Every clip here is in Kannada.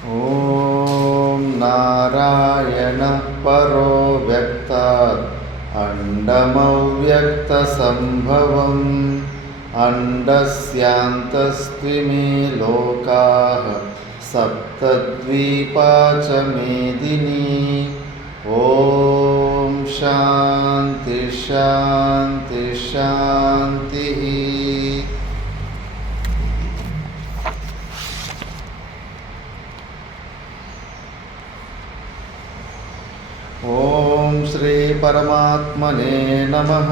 ॐ नारायणः परो व्यक्तात् अण्डमव्यक्तसम्भवम् अण्डस्यान्तस्त्विमे लोकाः सप्तद्वीपा च मेदिनी। ॐ शान्ति शान्ति शान्तिः। ॐ श्री परमात्मने नमः।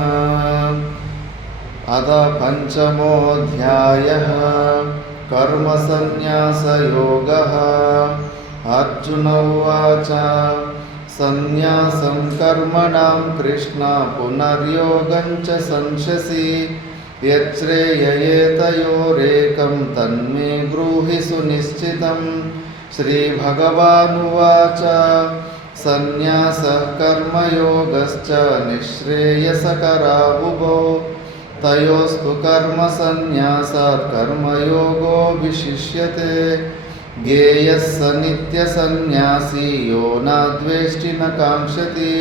अथ पञ्चमोऽध्यायः कर्मसन्न्यासयोगः। अर्जुन उवाच सन्न्यासं कर्मणां कृष्ण पुनर्योगं च संशसि यच्छ्रेययेतयोरेकं तन्मे ब्रूहि सुनिश्चितं। श्रीभगवानुवाच सन्न्यासः कर्मयोगश्च निःश्रेयसकरावुभौ तयोस्तु कर्मसन्न्यासात् कर्मयोगो विशिष्यते। ज्ञेयः स नित्यसन्न्यासी यो न द्वेष्टि न काङ्क्षति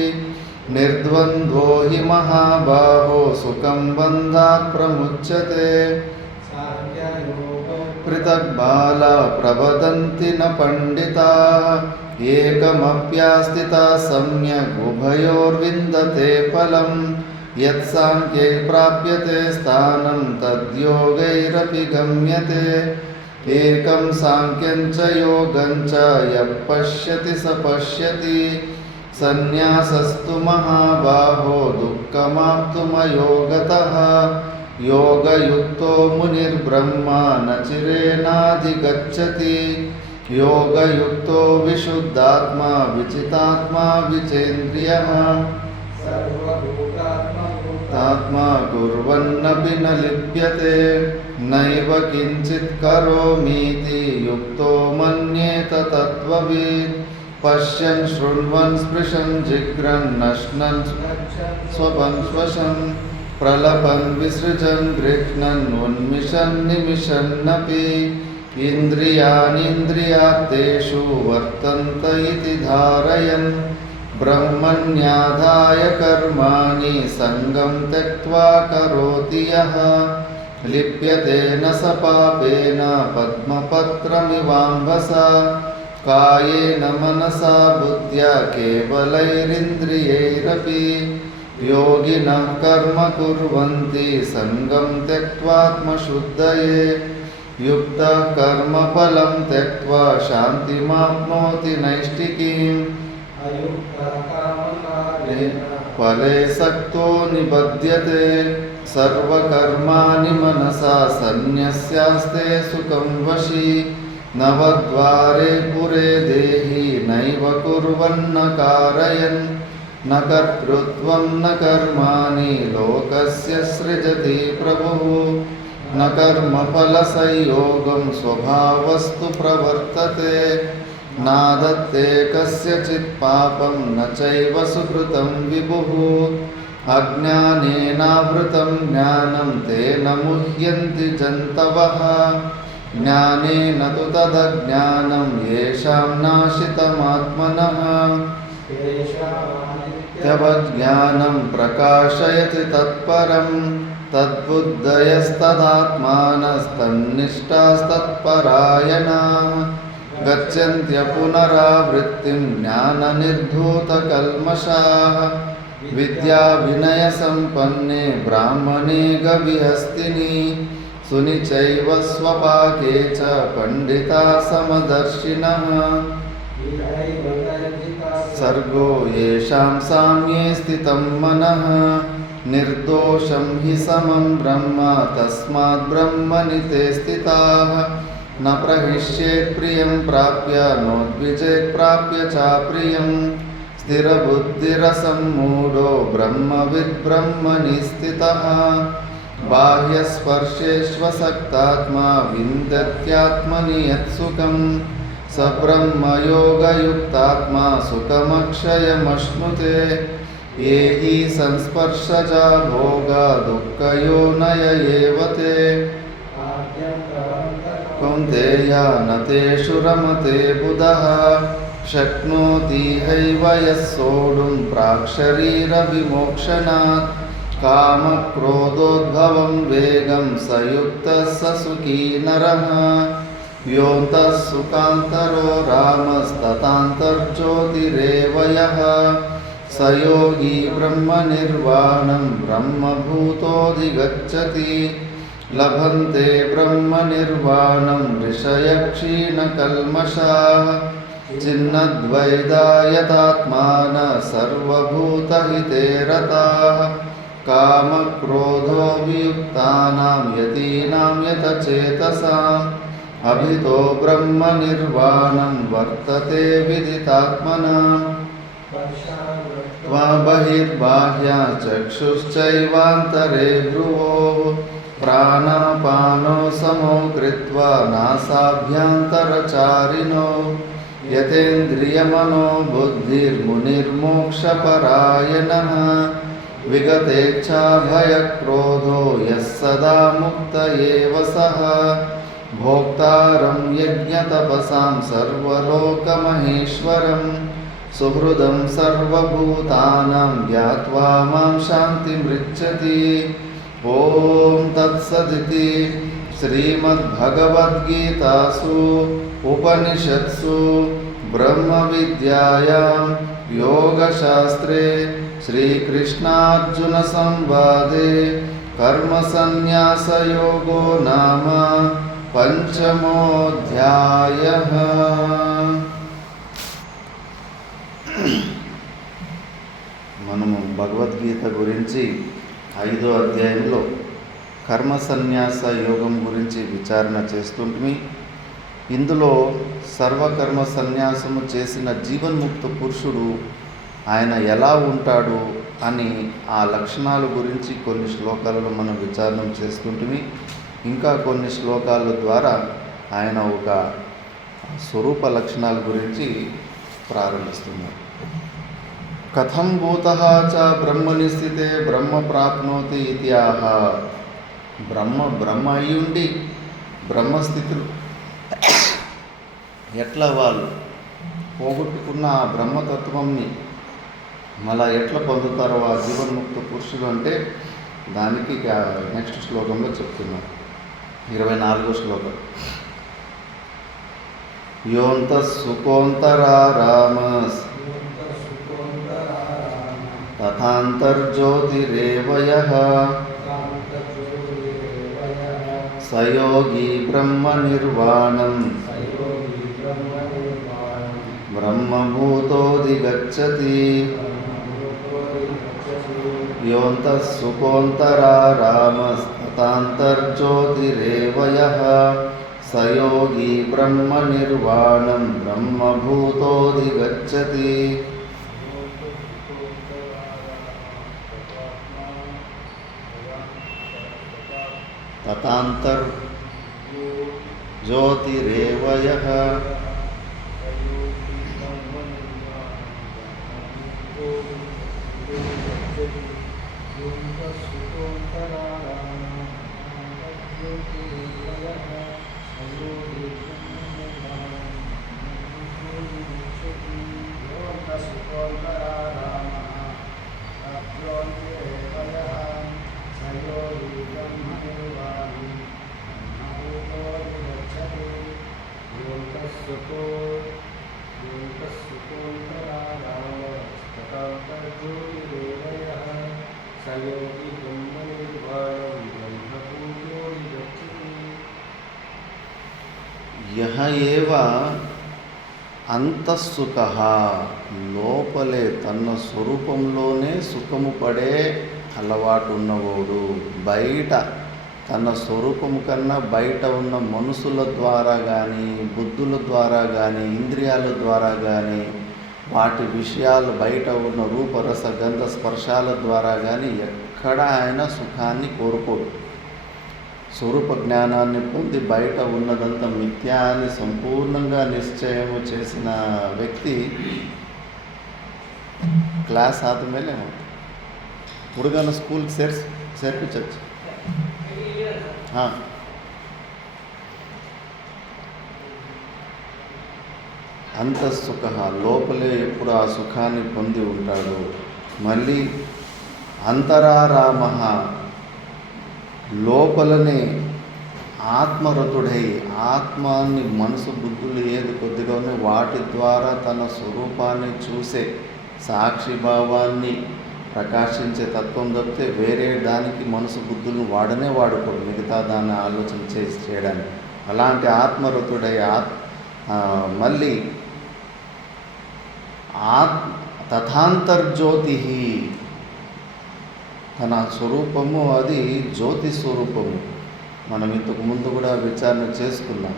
निर्द्वन्द्वो हि महाबाहो सुखं बन्धात् प्रमुच्यते। पृथग्बाला प्रवदन्ति न पण्डिताः एकमप्यास्थिता सम्यग् उभयोर्विन्दते फलं। यत्साङ्ख्ये प्राप्यते स्थानं तद्योगैरपि गम्यते। एकं साङ्ख्यं च योगं च यः पश्यति स पश्यति। सन्न्यासस्तु महाबाहो दुःखमाप्तुमयोगतः योगयुक्तो मुनिर्ब्रह्मा न चिरेणाधिगच्छति। योगयुक्तो विशुद्धात्मा विचितात्मा विचेन्द्रियः आत्मा कुर्वन्नपि न लिप्यते। नैव किञ्चित् करोमीति युक्तो मन्येत तत्त्ववित्। पश्यन् शृण्वन् स्पृशन् जिघ्रन् नश्नन् स्वपन् श्वसन् प्रलपन् विसृजन् गृह्णन् उन्मिषन् निमिषन्नपि इन्द्रियाणीन्द्रियार्थेषु वर्तन्त इति धारयन् ब्रह्मण्याधाय कर्माणि सङ्गं त्यक्त्वा करोति यः लिप्यते न स पापेन पद्मपत्रमिवाम्भसा। कायेन मनसा बुद्ध्या केवलैरिन्द्रियैरपि योगिनः कर्म कुर्वन्ति सङ्गं त्यक्त्वात्मशुद्धये। युक्तः कर्मफलं त्यक्त्वा शान्तिमाप्नोति नैष्ठिकीम्। फले सक्तो निबध्यते सर्वकर्माणि मनसा सन्न्यस्यास्ते सुखं वशी। नवद्वारे पुरे देहि नैव कुर्वन्न कारयन् न कर्तृत्वं न कर्माणि लोकस्य सृजति प्रभुः। न कर्मफलसंयोगं स्वभावस्तु प्रवर्तते। नादत्ते कस्यचित् पापं न चैव सुकृतं विभुः। अज्ञानेनावृतं ज्ञानं तेन मुह्यन्ति जन्तवः। ज्ञानेन तु तदज्ञानं येषां नाशितमात्मनः। त्यवज्ञानं प्रकाशयति तत्परं तद्बुद्धयस्तदात्मानस्तन्निष्ठास्तत्परायणाः गच्छन्त्य पुनरावृत्तिं ज्ञाननिर्धूतकल्मषाः। विद्याविनयसम्पन्ने ब्राह्मणे गविहस्तिनि सुनिचैव स्वपाके च पंडिता समदर्शिनः। सर्गो येषां साम्ये स्थितं मनः निर्दोषं हि समं ब्रह्म तस्मात् ब्रह्मणि ते स्थिताः। न प्रहिष्येत् प्रियं प्राप्य नोद्विजेत् प्राप्य चाप्रियं। स्थिरबुद्धिरसम्मूढो ब्रह्मविद् ब्रह्मणि स्थितः। बाह्यस्पर्शेष्वसक्तात्मा विन्दत्यात्मनि यत्सुखं स ब्रह्मयोगयुक्तात्मा सुखमक्षयमश्नुते। ये हि संस्पर्शजा भोगा दुःखयोनय एव ते कौन्तेय न तेषु रमते बुधः शक्नोति हैव यः सोढुं प्राक्शरीरविमोक्षणात् कामक्रोधोद्भवं वेगं स युक्तः स सुखी नरः योऽन्तः सुखान्तरो रामस्ततान्तर्ज्योतिरेव यः स योगी ब्रह्मनिर्वाणं ब्रह्मभूतोऽधिगच्छति लभन्ते ब्रह्मनिर्वाणं ऋषयः क्षीणकल्मषाः चिन्नद्वैधायतात्मानः सर्वभूतहिते रताः कामक्रोधोऽवियुक्तानां यतीनां यतचेतसाम् अभितो ब्रह्मनिर्वाणं वर्तते विदितात्मनाम् बहिर्बाह्या चक्षुश्चैवान्तरे भ्रुवोः प्राणापानो समो कृत्वा नासाभ्यन्तरचारिणो यतेन्द्रियमनो बुद्धिर्मुनिर्मोक्षपरायणः विगतेच्छाभयक्रोधो यः सदा मुक्त एव सः भोक्तारं यज्ञतपसां सर्वलोकमहेश्वरं सुहृदं सर्वभूतानां ज्ञात्वा मां शान्तिमृच्छति। ॐ तत्सदिति श्रीमद्भगवद्गीतासु उपनिषत्सु ब्रह्मविद्यायां योगशास्त्रे श्रीकृष्णार्जुनसंवादे कर्मसन्न्यासयोगो नाम पंचमोऽध्यायः। మనము భగవద్గీత గురించి 5వ అధ్యాయంలో కర్మ సన్యాస యోగం గురించి విచారణ చేస్తుంటిమి. ఇందులో సర్వకర్మ సన్యాసము చేసిన జీవన్ముక్త పురుషుడు ఆయన ఎలా ఉంటాడు అని ఆ లక్షణాల గురించి కొన్ని శ్లోకాలలో మనం విచారణ చేస్తుంటిమి. ఇంకా కొన్ని శ్లోకాల ద్వారా ఆయన ఒక స్వరూప లక్షణాల గురించి ప్రారంభిస్తున్నారు. కథం భూతః చ బ్రహ్మణి స్థితే బ్రహ్మ ప్రాప్నోతి ఇత్యాహ. బ్రహ్మ అయ్యుండి బ్రహ్మస్థితులు ఎట్లా వాళ్ళు పోగొట్టుకున్న ఆ బ్రహ్మతత్వంని మళ్ళా ఎట్లా పొందుతారో ఆ జీవన్ముక్త పురుషులు అంటే దానికి నెక్స్ట్ శ్లోకంలో చెప్తున్నారు. 24వ శ్లోకం. యోంతః సుఖోంతరారామస్ తథాంతర్జ్యోతిరేవ యః స యోగి బ్రహ్మనిర్వాణం బ్రహ్మభూతోऽధిగచ్చతి. योऽन्तः सुखोऽन्तरारामस्तथान्तर्ज्योतिरेव यः स योगी ब्रह्मनिर्वाणं ब्रह्मभूतोऽधिगच्छति. तथान्तर्ज्योतिरेव यः యహ ఏవ అంతఃసుఖః. లోపలే తన స్వరూపంలోనే సుఖము పడే అలవాటు ఉన్నవాడు. బయట తన స్వరూపము కన్నా బయట ఉన్న మనుషుల ద్వారా కానీ, బుద్ధుల ద్వారా కానీ, ఇంద్రియాల ద్వారా కానీ, వాటి విషయాలు బయట ఉన్న రూపరస గంధ స్పర్శాల ద్వారా కానీ ఎక్కడ ఆయన సుఖాన్ని కోరుకోడు. స్వరూప జ్ఞానాన్ని పొంది బయట ఉన్నదంతా మిథ్యా అని సంపూర్ణంగా నిశ్చయము చేసిన వ్యక్తి క్లాస్ ఆదಮೇಲೆ ಹುಡುಗನ ಸ್ಕೂಲ್ಗೆ ಸೇರ್ಪಿಸచ్చు. అంతఃసుఖ, లోపలే ఎప్పుడు ఆ సుఖాన్ని పొంది ఉంటాడు. మళ్ళీ అంతరారామ, లోపలనే ఆత్మరతుడై, ఆత్మాన్ని మనసు బుద్ధులు ఏది కొద్దిగా ఉన్నాయి వాటి ద్వారా తన స్వరూపాన్ని చూసే సాక్షిభావాన్ని ప్రకాశించే తత్వం తప్పితే వేరే దానికి మనసు బుద్ధులను వాడుకోడు, మిగతా దాన్ని ఆలోచన చేయడానికి. అలాంటి ఆత్మరతుడై మళ్ళీ తథాంతర్జ్యోతి, తన స్వరూపము అది జ్యోతి స్వరూపము. మనం ఇంతకు ముందు కూడా విచారణ చేసుకున్నాం.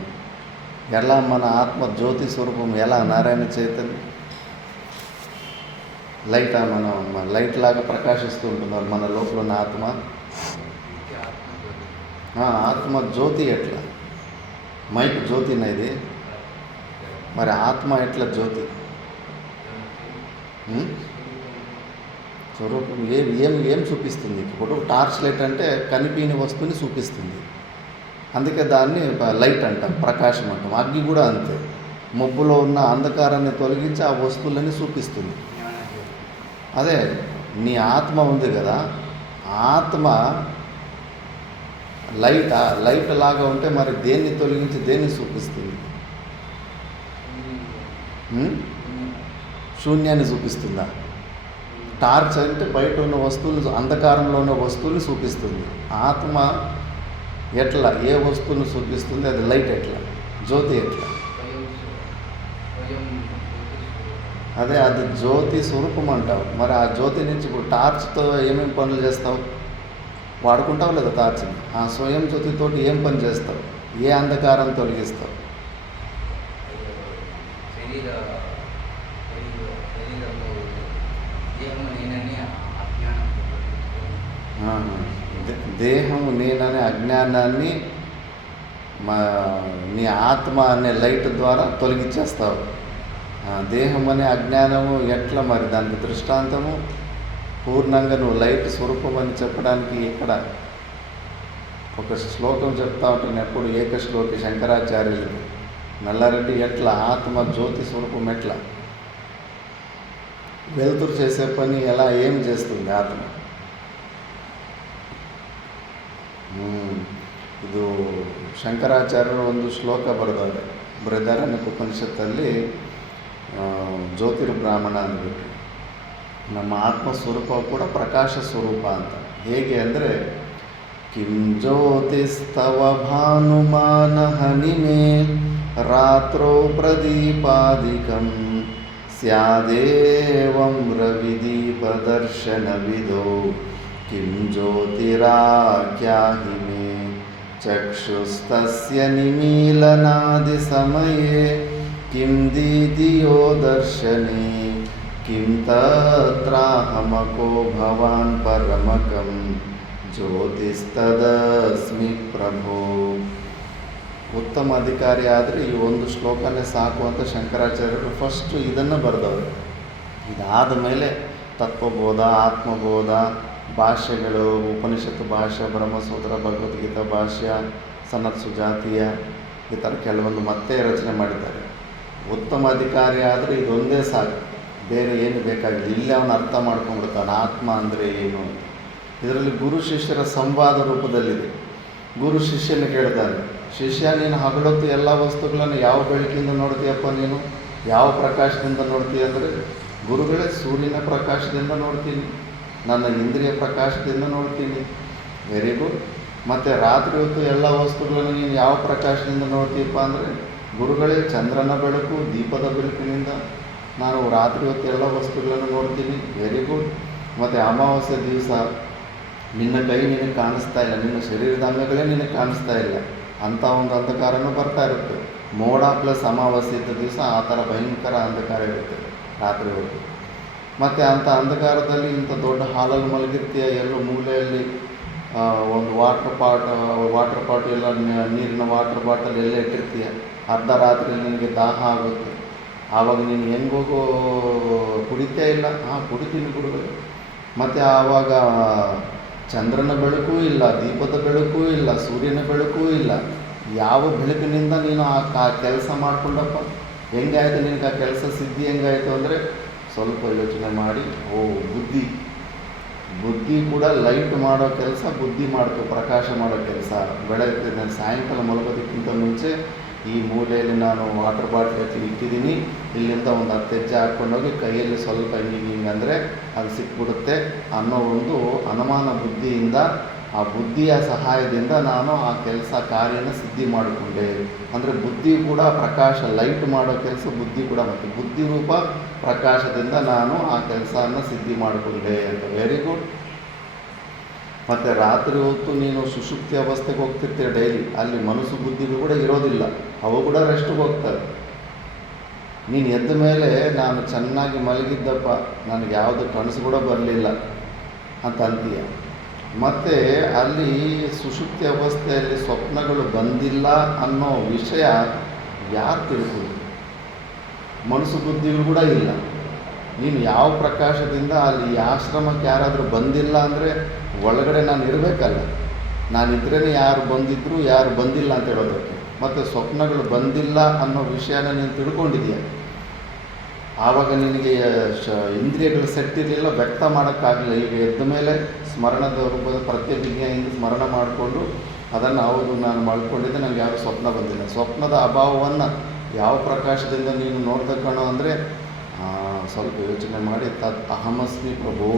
ఎలా మన ఆత్మ జ్యోతి స్వరూపం, ఎలా నారాయణ చైతన్య లైట్, మనం లైట్ లాగా ప్రకాశిస్తూ ఉంటున్నారు మన లోపల ఉన్న ఆత్మ. ఆత్మ జ్యోతి ఎట్లా? మైక్ జ్యోతినా ఇది? మరి ఆత్మ ఎట్లా జ్యోతి? స్వరూపం ఏం చూపిస్తుంది? ఇప్పుడు టార్చ్ లైట్ అంటే కనిపించని వస్తువుని చూపిస్తుంది, అందుకే దాన్ని లైట్ అంటాం, ప్రకాశం అంటాం. అగ్ని కూడా అంతే, మబ్బులో ఉన్న అంధకారాన్ని తొలగించి ఆ వస్తువులని చూపిస్తుంది. అదే నీ ఆత్మ ఉంది కదా, ఆత్మ లైట్ లాగా ఉంటే మరి దేన్ని తొలగించి దేన్ని చూపిస్తుంది? శూన్యాన్ని చూపిస్తుందా? టార్చ్ అంటే బయట ఉన్న వస్తువులు, అంధకారంలో ఉన్న వస్తువులు చూపిస్తుంది. ఆత్మ ఎట్లా, ఏ వస్తువును చూపిస్తుంది? అది లైట్ ఎట్లా, జ్యోతి ఎట్లా? అదే అది జ్యోతి స్వరూపం అంటావు. మరి ఆ జ్యోతి నుంచి ఇప్పుడు టార్చ్తో ఏమేమి పనులు చేస్తావు? వాడుకుంటావు లేదా టార్చ్ని? ఆ స్వయం జ్యోతితోటి ఏం పని చేస్తావు? ఏ అంధకారం తొలగిస్తావు? దేహము నేననే అజ్ఞానాన్ని నీ ఆత్మ అనే లైట్ ద్వారా తొలగించేస్తావు. దేహం అనే అజ్ఞానము ఎట్లా? మరి దానికి దృష్టాంతము పూర్ణంగా నువ్వు లైట్ స్వరూపం అని చెప్పడానికి ఇక్కడ ఒక శ్లోకం చెప్తా ఉంటాను ఎప్పుడు, ఏకశ్లోకి శంకరాచార్యులు. నల్లారెడ్డి ఎట్లా ఆత్మ జ్యోతి స్వరూపం ఎట్లా? వెలుతురు చేసే పని ఎలా, ఏం చేస్తుంది ఆత్మ? ಇದು ಶಂಕರಾಚಾರ್ಯರು ಒಂದು ಶ್ಲೋಕ ಬರೆದವ್ರೆ, ಬೃಹದಾರಣ್ಯ ಉಪನಿಷತ್ತಲ್ಲಿ ಜ್ಯೋತಿರ್ಬ್ರಾಹ್ಮಣ ಅಂದ್ಬಿಟ್ಟು. ನಮ್ಮ ಆತ್ಮ ಸ್ವರೂಪ ಕೂಡ ಪ್ರಕಾಶ ಸ್ವರೂಪ ಅಂತ. ಹೇಗೆ ಅಂದರೆ, ಕಿಂ ಜ್ಯೋತಿಸ್ತವ ಭಾನುಮಾನ ಹನಿಮೇ ರಾತ್ರೋ ಪ್ರದೀಪಾದಿಕಂ ಸ್ಯಾದೇವಂ ರವಿದೀಪದರ್ಶನವಿದೋ ಕಿಂ ಜ್ಯೋತಿರಾಖ್ಯಾಹಿ ಮೇ ಚಕ್ಷುಸ್ತಸ್ಯ ನಿಮೀಲನಾದಿಸಮಯೇ ಕಿಂ ದೀದಿಯೋ ದರ್ಶನೆ ಕಿಂ ತತ್ರಾಹಮಕೋ ಭವಾನ್ ಪರಮಕಂ ಜ್ಯೋತಿಸ್ತದಸ್ಮಿ ಪ್ರಭೋ. ಉತ್ತಮ ಅಧಿಕಾರಿ ಆದರೆ ಈ ಒಂದು ಶ್ಲೋಕನೇ ಸಾಕು ಅಂತ ಶಂಕರಾಚಾರ್ಯರು ಫಸ್ಟು ಇದನ್ನು ಬರೆದವರು. ಇದಾದ ಮೇಲೆ ತತ್ವಬೋಧ, ಆತ್ಮಬೋಧ, ಭಾಷ್ಯಗಳು, ಉಪನಿಷತ್ತು ಭಾಷ್ಯ, ಬ್ರಹ್ಮಸೂತ್ರ, ಭಗವದ್ಗೀತಾ ಭಾಷ್ಯ, ಸನತ್ ಸುಜಾತಿಯ, ಈ ಥರ ಕೆಲವೊಂದು ಮತ್ತೆ ರಚನೆ ಮಾಡಿದ್ದಾರೆ. ಉತ್ತಮ ಅಧಿಕಾರಿ ಆದರೆ ಇದೊಂದೇ ಸಾಕು, ಬೇರೆ ಏನು ಬೇಕಾಗಿಲ್ಲ. ಇಲ್ಲೇ ಅವನು ಅರ್ಥ ಮಾಡ್ಕೊಂಡ್ಬಿಡ್ತಾನೆ ಆತ್ಮ ಅಂದರೆ ಏನು ಅಂತ. ಇದರಲ್ಲಿ ಗುರು ಶಿಷ್ಯರ ಸಂವಾದ ರೂಪದಲ್ಲಿದೆ. ಗುರು ಶಿಷ್ಯನ ಕೇಳ್ತಾನೆ, ಶಿಷ್ಯ ನೀನು ಹಗಲೊತ್ತು ಎಲ್ಲ ವಸ್ತುಗಳನ್ನು ಯಾವ ಬೆಳಕಿಂದ ನೋಡ್ತೀಯಪ್ಪ, ನೀನು ಯಾವ ಪ್ರಕಾಶದಿಂದ ನೋಡ್ತೀಯ ಅಂದರೆ, ಗುರುಗಳೇ ಸೂರ್ಯನ ಪ್ರಕಾಶದಿಂದ ನೋಡ್ತೀನಿ, ನನ್ನ ಇಂದ್ರಿಯ ಪ್ರಕಾಶದಿಂದ ನೋಡ್ತೀನಿ. Very good. ಮತ್ತು ರಾತ್ರಿ ಹೊತ್ತು ಎಲ್ಲ ವಸ್ತುಗಳನ್ನು ನೀನು ಯಾವ ಪ್ರಕಾಶದಿಂದ ನೋಡ್ತೀಯಪ್ಪ ಅಂದರೆ, ಗುರುಗಳೇ ಚಂದ್ರನ ಬೆಳಕು, ದೀಪದ ಬೆಳಕಿನಿಂದ ನಾನು ರಾತ್ರಿ ಹೊತ್ತು ಎಲ್ಲ ವಸ್ತುಗಳನ್ನು ನೋಡ್ತೀನಿ. Very good. ಮತ್ತು ಅಮಾವಾಸ್ಯೆ ದಿವಸ ನಿನ್ನ ಕೈ ನಿನಗೆ ಕಾಣಿಸ್ತಾ ಇಲ್ಲ, ನಿನ್ನ ಶರೀರದ ಅಂಗಗಳೇ ನಿನಗೆ ಕಾಣಿಸ್ತಾ ಇಲ್ಲ, ಅಂಥ ಒಂದು ಅಂಧಕಾರನೂ ಬರ್ತಾ ಇರುತ್ತೆ. ಮೋಡ ಪ್ಲಸ್ ಅಮಾವಾಸ್ಯೆ ಇದ್ದ ದಿವಸ ಆ ಥರ ಭಯಂಕರ ಅಂಧಕಾರ ಇರುತ್ತೆ ರಾತ್ರಿ ಹೊತ್ತು. ಮತ್ತು ಅಂಥ ಅಂಧಕಾರದಲ್ಲಿ ಇಂಥ ದೊಡ್ಡ ಹಾಲಲ್ಲಿ ಮಲಗಿರ್ತೀಯ, ಎಲ್ಲೋ ಮೂಲೆಯಲ್ಲಿ ಒಂದು ವಾಟ್ರ್ ಪಾಟ್ ಎಲ್ಲ ನೀರಿನ ವಾಟ್ರ್ ಬಾಟಲ್ ಎಲ್ಲ ಇಟ್ಟಿರ್ತೀಯ. ಅರ್ಧ ರಾತ್ರಿ ನಿನಗೆ ದಾಹ ಆಗುತ್ತೆ, ಆವಾಗ ನೀನು ಹೆಂಗೋಗೋ ಕುಡಿತೇ ಇಲ್ಲ. ಕುಡಿತೀನಿ ಗುರುಗಳು. ಮತ್ತು ಆವಾಗ ಚಂದ್ರನ ಬೆಳಕು ಇಲ್ಲ, ದೀಪದ ಬೆಳಕು ಇಲ್ಲ, ಸೂರ್ಯನ ಬೆಳಕು ಇಲ್ಲ. ಯಾವ ಬೆಳಕಿನಿಂದ ನೀನು ಆ ಕೆಲಸ ಮಾಡಿಕೊಂಡಪ್ಪ? ಹೆಂಗಾಯಿತು ನಿನಗೆ ಆ ಕೆಲಸ ಸಿದ್ಧಿ ಹೆಂಗಾಯಿತು ಅಂದರೆ ಸ್ವಲ್ಪ ಯೋಚನೆ ಮಾಡಿ, ಬುದ್ಧಿ ಕೂಡ ಲೈಟ್ ಮಾಡೋ ಕೆಲಸ ಬುದ್ಧಿ ಮಾಡ್ತು, ಪ್ರಕಾಶ ಮಾಡೋ ಕೆಲಸ. ಬೆಳಗ್ಗೆ ನಾನು ಸಾಯಂಕಾಲ ಮಲಗೋದಕ್ಕಿಂತ ಮುಂಚೆ ಈ ಮೂಲೆಯಲ್ಲಿ ನಾನು ವಾಟರ್ ಬಾಟ್ಲ್ ಇಟ್ಟಿದ್ದೀನಿ, ಇಲ್ಲಿಂದ ಒಂದು 10 ಹೆಜ್ಜೆ ಹಾಕ್ಕೊಂಡೋಗಿ ಕೈಯಲ್ಲಿ ಸ್ವಲ್ಪ ಹಿಂಗೆ ಅದು ಸಿಕ್ಬಿಡುತ್ತೆ ಅನ್ನೋ ಒಂದು ಅನುಮಾನ ಬುದ್ಧಿಯಿಂದ, ಆ ಬುದ್ಧಿಯ ಸಹಾಯದಿಂದ ನಾನು ಆ ಕೆಲಸ ಕಾರ್ಯನ ಸಿದ್ಧಿ ಮಾಡಿಕೊಂಡೆ. ಅಂದರೆ ಬುದ್ಧಿ ಕೂಡ ಪ್ರಕಾಶ ಲೈಟ್ ಮಾಡೋ ಕೆಲಸ ಬುದ್ಧಿ ಕೂಡ, ಮತ್ತು ಬುದ್ಧಿ ರೂಪ ಪ್ರಕಾಶದಿಂದ ನಾನು ಆ ಕೆಲಸವನ್ನು ಸಿದ್ಧಿ ಮಾಡಿಕೊಂಡೆ ಅಂತ. Very good. ಮತ್ತು ರಾತ್ರಿ ಹೊತ್ತು ನೀನು ಸುಷುಪ್ತಿ ಅವಸ್ಥೆಗೆ ಹೋಗ್ತಿರ್ತೀಯ ಡೈಲಿ, ಅಲ್ಲಿ ಮನಸ್ಸು ಬುದ್ಧಿಗಳು ಕೂಡ ಇರೋದಿಲ್ಲ, ಅವು ಕೂಡ ರೆಸ್ಟ್ಗೆ ಹೋಗ್ತವೆ. ನೀನು ಎದ್ದ ಮೇಲೆ ನಾನು ಚೆನ್ನಾಗಿ ಮಲಗಿದ್ದಪ್ಪ, ನನಗೆ ಯಾವುದು ಕನಸು ಕೂಡ ಬರಲಿಲ್ಲ ಅಂತ ಅಂತೀಯ. ಮತ್ತು ಅಲ್ಲಿ ಸುಷುಪ್ತಿ ಅವಸ್ಥೆಯಲ್ಲಿ ಸ್ವಪ್ನಗಳು ಬಂದಿಲ್ಲ ಅನ್ನೋ ವಿಷಯ ಯಾರು ತಿಳ್ಕೊಳ್ಳಿ? ಮನಸ್ಸು ಬುದ್ಧಿಗಳು ಕೂಡ ಇಲ್ಲ. ನೀನು ಯಾವ ಪ್ರಕಾಶದಿಂದ ಅಲ್ಲಿ ಈ ಆಶ್ರಮಕ್ಕೆ ಯಾರಾದರೂ ಬಂದಿಲ್ಲ ಅಂದರೆ ಒಳಗಡೆ ನಾನು ಇರಬೇಕಲ್ಲ, ನಾನಿದ್ರೇ ಯಾರು ಬಂದಿದ್ದರು ಯಾರು ಬಂದಿಲ್ಲ ಅಂತ ಹೇಳೋದಕ್ಕೆ. ಮತ್ತು ಸ್ವಪ್ನಗಳು ಬಂದಿಲ್ಲ ಅನ್ನೋ ವಿಷಯನ ನೀನು ತಿಳ್ಕೊಂಡಿದೀಯ. ಆವಾಗ ನಿನಗೆ ಇಂದ್ರಿಯಗಳು ಸೆಟ್ ಇರಲಿಲ್ಲ, ವ್ಯಕ್ತ ಮಾಡೋಕ್ಕಾಗಲಿಲ್ಲ. ಈಗ ಎದ್ದ ಮೇಲೆ ಸ್ಮರಣದ ರೂಪದ ಪ್ರತ್ಯಭಿಜ್ಞೆಯಿಂದ ಸ್ಮರಣ ಮಾಡಿಕೊಂಡು ಅದನ್ನು ಹೌದು ನಾನು ಮಾಡ್ಕೊಂಡಿದ್ದೆ, ನನಗೆ ಯಾರು ಸ್ವಪ್ನ ಬಂದಿಲ್ಲ. ಸ್ವಪ್ನದ ಅಭಾವವನ್ನು ಯಾವ ಪ್ರಕಾಶದಿಂದ ನೀನು ನೋಡ್ದ ಕಣೋ ಅಂದರೆ ಸ್ವಲ್ಪ ಯೋಚನೆ ಮಾಡಿ, ತತ್ ಅಹಮಸ್ಮಿ ಪ್ರಭೋ,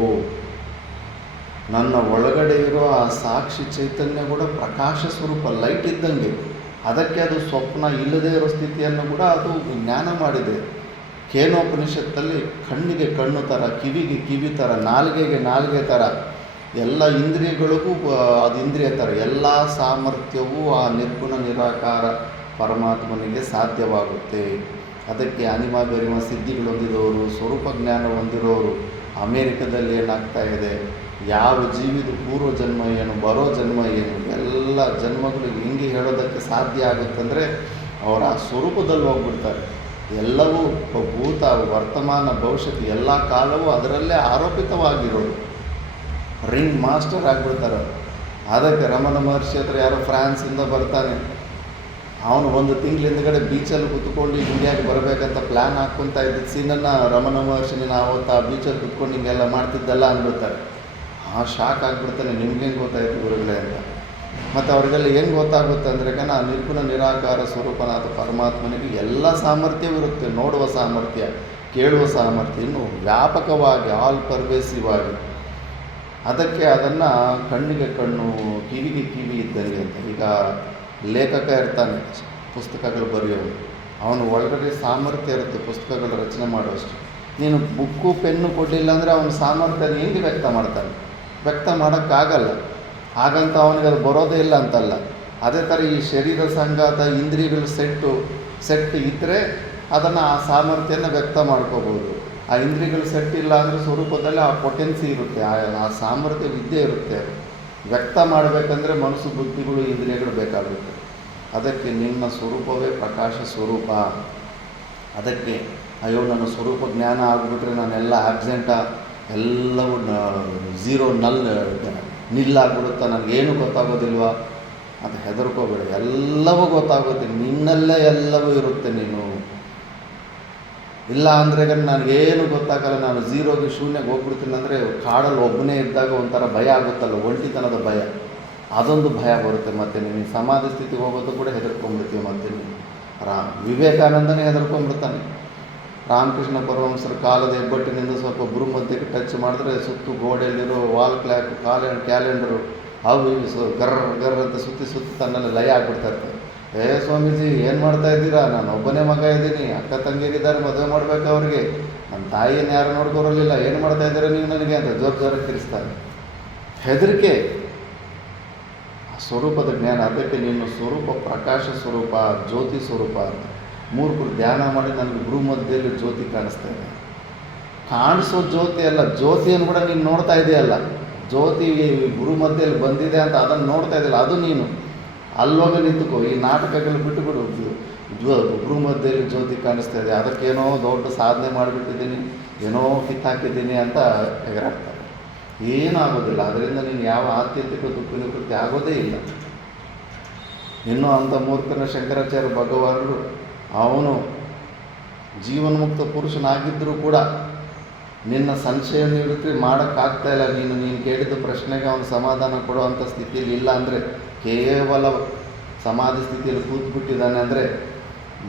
ನನ್ನ ಒಳಗಡೆ ಇರೋ ಆ ಸಾಕ್ಷಿ ಚೈತನ್ಯ ಕೂಡ ಪ್ರಕಾಶ ಸ್ವರೂಪ ಲೈಟ್ ಇದ್ದಂಗೆ. ಅದಕ್ಕೆ ಅದು ಸ್ವಪ್ನ ಇಲ್ಲದೇ ಇರೋ ಸ್ಥಿತಿಯನ್ನು ಕೂಡ ಅದು ಜ್ಞಾನ ಮಾಡಿದೆ. ಕೇನೋಪನಿಷತ್ತಲ್ಲಿ ಕಣ್ಣಿಗೆ ಕಣ್ಣು ಥರ, ಕಿವಿಗೆ ಕಿವಿ ಥರ, ನಾಲಿಗೆಗೆ ನಾಲಿಗೆ ಥರ, ಎಲ್ಲ ಇಂದ್ರಿಯಗಳಿಗೂ ಅದು ಇಂದ್ರಿಯ ಥರ ಎಲ್ಲ ಸಾಮರ್ಥ್ಯವೂ ಆ ನಿರ್ಗುಣ ನಿರಾಕಾರ ಪರಮಾತ್ಮನಿಗೆ ಸಾಧ್ಯವಾಗುತ್ತೆ. ಅದಕ್ಕೆ ಅನಿಮ ಗರಿಮ ಸಿದ್ಧಿಗಳು ಹೊಂದಿದವರು, ಸ್ವರೂಪ ಜ್ಞಾನ ಹೊಂದಿರೋರು ಅಮೇರಿಕದಲ್ಲಿ ಏನಾಗ್ತಾ ಇದೆ, ಯಾವ ಜೀವಿದ ಪೂರ್ವ ಜನ್ಮ ಏನು, ಬರೋ ಜನ್ಮ ಏನು, ಎಲ್ಲ ಜನ್ಮಗಳಿಗೆ ಹಿಂಗೆ ಹೇಳೋದಕ್ಕೆ ಸಾಧ್ಯ ಆಗುತ್ತಂದರೆ ಅವರ ಆ ಸ್ವರೂಪದಲ್ಲಿ ಹೋಗ್ಬಿಡ್ತಾರೆ. ಎಲ್ಲವೂ ಭೂತ, ವರ್ತಮಾನ, ಭವಿಷ್ಯತ್ ಎಲ್ಲ ಕಾಲವೂ ಅದರಲ್ಲೇ ಆರೋಪಿತವಾಗಿರೋದು. ರಿಂಗ್ ಮಾಸ್ಟರ್ ಆಗಿಬಿಡ್ತಾರೆ. ಅದಕ್ಕೆ ರಮಣ ಮಹರ್ಷಿ ಹತ್ರ ಯಾರೋ ಫ್ರಾನ್ಸಿಂದ ಬರ್ತಾನೆ, ಅವನು 1 ತಿಂಗಳ ಹಿಂದ್ಗಡೆ ಬೀಚಲ್ಲಿ ಕೂತ್ಕೊಂಡು ಇಂಡಿಯಾಗೆ ಬರಬೇಕಂತ ಪ್ಲ್ಯಾನ್ ಹಾಕ್ಕೊತಾ ಇದ್ದ ಸೀನನ್ನು ರಮಣ ಮಹರ್ಷಿನ ಆವತ್ತು ಆ ಬೀಚಲ್ಲಿ ಕೂತ್ಕೊಂಡು ಹಿಂಗೆಲ್ಲ ಮಾಡ್ತಿದ್ದಲ್ಲ ಅಂದ್ಬಿಡ್ತಾರೆ. ಶಾಕ್ ಆಗಿಬಿಡ್ತಾನೆ, ನಿಮ್ಗೆ ಹೆಂಗೆ ಗೊತ್ತಾಯಿತು ಗುರುಗಳೇ ಅಂತ. ಮತ್ತು ಅವ್ರಿಗೆಲ್ಲ ಹೆಂಗೆ ಗೊತ್ತಾಗುತ್ತೆ ಅಂದರೆ ಆ ನಿರ್ಗುಣ ನಿರಾಕಾರ ಸ್ವರೂಪನಾದ ಪರಮಾತ್ಮನಿಗೆ ಎಲ್ಲ ಸಾಮರ್ಥ್ಯವಿರುತ್ತೆ. ನೋಡುವ ಸಾಮರ್ಥ್ಯ, ಕೇಳುವ ಸಾಮರ್ಥ್ಯ, ಇನ್ನೂ ವ್ಯಾಪಕವಾಗಿ ಆಲ್ ಪರ್ವೇಸಿವ್ ಆಗಿ. ಅದಕ್ಕೆ ಅದನ್ನು ಕಣ್ಣಿಗೆ ಕಣ್ಣು, ಕಿವಿಗೆ ಕಿವಿ ಇದ್ದಂಗೆ ಅಂತ. ಈಗ ಲೇಖಕ ಇರ್ತಾನೆ, ಪುಸ್ತಕಗಳು ಬರೆಯೋನು, ಅವನು ಒಳಗಡೆ ಸಾಮರ್ಥ್ಯ ಇರುತ್ತೆ ಪುಸ್ತಕಗಳು ರಚನೆ ಮಾಡೋಷ್ಟು. ನೀನು ಬುಕ್ಕು ಪೆನ್ನು ಕೊಡಲಿಲ್ಲ ಅಂದರೆ ಅವನ ಸಾಮರ್ಥ್ಯನ ಹೆಂಗೆ ವ್ಯಕ್ತ ಮಾಡ್ತಾನೆ? ವ್ಯಕ್ತ ಮಾಡೋಕ್ಕಾಗಲ್ಲ. ಹಾಗಂತ ಅವನಿಗೆ ಅದು ಬರೋದೇ ಇಲ್ಲ ಅಂತಲ್ಲ. ಅದೇ ಥರ ಈ ಶರೀರ ಸಂಘಾತ ಇಂದ್ರಿಯಗಳು ಸೆಟ್ ಇದ್ದರೆ ಅದನ್ನು ಆ ಸಾಮರ್ಥ್ಯನ ವ್ಯಕ್ತ ಮಾಡ್ಕೋಬೋದು. ಆ ಇಂದ್ರಿಯಗಳು ಸೆಟ್ ಇಲ್ಲ ಅಂದರೆ ಸ್ವರೂಪದಲ್ಲಿ ಆ ಪೊಟೆನ್ಸಿ ಇರುತ್ತೆ, ಆ ಸಾಮರ್ಥ್ಯ ವಿದ್ಯೆ ಇರುತ್ತೆ. ವ್ಯಕ್ತ ಮಾಡಬೇಕಂದ್ರೆ ಮನಸ್ಸು ಬುದ್ಧಿಗಳು ಇಂದ್ರಿಯಗಳು ಬೇಕಾಗುತ್ತೆ. ಅದಕ್ಕೆ ನಿನ್ನ ಸ್ವರೂಪವೇ ಪ್ರಕಾಶ ಸ್ವರೂಪ. ಅದಕ್ಕೆ ಅಯ್ಯೋ ನನ್ನ ಸ್ವರೂಪ ಜ್ಞಾನ ಆಗಿಬಿಟ್ರೆ ನಾನೆಲ್ಲ ಆಬ್ಸೆಂಟಾ, ಎಲ್ಲವೂ ಝೀರೋ ನಿಲ್ಲಾಗ್ಬಿಡುತ್ತಾ, ನನಗೇನು ಗೊತ್ತಾಗೋದಿಲ್ವಾ ಅಂತ ಹೆದರ್ಕೋಬೇಡ. ಎಲ್ಲವೂ ಗೊತ್ತಾಗುತ್ತೆ, ನಿನ್ನಲ್ಲೇ ಎಲ್ಲವೂ ಇರುತ್ತೆ. ನೀನು ಇಲ್ಲ ಅಂದರೆ ನನಗೇನು ಗೊತ್ತಾಗಲ್ಲ, ನಾನು ಝೀರೋಗೆ ಶೂನ್ಯಕ್ಕೆ ಹೋಗ್ಬಿಡ್ತೀನಿ ಅಂದರೆ ಕಾಡಲ್ಲಿ ಒಬ್ಬನೇ ಇದ್ದಾಗ ಒಂಥರ ಭಯ ಆಗುತ್ತಲ್ಲ, ಒಂಟಿತನದ ಭಯ, ಅದೊಂದು ಭಯ ಬರುತ್ತೆ. ಮತ್ತು ನೀನು ಸಮಾಧಿ ಸ್ಥಿತಿಗೆ ಹೋಗೋದು ಕೂಡ ಹೆದರ್ಕೊಂಡ್ಬಿಡ್ತೀವಿ. ಮತ್ತು ನೀನು ವಿವೇಕಾನಂದನೇ ಹೆದರ್ಕೊಂಡ್ಬಿಡ್ತಾನೆ. ರಾಮಕೃಷ್ಣ ಪರಮಹಂಸರ ಕಾಲದ ಹೆಬ್ಬಟ್ಟಿನಿಂದ ಸ್ವಲ್ಪ ಮಧ್ಯಕ್ಕೆ ಟಚ್ ಮಾಡಿದ್ರೆ ಸುತ್ತು ಗೋಡೆಯಲ್ಲಿರೋ ವಾಲ್ ಕ್ಲಾಕ್, ಕ್ಯಾಲೆಂಡರು ಅವು ಇವು ಗರ್ರ ಅಂತ ಸುತ್ತಿ ತನ್ನಲ್ಲಿ ಲಯ ಆಗ್ಬಿಡ್ತಾ ಇರ್ತದೆ. ಸ್ವಾಮೀಜಿ ಏನು ಮಾಡ್ತಾ ಇದ್ದೀರಾ? ನಾನು ಒಬ್ಬನೇ ಮಗ ಇದ್ದೀನಿ, ಅಕ್ಕ ತಂಗಿಯರಿದ್ದಾರೆ, ಮದುವೆ ಮಾಡಬೇಕು ಅವ್ರಿಗೆ, ನನ್ನ ತಾಯಿಯನ್ನು ಯಾರು ನೋಡ್ಕೊರಲಿಲ್ಲ, ಏನು ಮಾಡ್ತಾ ಇದ್ದೀರಾ ನೀವು ನನಗೆ ಅಂತ ಜೋರಾಗಿ ತಿರ್ಸ್ತಾರೆ. ಹೆದರಿಕೆ ಆ ಸ್ವರೂಪದ ಜ್ಞಾನ. ಅದಕ್ಕೆ ನಿನ್ನ ಸ್ವರೂಪ ಪ್ರಕಾಶ ಸ್ವರೂಪ, ಜ್ಯೋತಿ ಸ್ವರೂಪ ಅಂತ. ಮೂರ್ಖರು ಧ್ಯಾನ ಮಾಡಿ ನನಗೆ ಮಧ್ಯದಲ್ಲಿ ಜ್ಯೋತಿ ಕಾಣಿಸ್ತಾ ಇದೆ. ಕಾಣಿಸೋ ಜ್ಯೋತಿ ಅಲ್ಲ, ಜ್ಯೋತಿಯನ್ನು ಕೂಡ ನೀನು ನೋಡ್ತಾ ಇದೆಯಲ್ಲ, ಜ್ಯೋತಿ ಮಧ್ಯದಲ್ಲಿ ಬಂದಿದೆ ಅಂತ ಅದನ್ನು ನೋಡ್ತಾ ಇದೆಯಲ್ಲ, ಅದು ನೀನು. ಅಲ್ಲೋಗಿ ನಿಂತುಕೋ, ಈ ನಾಟಕಗಳು ಬಿಟ್ಟುಬಿಡು. ಮಧ್ಯದಲ್ಲಿ ಜ್ಯೋತಿ ಕಾಣಿಸ್ತಾ ಇದೆ, ಅದಕ್ಕೇನೋ ದೊಡ್ಡ ಸಾಧನೆ ಮಾಡಿಬಿಟ್ಟಿದ್ದೀನಿ, ಏನೋ ಕಿತ್ತಾಕಿದ್ದೀನಿ ಅಂತ ಎಗರಾಡ್ತಾರೆ. ಏನೂ ಆಗೋದಿಲ್ಲ. ಅದರಿಂದ ನೀನು ಯಾವ ಆತ್ಯಂತಿಕ ದುಃಖ ನಿವೃತ್ತಿ ಆಗೋದೇ ಇಲ್ಲ. ಇನ್ನೂ ಅಂಥ ಮೂರ್ಖನ ಶಂಕರಾಚಾರ್ಯ ಭಗವಾನರು ಅವನು ಜೀವನ್ಮುಕ್ತ ಪುರುಷನಾಗಿದ್ದರೂ ಕೂಡ ನಿನ್ನ ಸಂಶಯ ನಿವೃತ್ತಿ ಮಾಡೋಕ್ಕಾಗ್ತಾಯಿಲ್ಲ. ನೀನು ಕೇಳಿದ ಪ್ರಶ್ನೆಗೆ ಅವನು ಸಮಾಧಾನ ಕೊಡುವಂಥ ಸ್ಥಿತಿಯಲ್ಲಿ ಇಲ್ಲ ಅಂದರೆ, ಕೇವಲ ಸಮಾಧಿ ಸ್ಥಿತಿಯಲ್ಲಿ ಕೂತ್ಬಿಟ್ಟಿದ್ದಾನೆ ಅಂದರೆ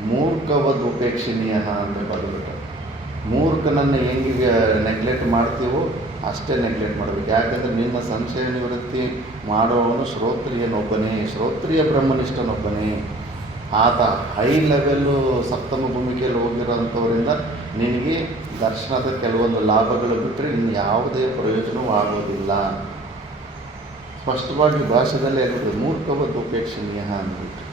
ಮೂರ್ಖವದ್ ಉಪೇಕ್ಷಣೀಯ ಅಂತ ಬರೆದ್ಬಿಟ್ಟು. ಮೂರ್ಖನನ್ನು ಹೆಂಗೆ ನೆಗ್ಲೆಕ್ಟ್ ಮಾಡ್ತೀವೋ ಅಷ್ಟೇ ನೆಗ್ಲೆಕ್ಟ್ ಮಾಡಬೇಕು. ಯಾಕಂದರೆ ನಿನ್ನ ಸಂಶಯ ನಿವೃತ್ತಿ ಮಾಡುವವನು ಶ್ರೋತ್ರಿಯನೊಬ್ಬನೇ, ಶ್ರೋತ್ರಿಯ ಬ್ರಹ್ಮನಿಷ್ಠನೊಬ್ಬನೇ. ಆತ ಹೈ ಲೆವೆಲ್ಲು ಸಪ್ತಮ ಭೂಮಿಕೆಯಲ್ಲಿ ಹೋಗಿರೋಂಥವರಿಂದ ನಿನಗೆ ದರ್ಶನದ ಕೆಲವೊಂದು ಲಾಭಗಳು ಬಿಟ್ಟರೆ ಇನ್ನು ಯಾವುದೇ ಪ್ರಯೋಜನವೂ ಆಗೋದಿಲ್ಲ. ಸ್ಪಷ್ಟವಾಗಿ ಭಾಷೆದಲ್ಲೇ ಹೇಳ್ಬಿಟ್ಟು ಮೂರ್ಖವದ್ದು ಉಪೇಕ್ಷಣೀಯ ಅಂದ್ಬಿಟ್ಟು.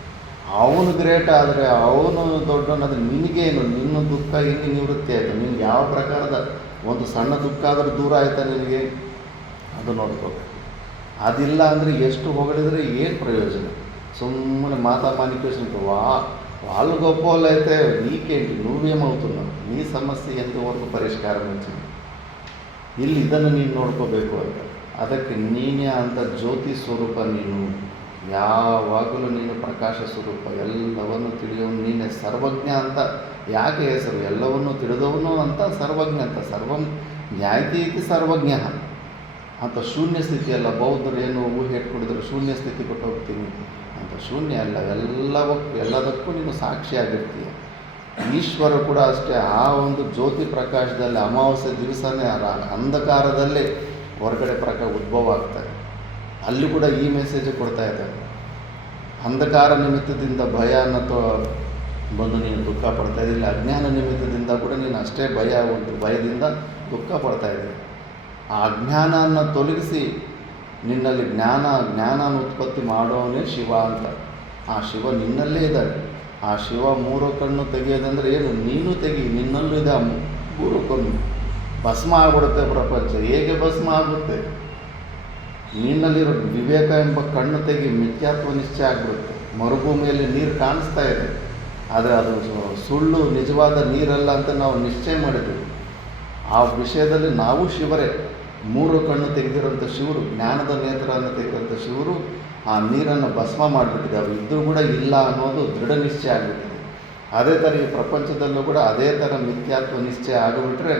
ಅವನು ಗ್ರೇಟ್ ಆದರೆ ಅವನು ದೊಡ್ಡವನಾದರೆ ನಿನಗೇನು, ನಿನ್ನ ದುಃಖ ಹೆಂಗೆ ನಿವೃತ್ತಿ ಆಯಿತು? ನಿನ್ಗೆ ಯಾವ ಪ್ರಕಾರದ ಒಂದು ಸಣ್ಣ ದುಃಖ ಆದರೂ ದೂರ ಆಯಿತಾ ನಿನಗೆ? ಅದು ನೋಡ್ಕೋಬೇಕು. ಅದಿಲ್ಲ ಅಂದರೆ ಎಷ್ಟು ಹೊಗಳಿದ್ರೆ ಏನು ప్రయోజన? సుమ్మనే మాతా మానికేషన్ వాళ్ళు గొప్ప వాళ్ళు అయితే నీకేంటి, నువ్వేమవుతున్నావు? నీ సమస్య ఎంతవరకు పరిష్కారం వచ్చింది? ಇಲ್ಲಿ ಇದನ್ನು ನೀನು ನೋಡ್ಕೋಬೇಕು ಅಂತ. ಅದಕ್ಕೆ ನೀನೇ ಅಂತ ಜ್ಯೋತಿ ಸ್ವರೂಪ. ನೀನು ಯಾವಾಗಲೂ ನೀನು ಪ್ರಕಾಶ ಸ್ವರೂಪ, ಎಲ್ಲವನ್ನು ತಿಳಿಯೋನು ನೀನೇ. ಸರ್ವಜ್ಞ ಅಂತ ಯಾಕೆ ಹೆಸರು? ಎಲ್ಲವನ್ನೂ ತಿಳಿದವನು ಅಂತ ಸರ್ವಜ್ಞ ಅಂತ. ಸರ್ವಂ ಜ್ಞಾಯತಿ ಇತಿ ಸರ್ವಜ್ಞ ಅಂತ. ಶೂನ್ಯ ಸ್ಥಿತಿಯಲ್ಲ. ಬೌದ್ಧರು ಏನು ಊಹೆ ಇಟ್ಕೊಂಡಿದ್ರು, ಶೂನ್ಯ ಸ್ಥಿತಿ ಕೊಟ್ಟು ಹೋಗ್ತೀನಿ ಅಂತ. ಶೂನ್ಯ ಅಲ್ಲ, ಎಲ್ಲದಕ್ಕೂ ನೀನು ಸಾಕ್ಷಿಯಾಗಿರ್ತೀಯ. ಈಶ್ವರ ಕೂಡ ಅಷ್ಟೇ. ಆ ಒಂದು ಜ್ಯೋತಿ ಪ್ರಕಾಶದಲ್ಲಿ ಅಮಾವಾಸ್ಯೆ ದಿವಸನೇ ಅಂಧಕಾರದಲ್ಲೇ ಹೊರಗಡೆ ಉದ್ಭವ ಆಗ್ತಾರೆ. ಅಲ್ಲಿ ಕೂಡ ಈ ಮೆಸೇಜ್ ಕೊಡ್ತಾ ಇದ್ದಾರೆ. ಅಂಧಕಾರ ನಿಮಿತ್ತದಿಂದ ಭಯ ಬಂದು ನೀನು ದುಃಖ ಪಡ್ತಾ ಇದ್ದಿಲ್ಲ. ಅಜ್ಞಾನ ನಿಮಿತ್ತದಿಂದ ಕೂಡ ನೀನು ಅಷ್ಟೇ ಭಯದಿಂದ ದುಃಖ ಪಡ್ತಾ ಇದ್ದೀಯ. ಆ ಅಜ್ಞಾನವನ್ನು ತೊಲಗಿಸಿ ನಿನ್ನಲ್ಲಿ ಜ್ಞಾನ ಉತ್ಪತ್ತಿ ಮಾಡೋವನೇ ಶಿವ ಅಂತ. ಆ ಶಿವ ನಿನ್ನಲ್ಲೇ ಇದ್ದಾನೆ. ಆ ಶಿವ ಮೂರು ಕಣ್ಣು ತೆಗೆಯೋದಂದರೆ ಏನು? ನೀನು ತೆಗಿ, ನಿನ್ನಲ್ಲೂ ಇದೆ ಆ ಮೂರು ಕಣ್ಣು. ಭಸ್ಮ ಆಗ್ಬಿಡುತ್ತೆ ಪ್ರಪಂಚ. ಹೇಗೆ ಭಸ್ಮ ಆಗುತ್ತೆ? ನಿನ್ನಲ್ಲಿರೋ ವಿವೇಕ ಎಂಬ ಕಣ್ಣು ತೆಗಿ, ಮಿಥ್ಯಾತ್ವ ನಿಶ್ಚಯ ಆಗಿಬಿಡುತ್ತೆ. ಮರುಭೂಮಿಯಲ್ಲಿ ನೀರು ಕಾಣಿಸ್ತಾ ಇದೆ, ಆದರೆ ಅದು ಸುಳ್ಳು, ನಿಜವಾದ ನೀರಲ್ಲ ಅಂತ ನಾವು ನಿಶ್ಚಯ ಮಾಡಿದ್ವಿ. ಆ ವಿಷಯದಲ್ಲಿ ನಾವು ಶಿವರೇ. ಮೂರು ಕಣ್ಣು ತೆಗೆದಿರೋಂಥ ಶಿವರು, ಜ್ಞಾನದ ನೇತ್ರವನ್ನು ತೆಗೆದಿರೋಂಥ ಶಿವರು ಆ ನೀರನ್ನು ಭಸ್ಮ ಮಾಡಿಬಿಟ್ಟಿದ್ದಾವೆ. ಇದ್ದರೂ ಕೂಡ ಇಲ್ಲ ಅನ್ನೋದು ದೃಢ ನಿಶ್ಚಯ ಆಗಿಬಿಟ್ಟಿದೆ. ಅದೇ ಥರ ಈ ಪ್ರಪಂಚದಲ್ಲೂ ಕೂಡ ಅದೇ ಥರ ಮಿಥ್ಯಾತ್ವ ನಿಶ್ಚಯ ಆಗಿಬಿಟ್ರೆ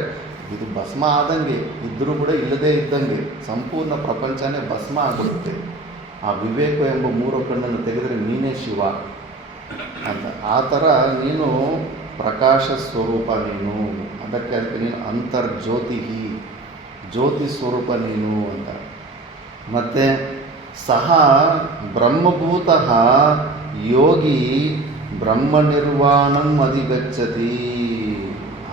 ಇದು ಭಸ್ಮ ಆದಂಗೆ, ಇದ್ದರೂ ಕೂಡ ಇಲ್ಲದೇ ಇದ್ದಂಗೆ ಸಂಪೂರ್ಣ ಪ್ರಪಂಚನೇ ಭಸ್ಮ ಆಗಿಬಿಡುತ್ತೆ. ಆ ವಿವೇಕ ಎಂಬ ಮೂರು ಕಣ್ಣನ್ನು ತೆಗೆದರೆ ನೀನೇ ಶಿವ ಅಂತ. ಆ ಥರ ನೀನು ಪ್ರಕಾಶ ಸ್ವರೂಪ ನೀನು. ಅದಕ್ಕೆ ನೀನು ಅಂತರ್ಜ್ಯೋತಿ, ಜ್ಯೋತಿ ಸ್ವರೂಪ ನೀನು ಅಂತ. ಮತ್ತು ಸಹ ಬ್ರಹ್ಮಭೂತಃ ಯೋಗಿ ಬ್ರಹ್ಮನಿರ್ವಾಣಂ ಅಧಿಗಚ್ಚತಿ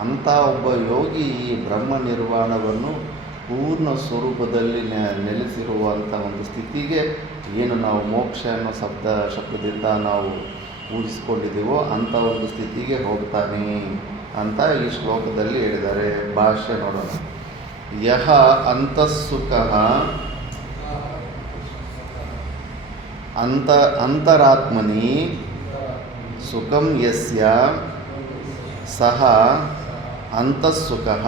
ಅಂತ. ಒಬ್ಬ ಯೋಗಿ ಈ ಬ್ರಹ್ಮ ನಿರ್ವಾಣವನ್ನು ಪೂರ್ಣ ಸ್ವರೂಪದಲ್ಲಿ ನೆಲೆಸಿರುವಂಥ ಒಂದು ಸ್ಥಿತಿಗೆ, ಏನು ನಾವು ಮೋಕ್ಷ ಅನ್ನೋ ಶಬ್ದದಿಂದ ನಾವು ಊಹಿಸ್ಕೊಂಡಿದ್ದೀವೋ ಅಂಥ ಒಂದು ಸ್ಥಿತಿಗೆ ಹೋಗ್ತಾನೆ ಅಂತ ಈ ಶ್ಲೋಕದಲ್ಲಿ ಹೇಳಿದ್ದಾರೆ. ಭಾಷ್ಯ ನೋಡೋಣ. ಯಹ ಅಂತಃಸುಖಃ ಅಂತರಾತ್ಮನಿ ಸುಖಂ ಯಸ್ಯ ಸಹ ಅಂತಃಸುಖಃ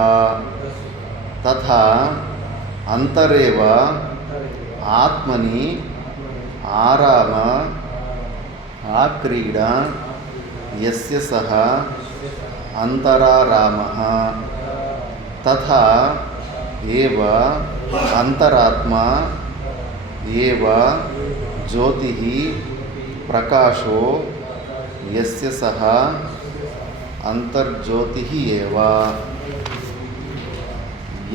ತಥಾ ಅಂತರೇವ ಆತ್ಮನಿ ಆರಾಮ ಆಕ್ರೀಡಾ ಯಸ್ಯ ಸಹ ಅಂತರಾರಾಮಃ ತಥಾ ಏವ ಅಂತರಾತ್ಮ ಏವ ಜ್ಯೋತಿಃ ಪ್ರಕಾಶೋ ಯಸ್ಯ ಸಹ ಅಂತರ್ಜ್ಯೋತಿಃ ಏವ.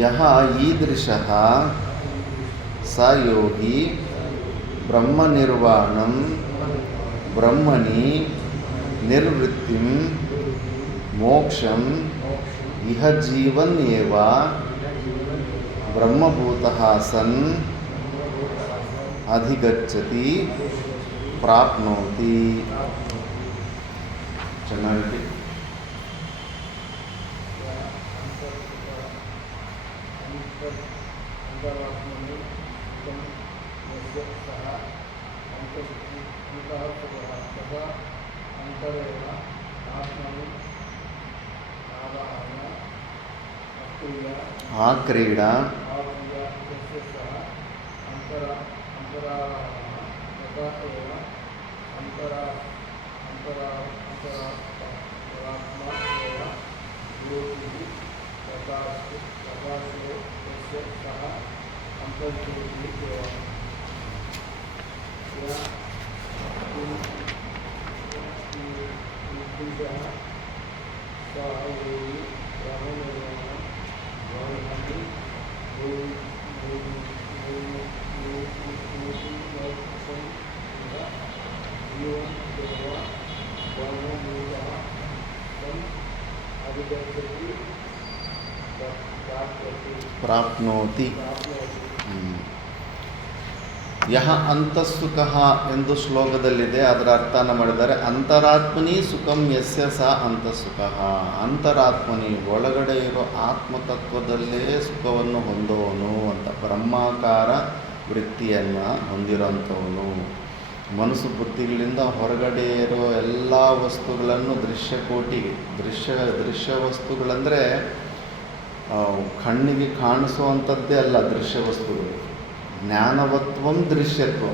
ಯಹ ಈದೃಶಃ ಸ ಯೋಗಿ ಬ್ರಹ್ಮನಿರ್ವಾಣಂ ಬ್ರಹ್ಮಣಿ ನಿರ್ವೃತ್ತಿಂ ಮೋಕ್ಷಂ ಇಹ ಜೀವನ್ ಏವ ಬ್ರಹ್ಮಭೂತಃ ಸನ್ ಅಧಿಗಚ್ಚತಿ ಪ್ರಾಪ್ನೋತಿ. ಚೆನ್ನಾಗಿದೆ. ಆ ಕ್ರೀಡಾ ಪ್ರಾಪ್ನೋತಿ. ಯಹ ಅಂತಃಸುಖಃ ಎಂದು ಶ್ಲೋಕದಲ್ಲಿದೆ. ಅದರ ಅರ್ಥನ ಮಾಡಿದ್ದಾರೆ, ಅಂತರಾತ್ಮನಿ ಸುಖಂ ಯಸ್ಯ ಸ ಅಂತಃಸುಖಃ. ಅಂತರಾತ್ಮನಿ ಒಳಗಡೆ ಇರೋ ಆತ್ಮತತ್ವದಲ್ಲೇ ಸುಖವನ್ನು ಹೊಂದೋನು ಅಂತ. ಬ್ರಹ್ಮಾಕಾರ ವೃತ್ತಿಯನ್ನು ಹೊಂದಿರೋಂಥವನು. ಮನಸ್ಸು ಬುದ್ಧಿಗಳಿಂದ ಹೊರಗಡೆ ಇರೋ ಎಲ್ಲ ವಸ್ತುಗಳನ್ನು ದೃಶ್ಯಕೋಟಿಗೆ, ದೃಶ್ಯ ವಸ್ತುಗಳಂದರೆ ಕಣ್ಣಿಗೆ ಕಾಣಿಸುವಂಥದ್ದೇ ಅಲ್ಲ ದೃಶ್ಯ ವಸ್ತುಗಳು. ಜ್ಞಾನವತ್ವಂ ದೃಶ್ಯತ್ವ.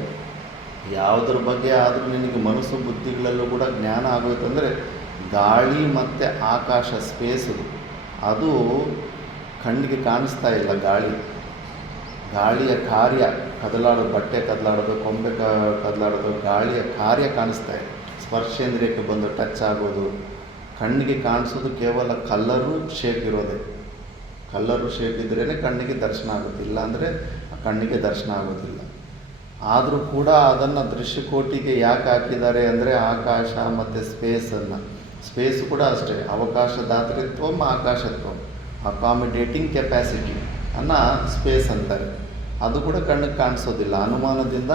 ಯಾವುದ್ರ ಬಗ್ಗೆ ಆದರೂ ನಿನಗೆ ಮನಸ್ಸು ಬುದ್ಧಿಗಳಲ್ಲೂ ಕೂಡ ಜ್ಞಾನ ಆಗೋಯ್ತಂದರೆ ಗಾಳಿ ಮತ್ತು ಆಕಾಶ, ಸ್ಪೇಸು, ಅದು ಕಣ್ಣಿಗೆ ಕಾಣಿಸ್ತಾ ಇಲ್ಲ. ಗಾಳಿಯ ಕಾರ್ಯ ಕದಲಾಡೋದು, ಬಟ್ಟೆ ಕದಲಾಡೋದು, ಕೊಂಬೆ ಕದಲಾಡೋದು, ಗಾಳಿಯ ಕಾರ್ಯ ಕಾಣಿಸ್ತಾ ಇದೆ. ಸ್ಪರ್ಶೇಂದ್ರಿಯಕ್ಕೆ ಬಂದು ಟಚ್ ಆಗೋದು. ಕಣ್ಣಿಗೆ ಕಾಣಿಸೋದು ಕೇವಲ ಕಲ್ಲರು ಶೇಪ್ ಇರೋದೆ. ಕಲ್ಲರು ಶೇಪ್ ಇದ್ರೇ ಕಣ್ಣಿಗೆ ದರ್ಶನ ಆಗುತ್ತೆ, ಇಲ್ಲಾಂದರೆ ಕಣ್ಣಿಗೆ ದರ್ಶನ ಆಗೋದಿಲ್ಲ. ಆದರೂ ಕೂಡ ಅದನ್ನು ದೃಶ್ಯಕೋಟಿಗೆ ಯಾಕೆ ಹಾಕಿದ್ದಾರೆ ಅಂದರೆ ಆಕಾಶ ಮತ್ತು ಸ್ಪೇಸನ್ನು. ಸ್ಪೇಸ್ ಕೂಡ ಅಷ್ಟೇ, ಅವಕಾಶದಾತೃತ್ವಂ ಆಕಾಶತ್ವಂ, ಅಕಾಮಿಡೇಟಿಂಗ್ ಕೆಪ್ಯಾಸಿಟಿ ಅನ್ನು ಸ್ಪೇಸ್ ಅಂತಾರೆ. ಅದು ಕೂಡ ಕಣ್ಣಿಗೆ ಕಾಣಿಸೋದಿಲ್ಲ. ಅನುಮಾನದಿಂದ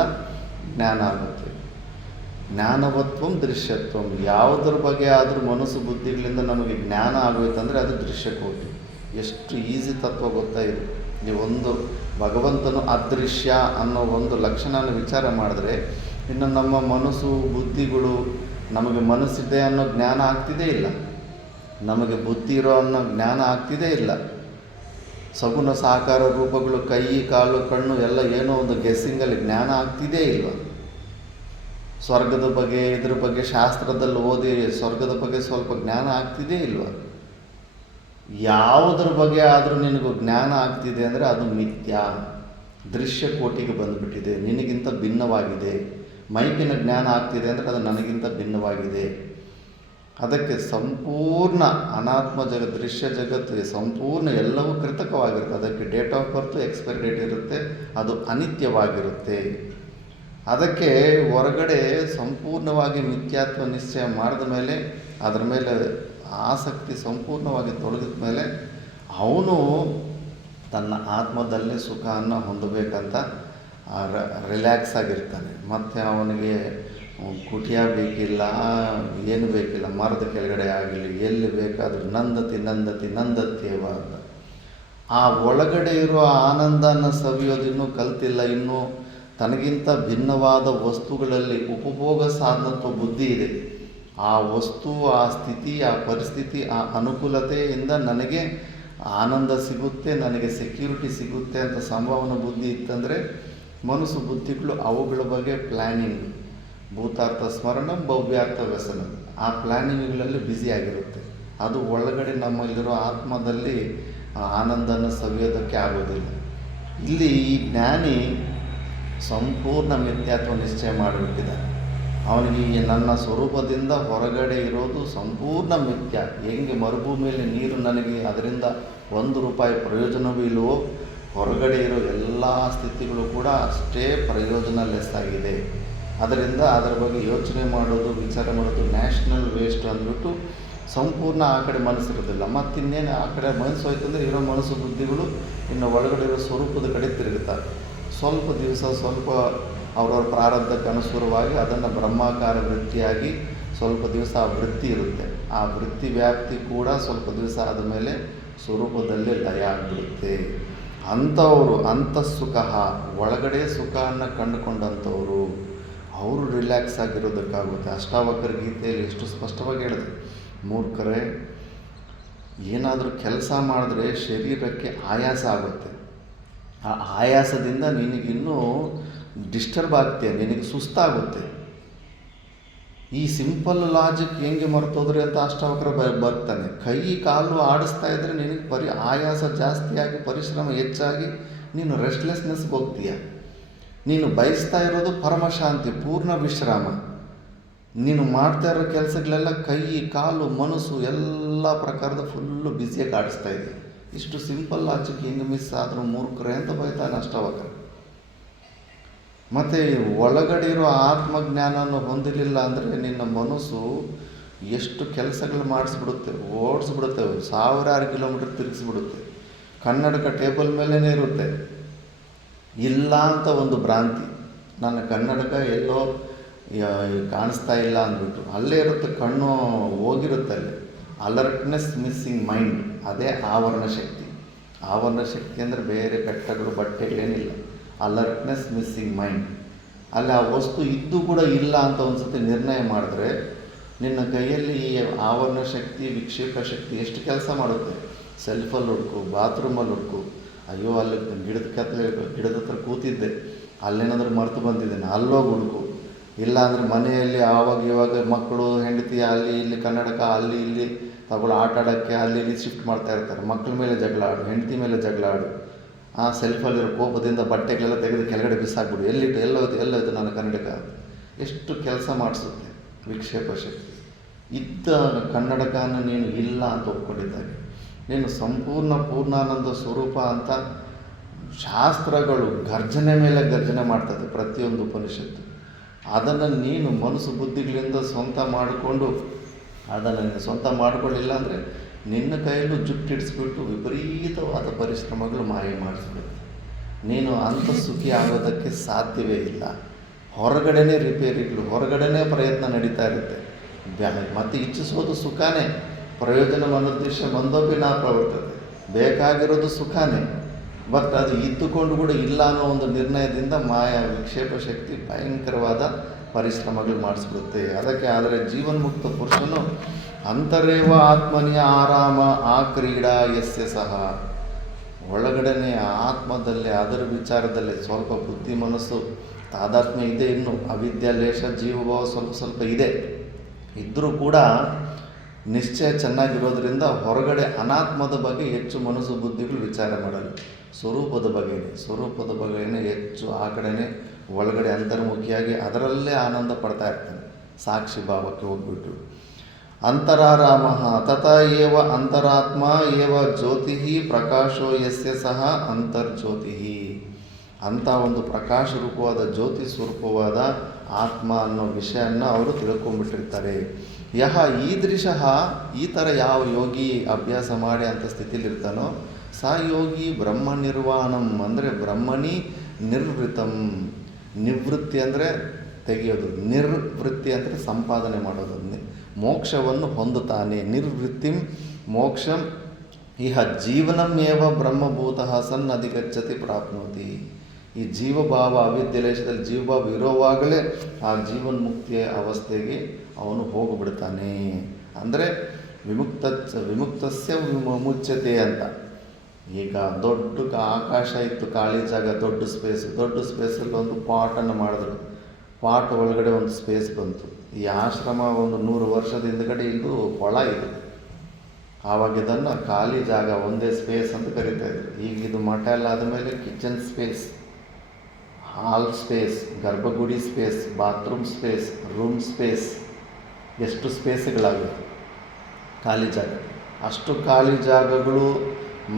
ಜ್ಞಾನ ಆಗುತ್ತೆ. ಜ್ಞಾನವತ್ವಂ ದೃಶ್ಯತ್ವಂ. ಯಾವುದ್ರ ಬಗ್ಗೆ ಆದರೂ ಮನಸ್ಸು ಬುದ್ಧಿಗಳಿಂದ ನಮಗೆ ಜ್ಞಾನ ಆಗೋಯ್ತಂದರೆ ಅದು ದೃಶ್ಯಕೋಟಿ. ಎಷ್ಟು ಈಸಿ ತತ್ವ ಗೊತ್ತಾ ಇದು. ನೀವೊಂದು ಭಗವಂತನು ಅದೃಶ್ಯ ಅನ್ನೋ ಒಂದು ಲಕ್ಷಣನ ವಿಚಾರ ಮಾಡಿದ್ರೆ ಇನ್ನು ನಮ್ಮ ಮನಸ್ಸು ಬುದ್ಧಿಗಳು, ನಮಗೆ ಮನಸ್ಸಿದೆ ಅನ್ನೋ ಜ್ಞಾನ ಆಗ್ತಿದೇ ಇಲ್ಲ, ನಮಗೆ ಬುದ್ಧಿ ಇರೋ ಅನ್ನೋ ಜ್ಞಾನ ಆಗ್ತಿದೇ ಇಲ್ಲ. ಸಗುಣ ಸಾಕಾರ ರೂಪಗಳು, ಕೈ ಕಾಲು ಕಣ್ಣು ಎಲ್ಲ ಏನೋ ಒಂದು ಗೆಸ್ಸಿಂಗಲ್ಲಿ ಜ್ಞಾನ ಆಗ್ತಿದೇ ಇಲ್ಲ. ಸ್ವರ್ಗದ ಬಗ್ಗೆ, ಇದ್ರ ಬಗ್ಗೆ ಶಾಸ್ತ್ರದಲ್ಲಿ ಓದಿ ಸ್ವರ್ಗದ ಬಗ್ಗೆ ಸ್ವಲ್ಪ ಜ್ಞಾನ ಆಗ್ತಿದೇ ಇಲ್ವ. ಯಾವುದ್ರ ಬಗ್ಗೆ ಆದರೂ ನಿನಗೂ ಜ್ಞಾನ ಆಗ್ತಿದೆ ಅಂದರೆ ಅದು ಮಿಥ್ಯಾ, ದೃಶ್ಯ ಕೋಟಿಗೆ ಬಂದುಬಿಟ್ಟಿದೆ, ನಿನಗಿಂತ ಭಿನ್ನವಾಗಿದೆ. ಮೈಕಿನ ಜ್ಞಾನ ಆಗ್ತಿದೆ ಅಂದರೆ ಅದು ನನಗಿಂತ ಭಿನ್ನವಾಗಿದೆ. ಅದಕ್ಕೆ ಸಂಪೂರ್ಣ ಅನಾತ್ಮ ದೃಶ್ಯ ಜಗತ್ತು ಸಂಪೂರ್ಣ ಎಲ್ಲವೂ ಕೃತಕವಾಗಿರುತ್ತೆ. ಅದಕ್ಕೆ date of birth, expiry date ಇರುತ್ತೆ, ಅದು ಅನಿತ್ಯವಾಗಿರುತ್ತೆ. ಅದಕ್ಕೆ ಹೊರಗಡೆ ಸಂಪೂರ್ಣವಾಗಿ ಮಿಥ್ಯಾತ್ವ ನಿಶ್ಚಯ ಮಾಡಿದ ಮೇಲೆ, ಅದರ ಮೇಲೆ ಆಸಕ್ತಿ ಸಂಪೂರ್ಣವಾಗಿ ತೊಡಗಿದ ಮೇಲೆ ಅವನು ತನ್ನ ಆತ್ಮದಲ್ಲೇ ಸುಖವನ್ನು ಹೊಂದಬೇಕಂತ ರಿಲ್ಯಾಕ್ಸ್ ಆಗಿರ್ತಾನೆ. ಮತ್ತು ಅವನಿಗೆ ಕುಟಿಯ ಬೇಕಿಲ್ಲ, ಏನು ಬೇಕಿಲ್ಲ, ಮರದ ಕೆಳಗಡೆ ಆಗಲಿ ಎಲ್ಲಿ ಬೇಕಾದರೂ ನಂದತ್ಯವ ಅಂತ. ಆ ಒಳಗಡೆ ಇರೋ ಆನಂದನ ಸವಿಯೋದು ಇನ್ನೂ ಕಲ್ತಿಲ್ಲ. ಇನ್ನೂ ತನಗಿಂತ ಭಿನ್ನವಾದ ವಸ್ತುಗಳಲ್ಲಿ ಉಪಭೋಗ ಸಾಧನತ್ವ ಬುದ್ಧಿ ಇದೆ. ಆ ವಸ್ತು, ಆ ಸ್ಥಿತಿ, ಆ ಪರಿಸ್ಥಿತಿ, ಆ ಅನುಕೂಲತೆಯಿಂದ ನನಗೆ ಆನಂದ ಸಿಗುತ್ತೆ, ನನಗೆ ಸೆಕ್ಯೂರಿಟಿ ಸಿಗುತ್ತೆ ಅಂತ ಸಂಭಾವನಾ ಬುದ್ಧಿ ಇತ್ತಂದರೆ ಮನಸ್ಸು ಬುದ್ಧಿಗಳು ಅವುಗಳ ಬಗ್ಗೆ ಪ್ಲ್ಯಾನಿಂಗ್, ಭೂತಾರ್ಥ ಸ್ಮರಣ, ಭವ್ಯಾರ್ಥ ವ್ಯಸನ, ಆ ಪ್ಲ್ಯಾನಿಂಗ್ಗಳಲ್ಲಿ ಬ್ಯುಸಿಯಾಗಿರುತ್ತೆ. ಅದು ಒಳಗಡೆ ನಮ್ಮಲ್ಲಿರೋ ಆತ್ಮದಲ್ಲಿ ಆನಂದನ ಸವಿಯೋದಕ್ಕೆ ಆಗೋದಿಲ್ಲ. ಇಲ್ಲಿ ಈ ಜ್ಞಾನಿ ಸಂಪೂರ್ಣ ಮಿಥ್ಯಾತ್ವ ನಿಶ್ಚಯ ಮಾಡಿಬಿಟ್ಟಿದ್ದಾನೆ. ಅವನಿಗೆ ನನ್ನ ಸ್ವರೂಪದಿಂದ ಹೊರಗಡೆ ಇರೋದು ಸಂಪೂರ್ಣ ಮಿಥ್ಯ. ಹೆಂಗೆ ಮರುಭೂಮಿಯಲ್ಲಿ ನೀರು ನನಗೆ ಅದರಿಂದ ₹1 ಪ್ರಯೋಜನವೂ ಇಲ್ಲವೋ, ಹೊರಗಡೆ ಇರೋ ಎಲ್ಲ ಸ್ಥಿತಿಗಳು ಕೂಡ ಅಷ್ಟೇ ಪ್ರಯೋಜನಲೆಸ್ ಆಗಿದೆ. ಅದರಿಂದ ಅದರ ಬಗ್ಗೆ ಯೋಚನೆ ಮಾಡೋದು, ವಿಚಾರ ಮಾಡೋದು ನ್ಯಾಷನಲ್ ವೇಸ್ಟ್ ಅಂದ್ಬಿಟ್ಟು ಸಂಪೂರ್ಣ ಆ ಕಡೆ ಮನಸ್ಸಿರೋದಿಲ್ಲ. ಮತ್ತಿನ್ನೇನು ಆ ಕಡೆ ಮನಸ್ಸು ಹೋಯ್ತಂದರೆ ಇರೋ ಮನಸ್ಸು ಬುದ್ಧಿಗಳು ಇನ್ನು ಒಳಗಡೆ ಇರೋ ಸ್ವರೂಪದ ಕಡೆ ತಿರುಗುತ್ತಾರೆ. ಸ್ವಲ್ಪ ದಿವಸ ಸ್ವಲ್ಪ ಅವರವ್ರ ಪ್ರಾರಬ್ಧಕ್ಕೆ ಅನುಸಾರವಾಗಿ ಅದನ್ನು ಬ್ರಹ್ಮಾಕಾರ ವೃತ್ತಿಯಾಗಿ ಸ್ವಲ್ಪ ದಿವಸ ಆ ವೃತ್ತಿ ಇರುತ್ತೆ. ಆ ವೃತ್ತಿ ವ್ಯಾಪ್ತಿ ಕೂಡ ಸ್ವಲ್ಪ ದಿವಸ ಆದಮೇಲೆ ಸ್ವರೂಪದಲ್ಲೇ ಲಯ ಆಗಿಬಿಡುತ್ತೆ. ಅಂಥವರು ಅಂತಃಸುಖ, ಒಳಗಡೆ ಸುಖವನ್ನು ಕಂಡುಕೊಂಡಂಥವರು, ಅವರು ರಿಲ್ಯಾಕ್ಸ್ ಆಗಿರೋದಕ್ಕಾಗುತ್ತೆ. ಅಷ್ಟಾವಕ್ರ ಗೀತೆಯಲ್ಲಿ ಎಷ್ಟು ಸ್ಪಷ್ಟವಾಗಿ ಹೇಳಿದೆ, ಮೂರ್ಖರೇ, ಏನಾದರೂ ಕೆಲಸ ಮಾಡಿದ್ರೆ ಶರೀರಕ್ಕೆ ಆಯಾಸ ಆಗುತ್ತೆ. ಆ ಆಯಾಸದಿಂದ ನಿನಗಿನ್ನೂ ಡಿಸ್ಟರ್ಬ್ ಆಗ್ತೀಯ, ನಿನಗೆ ಸುಸ್ತಾಗುತ್ತೆ. ಈ ಸಿಂಪಲ್ ಲಾಜಿಕ್ ಹೆಂಗೆ ಮರ್ತೋದ್ರಿ ಅಂತ ಅಷ್ಟಾವಕ್ರ ಬರ್ತಾನೆ. ಕೈ ಕಾಲು ಆಡಿಸ್ತಾ ಇದ್ದರೆ ನಿನಗೆ ಆಯಾಸ ಜಾಸ್ತಿಯಾಗಿ, ಪರಿಶ್ರಮ ಹೆಚ್ಚಾಗಿ, ನೀನು ರೆಸ್ಟ್ಲೆಸ್ನೆಸ್ಗೆ ಹೋಗ್ತೀಯ. ನೀನು ಬಯಸ್ತಾ ಇರೋದು ಪರಮಶಾಂತಿ, ಪೂರ್ಣ ವಿಶ್ರಾಮ. ನೀನು ಮಾಡ್ತಾ ಇರೋ ಕೆಲಸಗಳೆಲ್ಲ ಕೈ ಕಾಲು ಮನಸ್ಸು ಎಲ್ಲ ಪ್ರಕಾರದ ಫುಲ್ಲು ಬ್ಯುಸಿಯಾಗಿ ಆಡಿಸ್ತಾ ಇದೆ. ಇಷ್ಟು ಸಿಂಪಲ್ ಲಾಜಿಕ್ ಹಿಂಗೆ ಮಿಸ್ ಆದರೂ ಮೂರ್ಖರೇ ಅಂತ ಬೈತಾನೆ ಅಷ್ಟಾವಕ್ರ. ಮತ್ತು ಒಳಗಡೆ ಇರೋ ಆತ್ಮಜ್ಞಾನವನ್ನು ಹೊಂದಿರಲಿಲ್ಲ ಅಂದರೆ ನಿನ್ನ ಮನಸ್ಸು ಎಷ್ಟು ಕೆಲಸಗಳು ಮಾಡಿಸ್ಬಿಡುತ್ತೆ, ಓಡಿಸ್ಬಿಡುತ್ತೆ, 1000 ಕಿಲೋಮೀಟರ್ ತಿರುಗಿಸ್ಬಿಡುತ್ತೆ. ಕನ್ನಡಕ ಟೇಬಲ್ ಮೇಲೇ ಇರುತ್ತೆ, ಇಲ್ಲ ಅಂತ ಒಂದು ಭ್ರಾಂತಿ. ನನ್ನ ಕನ್ನಡಕ ಎಲ್ಲೋ ಕಾಣಿಸ್ತಾ ಇಲ್ಲ ಅಂದ್ಬಿಟ್ಟು ಅಲ್ಲೇ ಇರುತ್ತೆ, ಕಣ್ಣು ಹೋಗಿರುತ್ತೆ ಅಲ್ಲಿ. ಅಲರ್ಟ್ನೆಸ್ ಮಿಸ್ಸಿಂಗ್ ಮೈಂಡ್, ಅದೇ ಆವರಣ ಶಕ್ತಿ. ಆವರಣ ಶಕ್ತಿ ಅಂದರೆ ಬೇರೆ ಬೆಟ್ಟಗಳು ಬಟ್ಟೆಗಳೇನಿಲ್ಲ, ಅಲರ್ಟ್ನೆಸ್ ಮಿಸ್ಸಿಂಗ್ ಮೈಂಡ್. ಅಲ್ಲಿ ಆ ವಸ್ತು ಇದ್ದು ಕೂಡ ಇಲ್ಲ ಅಂತ ಒಂದು ಸತಿ ನಿರ್ಣಯ ಮಾಡಿದ್ರೆ ನಿನ್ನ ಕೈಯಲ್ಲಿ ಈ ಆವರಣ ಶಕ್ತಿ, ವಿಕ್ಷೇಪ ಶಕ್ತಿ ಎಷ್ಟು ಕೆಲಸ ಮಾಡುತ್ತೆ. ಸೆಲ್ಫಲ್ಲಿ ಹುಡುಕು, ಬಾತ್ರೂಮಲ್ಲಿ ಹುಡುಕು, ಅಯ್ಯೋ ಅಲ್ಲಿ ಗಿಡದ ಹತ್ರ ಕೂತಿದ್ದೆ, ಅಲ್ಲೇನಾದರೂ ಮರೆತು ಬಂದಿದ್ದೇನೆ, ಅಲ್ಲೋಗಿ ಹುಡುಕು. ಇಲ್ಲ ಅಂದರೆ ಮನೆಯಲ್ಲಿ ಆವಾಗ ಇವಾಗ ಮಕ್ಕಳು ಹೆಂಡತಿ ಅಲ್ಲಿ ಇಲ್ಲಿ ಕನ್ನಡಕ ಅಲ್ಲಿ ಇಲ್ಲಿ ತಗೊಳ್ಳೋ ಆಟ ಆಡೋಕ್ಕೆ ಅಲ್ಲಿ ಇಲ್ಲಿ ಶಿಫ್ಟ್ ಮಾಡ್ತಾ ಇರ್ತಾರೆ. ಮಕ್ಕಳ ಮೇಲೆ ಜಗಳ ಆಡು, ಹೆಂಡತಿ ಮೇಲೆ ಜಗಳ ಆಡು, ಆ ಸೆಲ್ಫಲ್ಲಿರೋ ಕೋಪದಿಂದ ಬಟ್ಟೆಗಳೆಲ್ಲ ತೆಗೆದು ಕೆಳಗಡೆ ಬಿಸಾಕ್ಬಿಡು, ಎಲ್ಲೋಯ್ತು ನನ್ನ ಕನ್ನಡಕ. ಎಷ್ಟು ಕೆಲಸ ಮಾಡಿಸುತ್ತೆ ವಿಕ್ಷೇಪ ಶಕ್ತಿ. ಇದ್ದ ಕನ್ನಡಕನ ನೀನು ಇಲ್ಲ ಅಂತ ಒಪ್ಕೊಂಡಿದ್ದಾಗ, ನೀನು ಸಂಪೂರ್ಣ ಪೂರ್ಣಾನಂದ ಸ್ವರೂಪ ಅಂತ ಶಾಸ್ತ್ರಗಳು ಗರ್ಜನೆ ಮೇಲೆ ಗರ್ಜನೆ ಮಾಡ್ತದೆ. ಪ್ರತಿಯೊಂದು ಉಪನಿಷತ್ತು ಅದನ್ನು ನೀನು ಮನಸ್ಸು ಬುದ್ಧಿಗಳಿಂದ ಸ್ವಂತ ಮಾಡಿಕೊಂಡು, ಅದನ್ನು ನೀನು ಸ್ವಂತ ಮಾಡಿಕೊಳ್ಳಿಲ್ಲ ಅಂದರೆ ನಿನ್ನ ಕೈಯಲ್ಲೂ ಜುಟ್ಟಿಡಿಸ್ಬಿಟ್ಟು ವಿಪರೀತವಾದ ಪರಿಶ್ರಮಗಳು ಮಾಯ ಮಾಡಿಸ್ಬಿಡುತ್ತೆ. ನೀನು ಅಂಥ ಸುಖಿ ಆಗೋದಕ್ಕೆ ಸಾಧ್ಯವೇ ಇಲ್ಲ. ಹೊರಗಡೆನೇ ರಿಪೇರಿಗಳು, ಹೊರಗಡೆನೇ ಪ್ರಯತ್ನ ನಡೀತಾ ಇರುತ್ತೆ. ಮತ್ತು ಇಚ್ಛಿಸೋದು ಸುಖನೇ, ಪ್ರಯೋಜನ ಮನುದ್ದೇಶ ಮಂದೋಪಿ ನಾ ಪ್ರವರ್ತತೆ. ಬೇಕಾಗಿರೋದು ಸುಖನೇ, ಬಟ್ ಅದು ಇದ್ದುಕೊಂಡು ಕೂಡ ಇಲ್ಲ ಅನ್ನೋ ಒಂದು ನಿರ್ಣಯದಿಂದ ಮಾಯಾ ವಿಕ್ಷೇಪ ಶಕ್ತಿ ಭಯಂಕರವಾದ ಪರಿಶ್ರಮಗಳು ಮಾಡಿಸ್ಬಿಡುತ್ತೆ. ಅದಕ್ಕೆ ಆದರೆ ಜೀವನ್ಮುಕ್ತ ಪುರುಷನು ಅಂತರೇವ ಆತ್ಮನಿಯ ಆರಾಮ ಆ ಕ್ರೀಡಾ ಯಸ್ಯ ಸಹ, ಒಳಗಡೆನೇ ಆತ್ಮದಲ್ಲಿ ಅದರ ವಿಚಾರದಲ್ಲಿ ಸ್ವಲ್ಪ ಬುದ್ಧಿ ಮನಸ್ಸು ತಾದಾತ್ಮ್ಯ ಇದೆ. ಇನ್ನು ಅವಿದ್ಯಾಲೇಶ ಜೀವಭಾವ ಸ್ವಲ್ಪ ಇದೆ, ಇದ್ದರೂ ಕೂಡ ನಿಶ್ಚಯ ಚೆನ್ನಾಗಿರೋದ್ರಿಂದ ಹೊರಗಡೆ ಅನಾತ್ಮದ ಬಗ್ಗೆ ಹೆಚ್ಚು ಮನಸ್ಸು ಬುದ್ಧಿಗಳು ವಿಚಾರ ಮಾಡಲ್ಲ. ಸ್ವರೂಪದ ಬಗ್ಗೆನೇ ಹೆಚ್ಚು ಆ ಕಡೆನೇ ಒಳಗಡೆ ಅಂತರ್ಮುಖಿಯಾಗಿ ಅದರಲ್ಲೇ ಆನಂದ ಪಡ್ತಾ ಇರ್ತಾನೆ, ಸಾಕ್ಷಿ ಭಾವಕ್ಕೆ ಹೋಗ್ಬಿಟ್ಟು. ಅಂತರಾರಾಮ ತತ ಏವ ಅಂತರಾತ್ಮ ಏವ ಜ್ಯೋತಿ ಪ್ರಕಾಶೋ ಯಸ್ಯ ಸಹ ಅಂತರ್ಜ್ಯೋತಿ. ಅಂಥ ಒಂದು ಪ್ರಕಾಶ ರೂಪವಾದ ಜ್ಯೋತಿ ಸ್ವರೂಪವಾದ ಆತ್ಮ ಅನ್ನೋ ವಿಷಯವನ್ನು ಅವರು ತಿಳ್ಕೊಂಡ್ಬಿಟ್ಟಿರ್ತಾರೆ. ಯಹ ಈದೃಶಃ, ಈ ಥರ ಯಾವ ಯೋಗಿ ಅಭ್ಯಾಸ ಮಾಡಿ ಅಂಥ ಸ್ಥಿತಿಲಿರ್ತಾನೋ ಸ ಯೋಗಿ ಬ್ರಹ್ಮ ನಿರ್ವಾಣಂ, ಅಂದರೆ ಬ್ರಹ್ಮಣಿ ನಿರ್ವೃತಂ. ನಿವೃತ್ತಿ ಅಂದರೆ ತೆಗೆಯೋದು, ನಿರ್ವೃತ್ತಿ ಅಂದರೆ ಸಂಪಾದನೆ ಮಾಡೋದು, ಮೋಕ್ಷವನ್ನು ಹೊಂದುತ್ತಾನೆ. ನಿರ್ವೃತ್ತಿಂ ಮೋಕ್ಷಂ ಇಹ ಜೀವನಮೇವ ಬ್ರಹ್ಮಭೂತಃ ಸನ್ ಅಧಿಗಚ್ಚತಿ ಪ್ರಾಪ್ನೋತಿ. ಈ ಜೀವಭಾವ ಅವಿದ್ಯಲೇಶದಲ್ಲಿ ಜೀವಭಾವ ಇರೋವಾಗಲೇ ಆ ಜೀವನ್ಮುಕ್ತಿಯ ಅವಸ್ಥೆಗೆ ಅವನು ಹೋಗಿಬಿಡ್ತಾನೆ. ಅಂದರೆ ವಿಮುಕ್ತಸ್ಯ ಮುಚ್ಯತೆ ಅಂತ. ಈಗ ದೊಡ್ಡ ಆಕಾಶ ಇತ್ತು, ಖಾಲಿ ಜಾಗ, ದೊಡ್ಡ ಸ್ಪೇಸಲ್ಲಿ ಒಂದು ಪಾಟನ್ನು ಮಾಡಿದ್ರು. ಪಾಟ್ ಒಳಗಡೆ ಒಂದು ಸ್ಪೇಸ್ ಬಂತು. ಈ ಆಶ್ರಮ ಒಂದು 100 ವರ್ಷದ ಹಿಂದ್ಗಡೆ ಇದು ಕೊಳ ಇದೆ. ಆವಾಗ ಇದನ್ನು ಖಾಲಿ ಜಾಗ, ಒಂದೇ ಸ್ಪೇಸ್ ಅಂತ ಕರೀತಾಯಿದ್ರು. ಈಗ ಇದು ಮಠ ಎಲ್ಲ ಆದಮೇಲೆ ಕಿಚನ್ ಸ್ಪೇಸ್, ಹಾಲ್ ಸ್ಪೇಸ್, ಗರ್ಭಗುಡಿ space, bathroom space, room space, ಎಷ್ಟು ಸ್ಪೇಸ್ಗಳಾಗುತ್ತೆ ಖಾಲಿ ಜಾಗ. ಅಷ್ಟು ಖಾಲಿ ಜಾಗಗಳು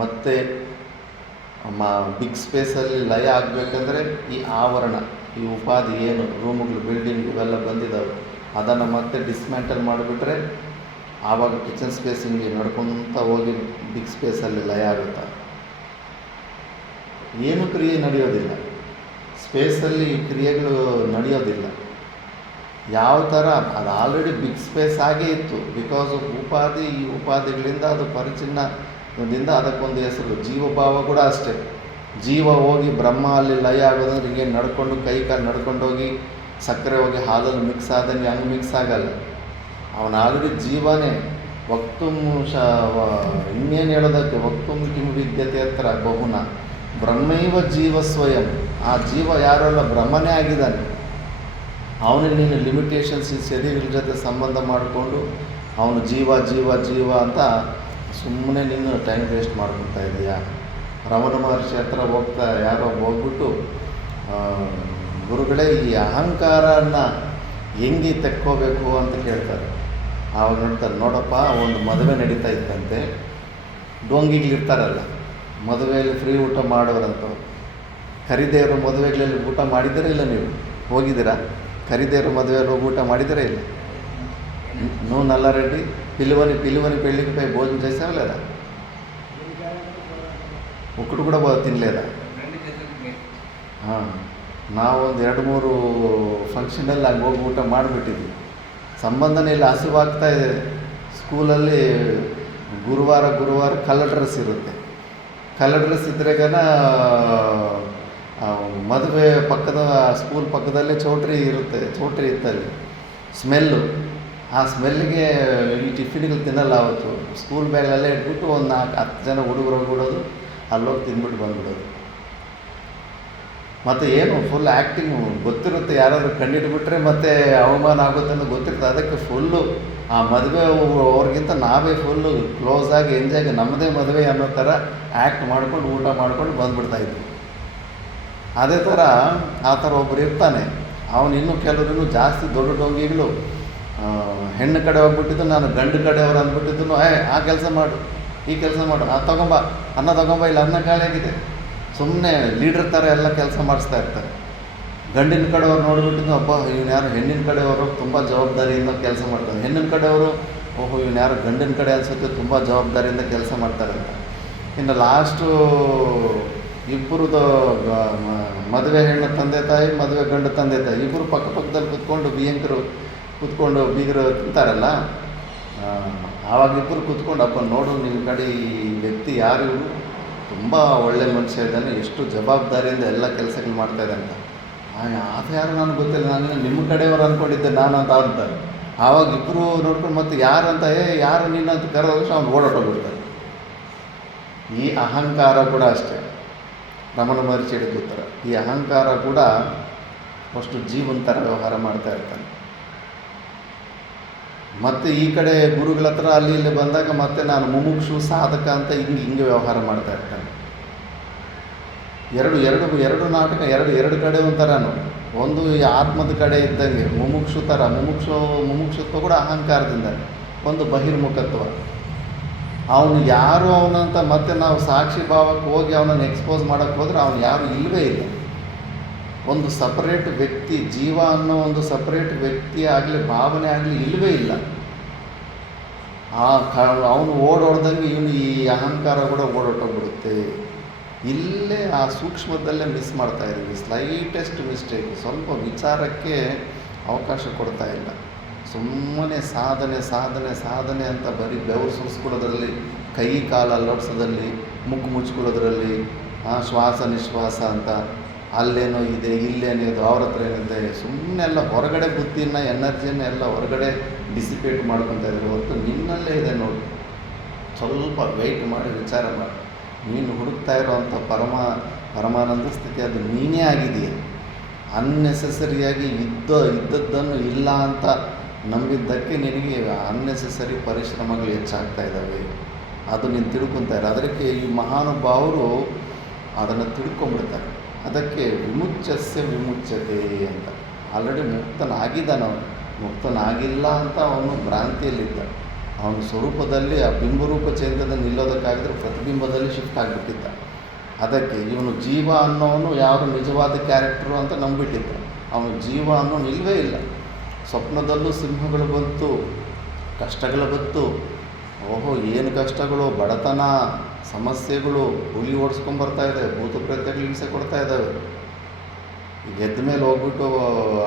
ಮತ್ತು ಬಿಗ್ ಸ್ಪೇಸಲ್ಲಿ ಲಯ ಆಗಬೇಕಂದ್ರೆ ಈ ಆವರಣ, ಈ ಉಪಾಧಿ ಏನು ರೂಮುಗಳು, ಬಿಲ್ಡಿಂಗ್ ಇವೆಲ್ಲ ಬಂದಿದ್ದಾವೆ, ಅದನ್ನು ಮತ್ತೆ ಡಿಸ್ಮ್ಯಾಂಟಲ್ ಮಾಡಿಬಿಟ್ರೆ ಆವಾಗ ಕಿಚನ್ ಸ್ಪೇಸ್ ಹಿಂಗೆ ನಡ್ಕೊತ ಹೋಗಿ ಬಿಗ್ ಸ್ಪೇಸಲ್ಲಿ ಲಯ ಆಗುತ್ತೆ. ಏನು ಕ್ರಿಯೆ ನಡೆಯೋದಿಲ್ಲ ಸ್ಪೇಸಲ್ಲಿ, ಕ್ರಿಯೆಗಳು ನಡೆಯೋದಿಲ್ಲ. ಯಾವ ಥರ ಅದು ಆಲ್ರೆಡಿ ಬಿಗ್ ಸ್ಪೇಸ್ ಆಗೇ ಇತ್ತು. ಬಿಕಾಸ್ ಆಫ್ ಉಪಾಧಿ, ಈ ಉಪಾಧಿಗಳಿಂದ ಅದು ಪರಿಚಿನ್ನದಿಂದ ಅದಕ್ಕೊಂದು ಹೆಸರು. ಜೀವಭಾವ ಕೂಡ ಅಷ್ಟೇ. ಜೀವ ಹೋಗಿ ಬ್ರಹ್ಮ ಅಲ್ಲಿ ಲಯ ಆಗೋದಂದ್ರೆ ಹಿಂಗೆ ನಡ್ಕೊಂಡು ಕೈ ಕಾಲು ನಡ್ಕೊಂಡೋಗಿ ಸಕ್ಕರೆ ಹೋಗಿ ಹಾಲಲ್ಲಿ ಮಿಕ್ಸ್ ಆದಂಗೆ ಹಂಗೆ ಮಿಕ್ಸ್ ಆಗಲ್ಲ. ಅವನ ಆಲ್ರೆಡಿ ಜೀವನೇ. ಇನ್ನೇನು ಹೇಳೋದಕ್ಕೆ, ವಕ್ತುಂ ಕಿಂ ವಿದ್ಯತೆ ಹತ್ರ ಬಹುನ ಬ್ರಹ್ಮೈವ ಜೀವ ಸ್ವಯಂ. ಆ ಜೀವ ಯಾರಲ್ಲ, ಬ್ರಹ್ಮನೇ ಆಗಿದ್ದಾನೆ. ಅವನಿಗೆ ನೀನು ಲಿಮಿಟೇಷನ್ಸ್ ಶರೀರದ ಜೊತೆ ಸಂಬಂಧ ಮಾಡಿಕೊಂಡು ಅವನು ಜೀವ ಜೀವ ಜೀವ ಅಂತ ಸುಮ್ಮನೆ ನೀನು ಟೈಮ್ ವೇಸ್ಟ್ ಮಾಡ್ಕೊತಾ ಇದೆಯಾ. ರಮಣ ಮಹರ್ಷಿ ಹತ್ರ ಯಾರೋ ಹೋಗ್ಬಿಟ್ಟು ಗುರುಗಳೇ ಈ ಅಹಂಕಾರನ ಹೆಂಗೆ ತೆಕ್ಕೋಬೇಕು ಅಂತ ಕೇಳ್ತಾರೆ. ಆವಾಗ ನೋಡ್ತಾರೆ, ನೋಡಪ್ಪ ಒಂದು ಮದುವೆ ನಡೀತಾ ಇತ್ತಂತೆ, ಡೋಂಗಿಗಳಿರ್ತಾರಲ್ಲ ಮದುವೆಯಲ್ಲಿ ಫ್ರೀ ಊಟ ಮಾಡೋರಂಥವ್ರು. ಕರಿದೇವ್ರ ಮದುವೆಗಳಲ್ಲಿ ಊಟ ಮಾಡಿದ್ದೀರಾ ಇಲ್ಲ? ನೀವು ಹೋಗಿದ್ದೀರಾ? ಕರಿದೇವ್ರ ಮದುವೆಯಲ್ಲಿ ಹೋಗಿ ಊಟ ಮಾಡಿದ್ದೀರಾ ಇಲ್ಲ? నువ్వు నల్లారెడ్డి పిలువని పెళ్ళికి పోయి భోజనం చేసావా లేదా? ఒక్కడు కూడా తినలేదా? ನಾವೊಂದು 2-3 ಫಂಕ್ಷನಲ್ಲಿ ಹಂಗೆ ಹೋಗಿ ಊಟ ಮಾಡಿಬಿಟ್ಟಿದ್ವಿ. ಸಂಬಂಧನೇ ಇಲ್ಲ, ಹಸಿವಾಗ್ತಾ ಇದೆ. ಸ್ಕೂಲಲ್ಲಿ ಗುರುವಾರ ಕಲರ್ ಡ್ರೆಸ್ ಇರುತ್ತೆ. ಕಲರ್ ಡ್ರೆಸ್ ಇದ್ರೆಗನ ಮದುವೆ ಪಕ್ಕದ ಸ್ಕೂಲ್ ಪಕ್ಕದಲ್ಲೇ ಚೌಟ್ರಿ ಇತ್ತಲ್ಲಿ. ಸ್ಮೆಲ್ಲು, ಆ ಸ್ಮೆಲ್ಲಿಗೆ ಈ ಟಿಫಿನ್ಗಳು ತಿನ್ನಲ್ಲ. ಅವತ್ತು ಸ್ಕೂಲ್ ಬ್ಯಾಗಲ್ಲೇ ಇಟ್ಬಿಟ್ಟು ಒಂದು 4-10 ಜನ ಹುಡುಗರು ಹೋಗ್ಬಿಡೋದು, ಅಲ್ಲೋಗಿ ತಿಂದ್ಬಿಟ್ಟು ಬಂದ್ಬಿಡೋದು. ಮತ್ತು ಏನು ಫುಲ್ ಆ್ಯಕ್ಟಿಂಗು ಗೊತ್ತಿರುತ್ತೆ, ಯಾರಾದರೂ ಕಂಡಿಡ್ಬಿಟ್ರೆ ಮತ್ತೆ ಅವಮಾನ ಆಗುತ್ತೆ ಅಂತ ಗೊತ್ತಿರುತ್ತೆ. ಅದಕ್ಕೆ ಫುಲ್ಲು ಆ ಮದುವೆ ಅವ್ರಿಗಿಂತ ನಾವೇ ಫುಲ್ಲು ಕ್ಲೋಸಾಗಿ ಎಂಜಾಯ್, ನಮ್ಮದೇ ಮದುವೆ ಅನ್ನೋ ಥರ ಆ್ಯಕ್ಟ್ ಮಾಡ್ಕೊಂಡು ಊಟ ಮಾಡ್ಕೊಂಡು ಬಂದುಬಿಡ್ತಾಯಿದ್ವಿ. ಅದೇ ಥರ ಆ ಥರ ಒಬ್ಬರು ಇರ್ತಾನೆ. ಅವನು ಇನ್ನೂ ಕೆಲವರು ಜಾಸ್ತಿ ದೊಡ್ಡ ಡೊಂಗಿಗಳು ಹೆಣ್ಣು ಕಡೆ ಹೋಗ್ಬಿಟ್ಟಿದ್ದು, ನಾನು ಗಂಡು ಕಡೆಯವರು ಅಂದ್ಬಿಟ್ಟಿದ್ದು, ಆ ಕೆಲಸ ಮಾಡು, ಈ ಕೆಲಸ ಮಾಡು, ತಗೊಂಬ ಅನ್ನ ತಗೊಂಬ, ಇಲ್ಲ ಅನ್ನ ಖಾಲಿಯಾಗಿದೆ. ಸುಮ್ಮನೆ ಲೀಡ್ರ್ ಥರ ಎಲ್ಲ ಕೆಲಸ ಮಾಡಿಸ್ತಾ ಇರ್ತಾರೆ. ಗಂಡಿನ ಕಡೆಯವ್ರು ನೋಡಿಬಿಟ್ಟಿದ್ದು, ಅಬ್ಬಾ ಇವನು ಯಾರು ಹೆಣ್ಣಿನ ಕಡೆಯವರು ತುಂಬ ಜವಾಬ್ದಾರಿಯಿಂದ ಕೆಲಸ ಮಾಡ್ತಾರೆ. ಹೆಣ್ಣಿನ ಕಡೆಯವರು, ಓಹೋ ಇವನು ಯಾರು ಗಂಡಿನ ಕಡೆ ಅನಿಸುತ್ತೆ ತುಂಬ ಜವಾಬ್ದಾರಿಯಿಂದ ಕೆಲಸ ಮಾಡ್ತಾರೆ ಅಂತ. ಇನ್ನು ಲಾಸ್ಟು ಇಬ್ಬರದು ಮದುವೆ ಹೆಣ್ಣು ತಂದೆ ತಾಯಿ, ಮದುವೆ ಗಂಡು ತಂದೆ ತಾಯಿ ಇಬ್ಬರು ಪಕ್ಕದಲ್ಲಿ ಕೂತ್ಕೊಂಡು ಕೂತ್ಕೊಂಡು ಬೀಗರು ತಿಂತಾರಲ್ಲ, ಆವಾಗ ಇಬ್ಬರು ಕೂತ್ಕೊಂಡು, ಅಪ್ಪ ನೋಡು ನಿನ್ನ ಕಡೆ ಈ ವ್ಯಕ್ತಿ ಯಾರು, ಇವರು ತುಂಬ ಒಳ್ಳೆ ಮನುಷ್ಯ ಇದ್ದಾನೆ, ಎಷ್ಟು ಜವಾಬ್ದಾರಿಯಿಂದ ಎಲ್ಲ ಕೆಲಸಗಳು ಮಾಡ್ತಾಯಿದ್ದೆ ಅಂತ. ಅದು ಯಾರು ನನಗೆ ಗೊತ್ತಿಲ್ಲ, ನಾನು ನಿಮ್ಮ ಕಡೆಯವರು ಅಂದ್ಕೊಂಡಿದ್ದೆ ನಾನು ಅಂತ ಅಂತಾರೆ. ಆವಾಗ ಇಬ್ಬರು ನೋಡ್ಕೊಂಡು ಮತ್ತೆ ಯಾರು ಅಂತ, ಯಾರು ನೀನು ಅಂತ ಕರೆದಷ್ಟು ಅವ್ನು ಓಡಾಟೋಗ್ಬಿಡ್ತಾರೆ. ಈ ಅಹಂಕಾರ ಕೂಡ ಅಷ್ಟೇ, ರಮಣ ಮಹರ್ಷಿ ಹೇಳಿದ ಈ ಅಹಂಕಾರ ಕೂಡ ಅಷ್ಟು ಜೀವನ ಥರ ವ್ಯವಹಾರ ಮಾಡ್ತಾ ಇರ್ತಾನೆ. ಮತ್ತು ಈ ಕಡೆ ಗುರುಗಳ ಹತ್ರ ಅಲ್ಲಿ ಇಲ್ಲಿ ಬಂದಾಗ ಮತ್ತೆ ನಾನು ಮುಮುಕ್ಷು ಸಾಧಕ ಅಂತ ಹಿಂಗೆ ವ್ಯವಹಾರ ಮಾಡ್ತಾ ಇರ್ತಾನೆ. ಎರಡು ನಾಟಕ, ಎರಡು ಕಡೆ ಒಂಥರನು. ಒಂದು ಈ ಆತ್ಮದ ಕಡೆ ಇದ್ದಂಗೆ ಮುಮುಕ್ಷು ಥರ, ಮುಮುಕ್ಷತ್ವ ಕೂಡ ಅಹಂಕಾರದಿಂದ. ಒಂದು ಬಹಿರ್ಮುಖತ್ವ. ಅವನು ಯಾರು ಅವನಂತ ಮತ್ತೆ ನಾವು ಸಾಕ್ಷಿ ಭಾವಕ್ಕೆ ಹೋಗಿ ಅವನನ್ನು ಎಕ್ಸ್ಪೋಸ್ ಮಾಡೋಕ್ಕೆ ಹೋದರೆ ಅವನು ಯಾರು ಇಲ್ಲವೇ ಇಲ್ಲ. ಒಂದು ಸಪರೇಟ್ ವ್ಯಕ್ತಿ, ಜೀವ ಅನ್ನೋ ಒಂದು ಸಪರೇಟ್ ವ್ಯಕ್ತಿ ಆಗಲಿ ಭಾವನೆ ಆಗಲಿ ಇಲ್ಲವೇ ಇಲ್ಲ. ಅವನು ಓಡೋಡ್ದಂಗೆ ಇವನು ಈ ಅಹಂಕಾರ ಕೂಡ ಓಡೋಟೋಗ್ಬಿಡುತ್ತೆ. ಇಲ್ಲೇ ಆ ಸೂಕ್ಷ್ಮದಲ್ಲೇ ಮಿಸ್ ಮಾಡ್ತಾ ಇದ್ದೀವಿ. ಸ್ಲೈಟೆಸ್ಟ್ ಮಿಸ್ಟೇಕ್, ಸ್ವಲ್ಪ ವಿಚಾರಕ್ಕೆ ಅವಕಾಶ ಕೊಡ್ತಾ ಇಲ್ಲ. ಸುಮ್ಮನೆ ಸಾಧನೆ ಅಂತ ಬರೀ ಬೆವರು ಸುರಿಸ್ಕೊಳ್ಳೋದ್ರಲ್ಲಿ, ಕೈ ಕಾಲು ಅಲ್ಲಾಡ್ಸೋದ್ರಲ್ಲಿ, ಮುಕ್ಕು ಮುಚ್ಕೊಳ್ಳೋದ್ರಲ್ಲಿ, ಶ್ವಾಸ ನಿಶ್ವಾಸ ಅಂತ ಅಲ್ಲೇನೋ ಇದೆ ಇಲ್ಲೇನೋ ಇದು ಅವ್ರ ಹತ್ರ ಏನಿದೆ, ಸುಮ್ಮನೆ ಎಲ್ಲ ಹೊರಗಡೆ ಬುದ್ಧಿನ ಎನರ್ಜಿನ ಎಲ್ಲ ಹೊರಗಡೆ ಡಿಸಿಪೇಟ್ ಮಾಡ್ಕೊತಾ ಇದ್ದಾರೆ ಹೊರತು ನಿನ್ನಲ್ಲೇ ಇದೆ ನೋಡಿ. ಸ್ವಲ್ಪ ವೆಯ್ಟ್ ಮಾಡಿ ವಿಚಾರ ಮಾಡಿ. ನೀನು ಹುಡುಕ್ತಾ ಇರೋವಂಥ ಪರಮಾನಂದ ಸ್ಥಿತಿ ಅದು ನೀನೇ ಆಗಿದೆಯಾ. ಅನ್ನೆಸೆಸರಿಯಾಗಿ ಇದ್ದದ್ದನ್ನು ಇಲ್ಲ ಅಂತ ನಂಬಿದ್ದಕ್ಕೆ ನಿನಗೆ ಅನ್ನೆಸೆಸರಿ ಪರಿಶ್ರಮಗಳು ಹೆಚ್ಚಾಗ್ತಾ ಇದ್ದಾವೆ. ಅದು ನೀನು ತಿಳ್ಕೊತಾ ಇರೋ. ಅದಕ್ಕೆ ಈ ಮಹಾನುಭಾವರು ಅದನ್ನು ತಿಳ್ಕೊಂಬಿಡ್ತಾರೆ. ಅದಕ್ಕೆ ವಿಮುಚ್ಯತೆ ಅಂತ. ಆಲ್ರೆಡಿ ಮುಕ್ತನಾಗಿದ್ದಾನವನು. ಮುಕ್ತನಾಗಿಲ್ಲ ಅಂತ ಅವನು ಭ್ರಾಂತಿಯಲ್ಲಿದ್ದ. ಅವನ ಸ್ವರೂಪದಲ್ಲಿ ಆ ಬಿಂಬರೂಪ ಚೇಂದ್ರದಲ್ಲಿ ನಿಲ್ಲೋದಕ್ಕಾಗಿದ್ರೆ ಪ್ರತಿಬಿಂಬದಲ್ಲಿ ಶಿಫ್ಟ್ ಆಗಿಬಿಟ್ಟಿದ್ದ. ಅದಕ್ಕೆ ಇವನು ಜೀವ ಅನ್ನೋನು ಯಾರು ನಿಜವಾದ ಕ್ಯಾರೆಕ್ಟರು ಅಂತ ನಂಬಿಟ್ಟಿದ್ದ. ಅವನು ಜೀವ ಅನ್ನೋನು ಇಲ್ಲವೇ ಇಲ್ಲ. ಸ್ವಪ್ನದಲ್ಲೂ ಸಿಂಹಗಳು ಬಂತು, ಕಷ್ಟಗಳು ಬಂತು. ಓಹೋ ಏನು ಕಷ್ಟಗಳು, ಬಡತನ, ಸಮಸ್ಯೆಗಳು, ಹುಲಿ ಓಡಿಸ್ಕೊಂಬರ್ತಾ ಇದೆ, ಭೂತ ಪ್ರೇತಗಳು ಹಿಂಸೆ ಕೊಡ್ತಾ ಇದ್ದಾವೆ. ಈಗ ಎದ್ದ ಮೇಲೆ ಹೋಗ್ಬಿಟ್ಟು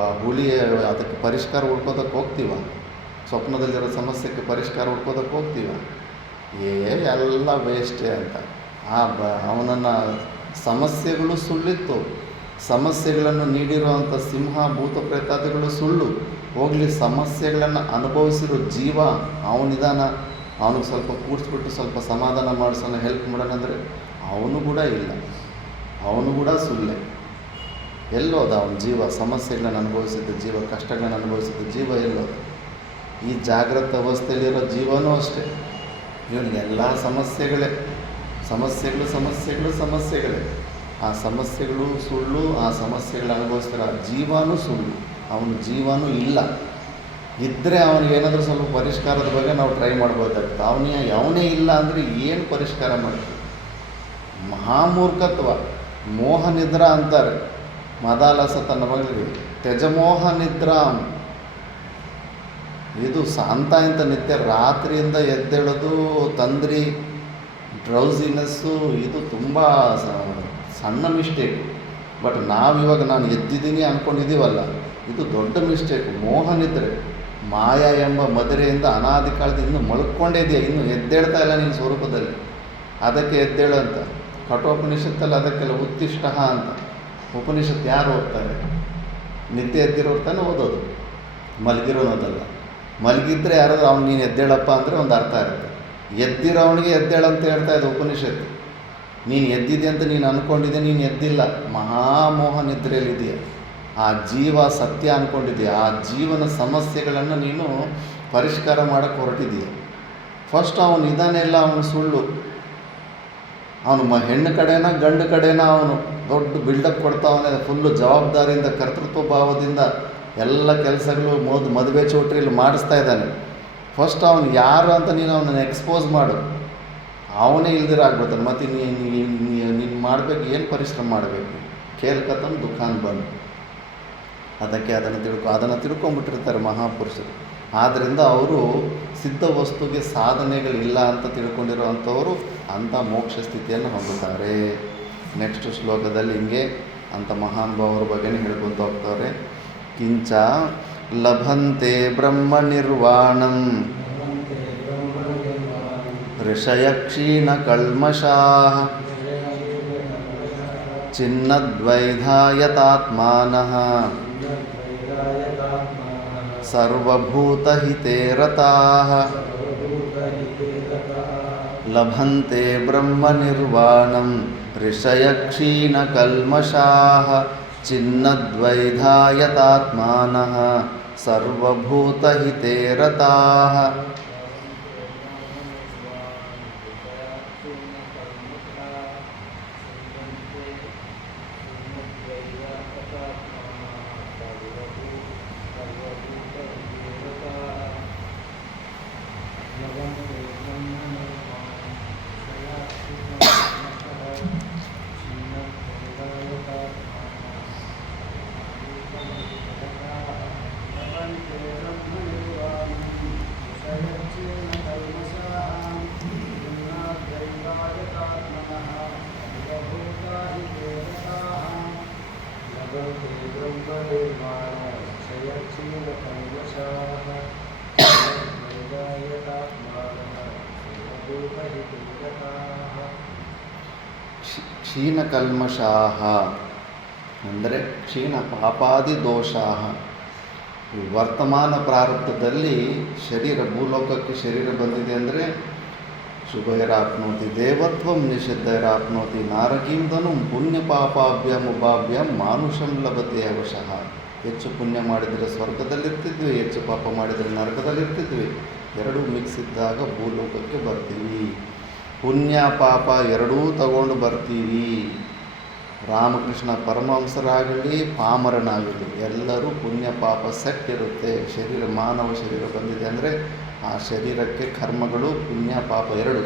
ಆ ಹುಲಿ ಅದಕ್ಕೆ ಪರಿಷ್ಕಾರ ಹುಡ್ಕೋದಕ್ಕೆ ಹೋಗ್ತೀವ? ಸ್ವಪ್ನದಲ್ಲಿರೋ ಸಮಸ್ಯೆಗೆ ಪರಿಷ್ಕಾರ ಹುಡ್ಕೋದಕ್ಕೆ ಹೋಗ್ತೀವ? ಎಲ್ಲ ವೇಸ್ಟೇ ಅಂತ. ಅವನನ್ನು ಸಮಸ್ಯೆಗಳು ಸುಳ್ಳಿತ್ತು. ಸಮಸ್ಯೆಗಳನ್ನು ನೀಡಿರುವಂಥ ಸಿಂಹ ಭೂತ ಪ್ರೇತಾದಿಗಳು ಸುಳ್ಳು. ಹೋಗಲಿ, ಸಮಸ್ಯೆಗಳನ್ನು ಅನುಭವಿಸಿರೋ ಜೀವ ಅವನಿದಾನ. ಅವನಿಗೆ ಸ್ವಲ್ಪ ಕೂಡಿಸ್ಬಿಟ್ಟು ಸ್ವಲ್ಪ ಸಮಾಧಾನ ಮಾಡಿಸೋಣ, ಹೆಲ್ಪ್ ಮಾಡೋಣ ಅಂದರೆ ಅವನು ಕೂಡ ಇಲ್ಲ. ಅವನು ಕೂಡ ಸುಳ್ಳೆ. ಎಲ್ಲೋದ ಅವನ ಜೀವ? ಸಮಸ್ಯೆಗಳನ್ನ ಅನುಭವಿಸಿದ್ದ ಜೀವ, ಕಷ್ಟಗಳನ್ನ ಅನುಭವಿಸಿದ್ದ ಜೀವ ಎಲ್ಲೋದ? ಈ ಜಾಗೃತ ಅವಸ್ಥೆಯಲ್ಲಿರೋ ಜೀವನೂ ಅಷ್ಟೇ, ಇವನಿಗೆಲ್ಲ ಸಮಸ್ಯೆಗಳೇ, ಸಮಸ್ಯೆಗಳೇ. ಆ ಸಮಸ್ಯೆಗಳು ಸುಳ್ಳು, ಆ ಸಮಸ್ಯೆಗಳು ಅನುಭವಿಸ್ತಾರೆ. ಆ ಜೀವನೂ ಸುಳ್ಳು, ಅವನ ಜೀವನೂ ಇಲ್ಲ. ಇದ್ದರೆ ಅವನಿಗೇನಾದರೂ ಸ್ವಲ್ಪ ಪರಿಷ್ಕಾರದ ಬಗ್ಗೆ ನಾವು ಟ್ರೈ ಮಾಡ್ಬೋದಾಗ್ತದೆ. ಅವನೇ ಇಲ್ಲ ಅಂದರೆ ಏನು ಪರಿಷ್ಕಾರ ಮಾಡ್ತೀವಿ? ಮಹಾಮೂರ್ಖತ್ವ, ಮೋಹನಿದ್ರಾ ಅಂತಾರೆ. ಮದಾಲಸ ತನ್ನ ಮಗಳಿಗೆ ತ್ಯಜಮೋಹ ನಿದ್ರಾಂ. ಇದು ಶಾಂತ ಅಂತ ನಿತ್ಯ ರಾತ್ರಿಯಿಂದ ಎದ್ದೇಳೋದು, ತಂದ್ರಿ ಡ್ರೌಸಿನೆಸ್ಸು, ಇದು ತುಂಬ ಸಣ್ಣ ಮಿಸ್ಟೇಕು. ಬಟ್ ನಾವಿವಾಗ ನಾನು ಎದ್ದಿದ್ದೀನಿ ಅಂದ್ಕೊಂಡಿದ್ದೀವಲ್ಲ, ಇದು ದೊಡ್ಡ ಮಿಸ್ಟೇಕು. ಮೋಹನಿದ್ರೆ ಮಾಯಾ ಎಂಬ ಮದುರೆಯಿಂದ ಅನಾದಿ ಕಾಲದಿಂದ ಇನ್ನೂ ಮಲ್ಕೊಂಡೇ ಇದೆಯಾ, ಇನ್ನೂ ಎದ್ದೇಳ್ತಾ ಇಲ್ಲ ನಿನ್ನ ಸ್ವರೂಪದಲ್ಲಿ. ಅದಕ್ಕೆ ಎದ್ದೇಳು ಅಂತ ಕಠೋಪನಿಷತ್ತಲ್ಲಿ ಅದಕ್ಕೆಲ್ಲ ಉತ್ತಿಷ್ಟ ಅಂತ. ಉಪನಿಷತ್ತು ಯಾರು ಓದ್ತಾರೆ? ನಿದ್ದೆ ಎದ್ದಿರೋರು ತಾನೇ ಓದೋದು, ಮಲಗಿರೋನೋದಲ್ಲ. ಮಲಗಿದ್ರೆ ಯಾರಾದರೂ ಅವ್ನು ನೀನು ಎದ್ದೇಳಪ್ಪ ಅಂದರೆ ಒಂದು ಅರ್ಥ ಇರುತ್ತೆ. ಎದ್ದಿರೋವನಿಗೆ ಎದ್ದೇಳಂತ ಹೇಳ್ತಾ ಇದೆ ಉಪನಿಷತ್ತು. ನೀನು ಎದ್ದಿದೆ ಅಂತ ನೀನು ಅಂದ್ಕೊಂಡಿದ್ದೆ, ನೀನು ಎದ್ದಿಲ್ಲ. ಮಹಾಮೋಹ ನಿದ್ರೆಯಲ್ಲಿದೆಯಾ. ಆ ಜೀವ ಸತ್ಯ ಅಂದ್ಕೊಂಡಿದೆಯಾ. ಆ ಜೀವನ ಸಮಸ್ಯೆಗಳನ್ನು ನೀನು ಪರಿಷ್ಕಾರ ಮಾಡೋಕ್ಕೆ ಹೊರಟಿದೆಯಾ. ಫಸ್ಟ್ ಅವನು ಇದಾನೆ ಇಲ್ಲ, ಅವನು ಸುಳ್ಳು. ಅವನು ಹೆಣ್ಣು ಕಡೆನ ಗಂಡು ಕಡೆನ ಅವನು ದೊಡ್ಡ ಬಿಲ್ಡಪ್ ಕೊಡ್ತಾವನೆ. ಫುಲ್ಲು ಜವಾಬ್ದಾರಿಯಿಂದ, ಕರ್ತೃತ್ವ ಭಾವದಿಂದ ಎಲ್ಲ ಕೆಲಸಗಳು ಮದುವೆ ಚೌಟ್ರಿಯಲ್ಲಿ ಮಾಡಿಸ್ತಾ ಇದ್ದಾನೆ. ಫಸ್ಟ್ ಅವನು ಯಾರು ಅಂತ ನೀನು ಅವನನ್ನು ಎಕ್ಸ್ಪೋಸ್ ಮಾಡು. ಅವನೇ ಇಲ್ದಿರಾಗ್ಬಿಡ್ತಾನೆ. ಮತ್ತು ನೀನು ಮಾಡಬೇಕು, ಏನು ಪರಿಶ್ರಮ ಮಾಡಬೇಕು? ಕೇಳ್ಕತ್ತಂದು ದುಃಖಾನ್ ಬಂದು ಅದಕ್ಕೆ ಅದನ್ನು ತಿಳ್ಕೊಂಬಿಟ್ಟಿರ್ತಾರೆ ಮಹಾಪುರುಷರು. ಆದ್ದರಿಂದ ಅವರು ಸಿದ್ಧ ವಸ್ತುಗೆ ಸಾಧನೆಗಳಿಲ್ಲ ಅಂತ ತಿಳ್ಕೊಂಡಿರುವಂಥವರು ಅಂಥ ಮೋಕ್ಷ ಸ್ಥಿತಿಯನ್ನು ಹೊಂದುತ್ತಾರೆ. ನೆಕ್ಸ್ಟ್ ಶ್ಲೋಕದಲ್ಲಿ ಹಿಂಗೆ ಅಂಥ ಮಹಾನುಭಾವರ ಬಗ್ಗೆನೇ ಹೇಳ್ಕೊತ ಹೋಗ್ತಾರೆ. ಕಿಂಚ ಲಭಂತೆ ಬ್ರಹ್ಮ ನಿರ್ವಾಣಂ ಋಷಯ ಕ್ಷೀಣ ಕಲ್ಮಷಾಃ ಚಿನ್ನದ್ವೈಧಾಯತಾತ್ಮಾನಃ ಸರ್ವಭೂತಹಿತೇ ರತಾಃ ಲಭಂತೆ ಬ್ರಹ್ಮ ನಿರ್ವಾಣಂ ಋಷಯ ಕ್ಷೀಣ ಕಲ್ಮಷಾಃ ಚಿನ್ನದ್ವೈಧಾಯತಾತ್ಮಾನಃ ಸರ್ವಭೂತಹಿತೇ ರತಾಃ. ಕ್ಷೀಣಕಲ್ಮಷಾಃ ಅಂದರೆ ಕ್ಷೀಣ ಪಾಪಾದಿ ದೋಷಾಃ. ವರ್ತಮಾನ ಪ್ರಾರಬ್ಧದಲ್ಲಿ ಶರೀರ, ಭೂಲೋಕಕ್ಕೆ ಶರೀರ ಬಂದಿದೆ ಅಂದರೆ ಶುಭೈರಾಪ್ನೋತಿ ದೇವತ್ವಂ ನಿಷಿದ್ಧೈರಾಪ್ನೋತಿ ನಾರಕೀಂದನು ಪುಣ್ಯ ಪಾಪಾಭ್ಯಂ ಉಭಾಭ್ಯಂ ಮಾನುಷಂ ಲಭತೆ ಅವಶಃ. ಹೆಚ್ಚು ಪುಣ್ಯ ಮಾಡಿದರೆ ಸ್ವರ್ಗದಲ್ಲಿರ್ತಿದ್ವಿ, ಹೆಚ್ಚು ಪಾಪ ಮಾಡಿದರೆ ನರಕದಲ್ಲಿರ್ತಿದ್ವಿ. ಎರಡೂ ಮಿಕ್ಸ್ ಇದ್ದಾಗ ಭೂಲೋಕಕ್ಕೆ ಬರ್ತೀವಿ. ಪುಣ್ಯ ಪಾಪ ಎರಡೂ ತಗೊಂಡು ಬರ್ತೀವಿ. ರಾಮಕೃಷ್ಣ ಪರಮಹಂಸರಾಗಲಿ ಪಾಮರನಾಗಲಿ ಎಲ್ಲರೂ ಪುಣ್ಯ ಪಾಪ ಸೆಟ್ ಇರುತ್ತೆ. ಶರೀರ, ಮಾನವ ಶರೀರ ಬಂದಿದೆ ಅಂದರೆ ಆ ಶರೀರಕ್ಕೆ ಕರ್ಮಗಳು ಪುಣ್ಯ ಪಾಪ ಎರಡು.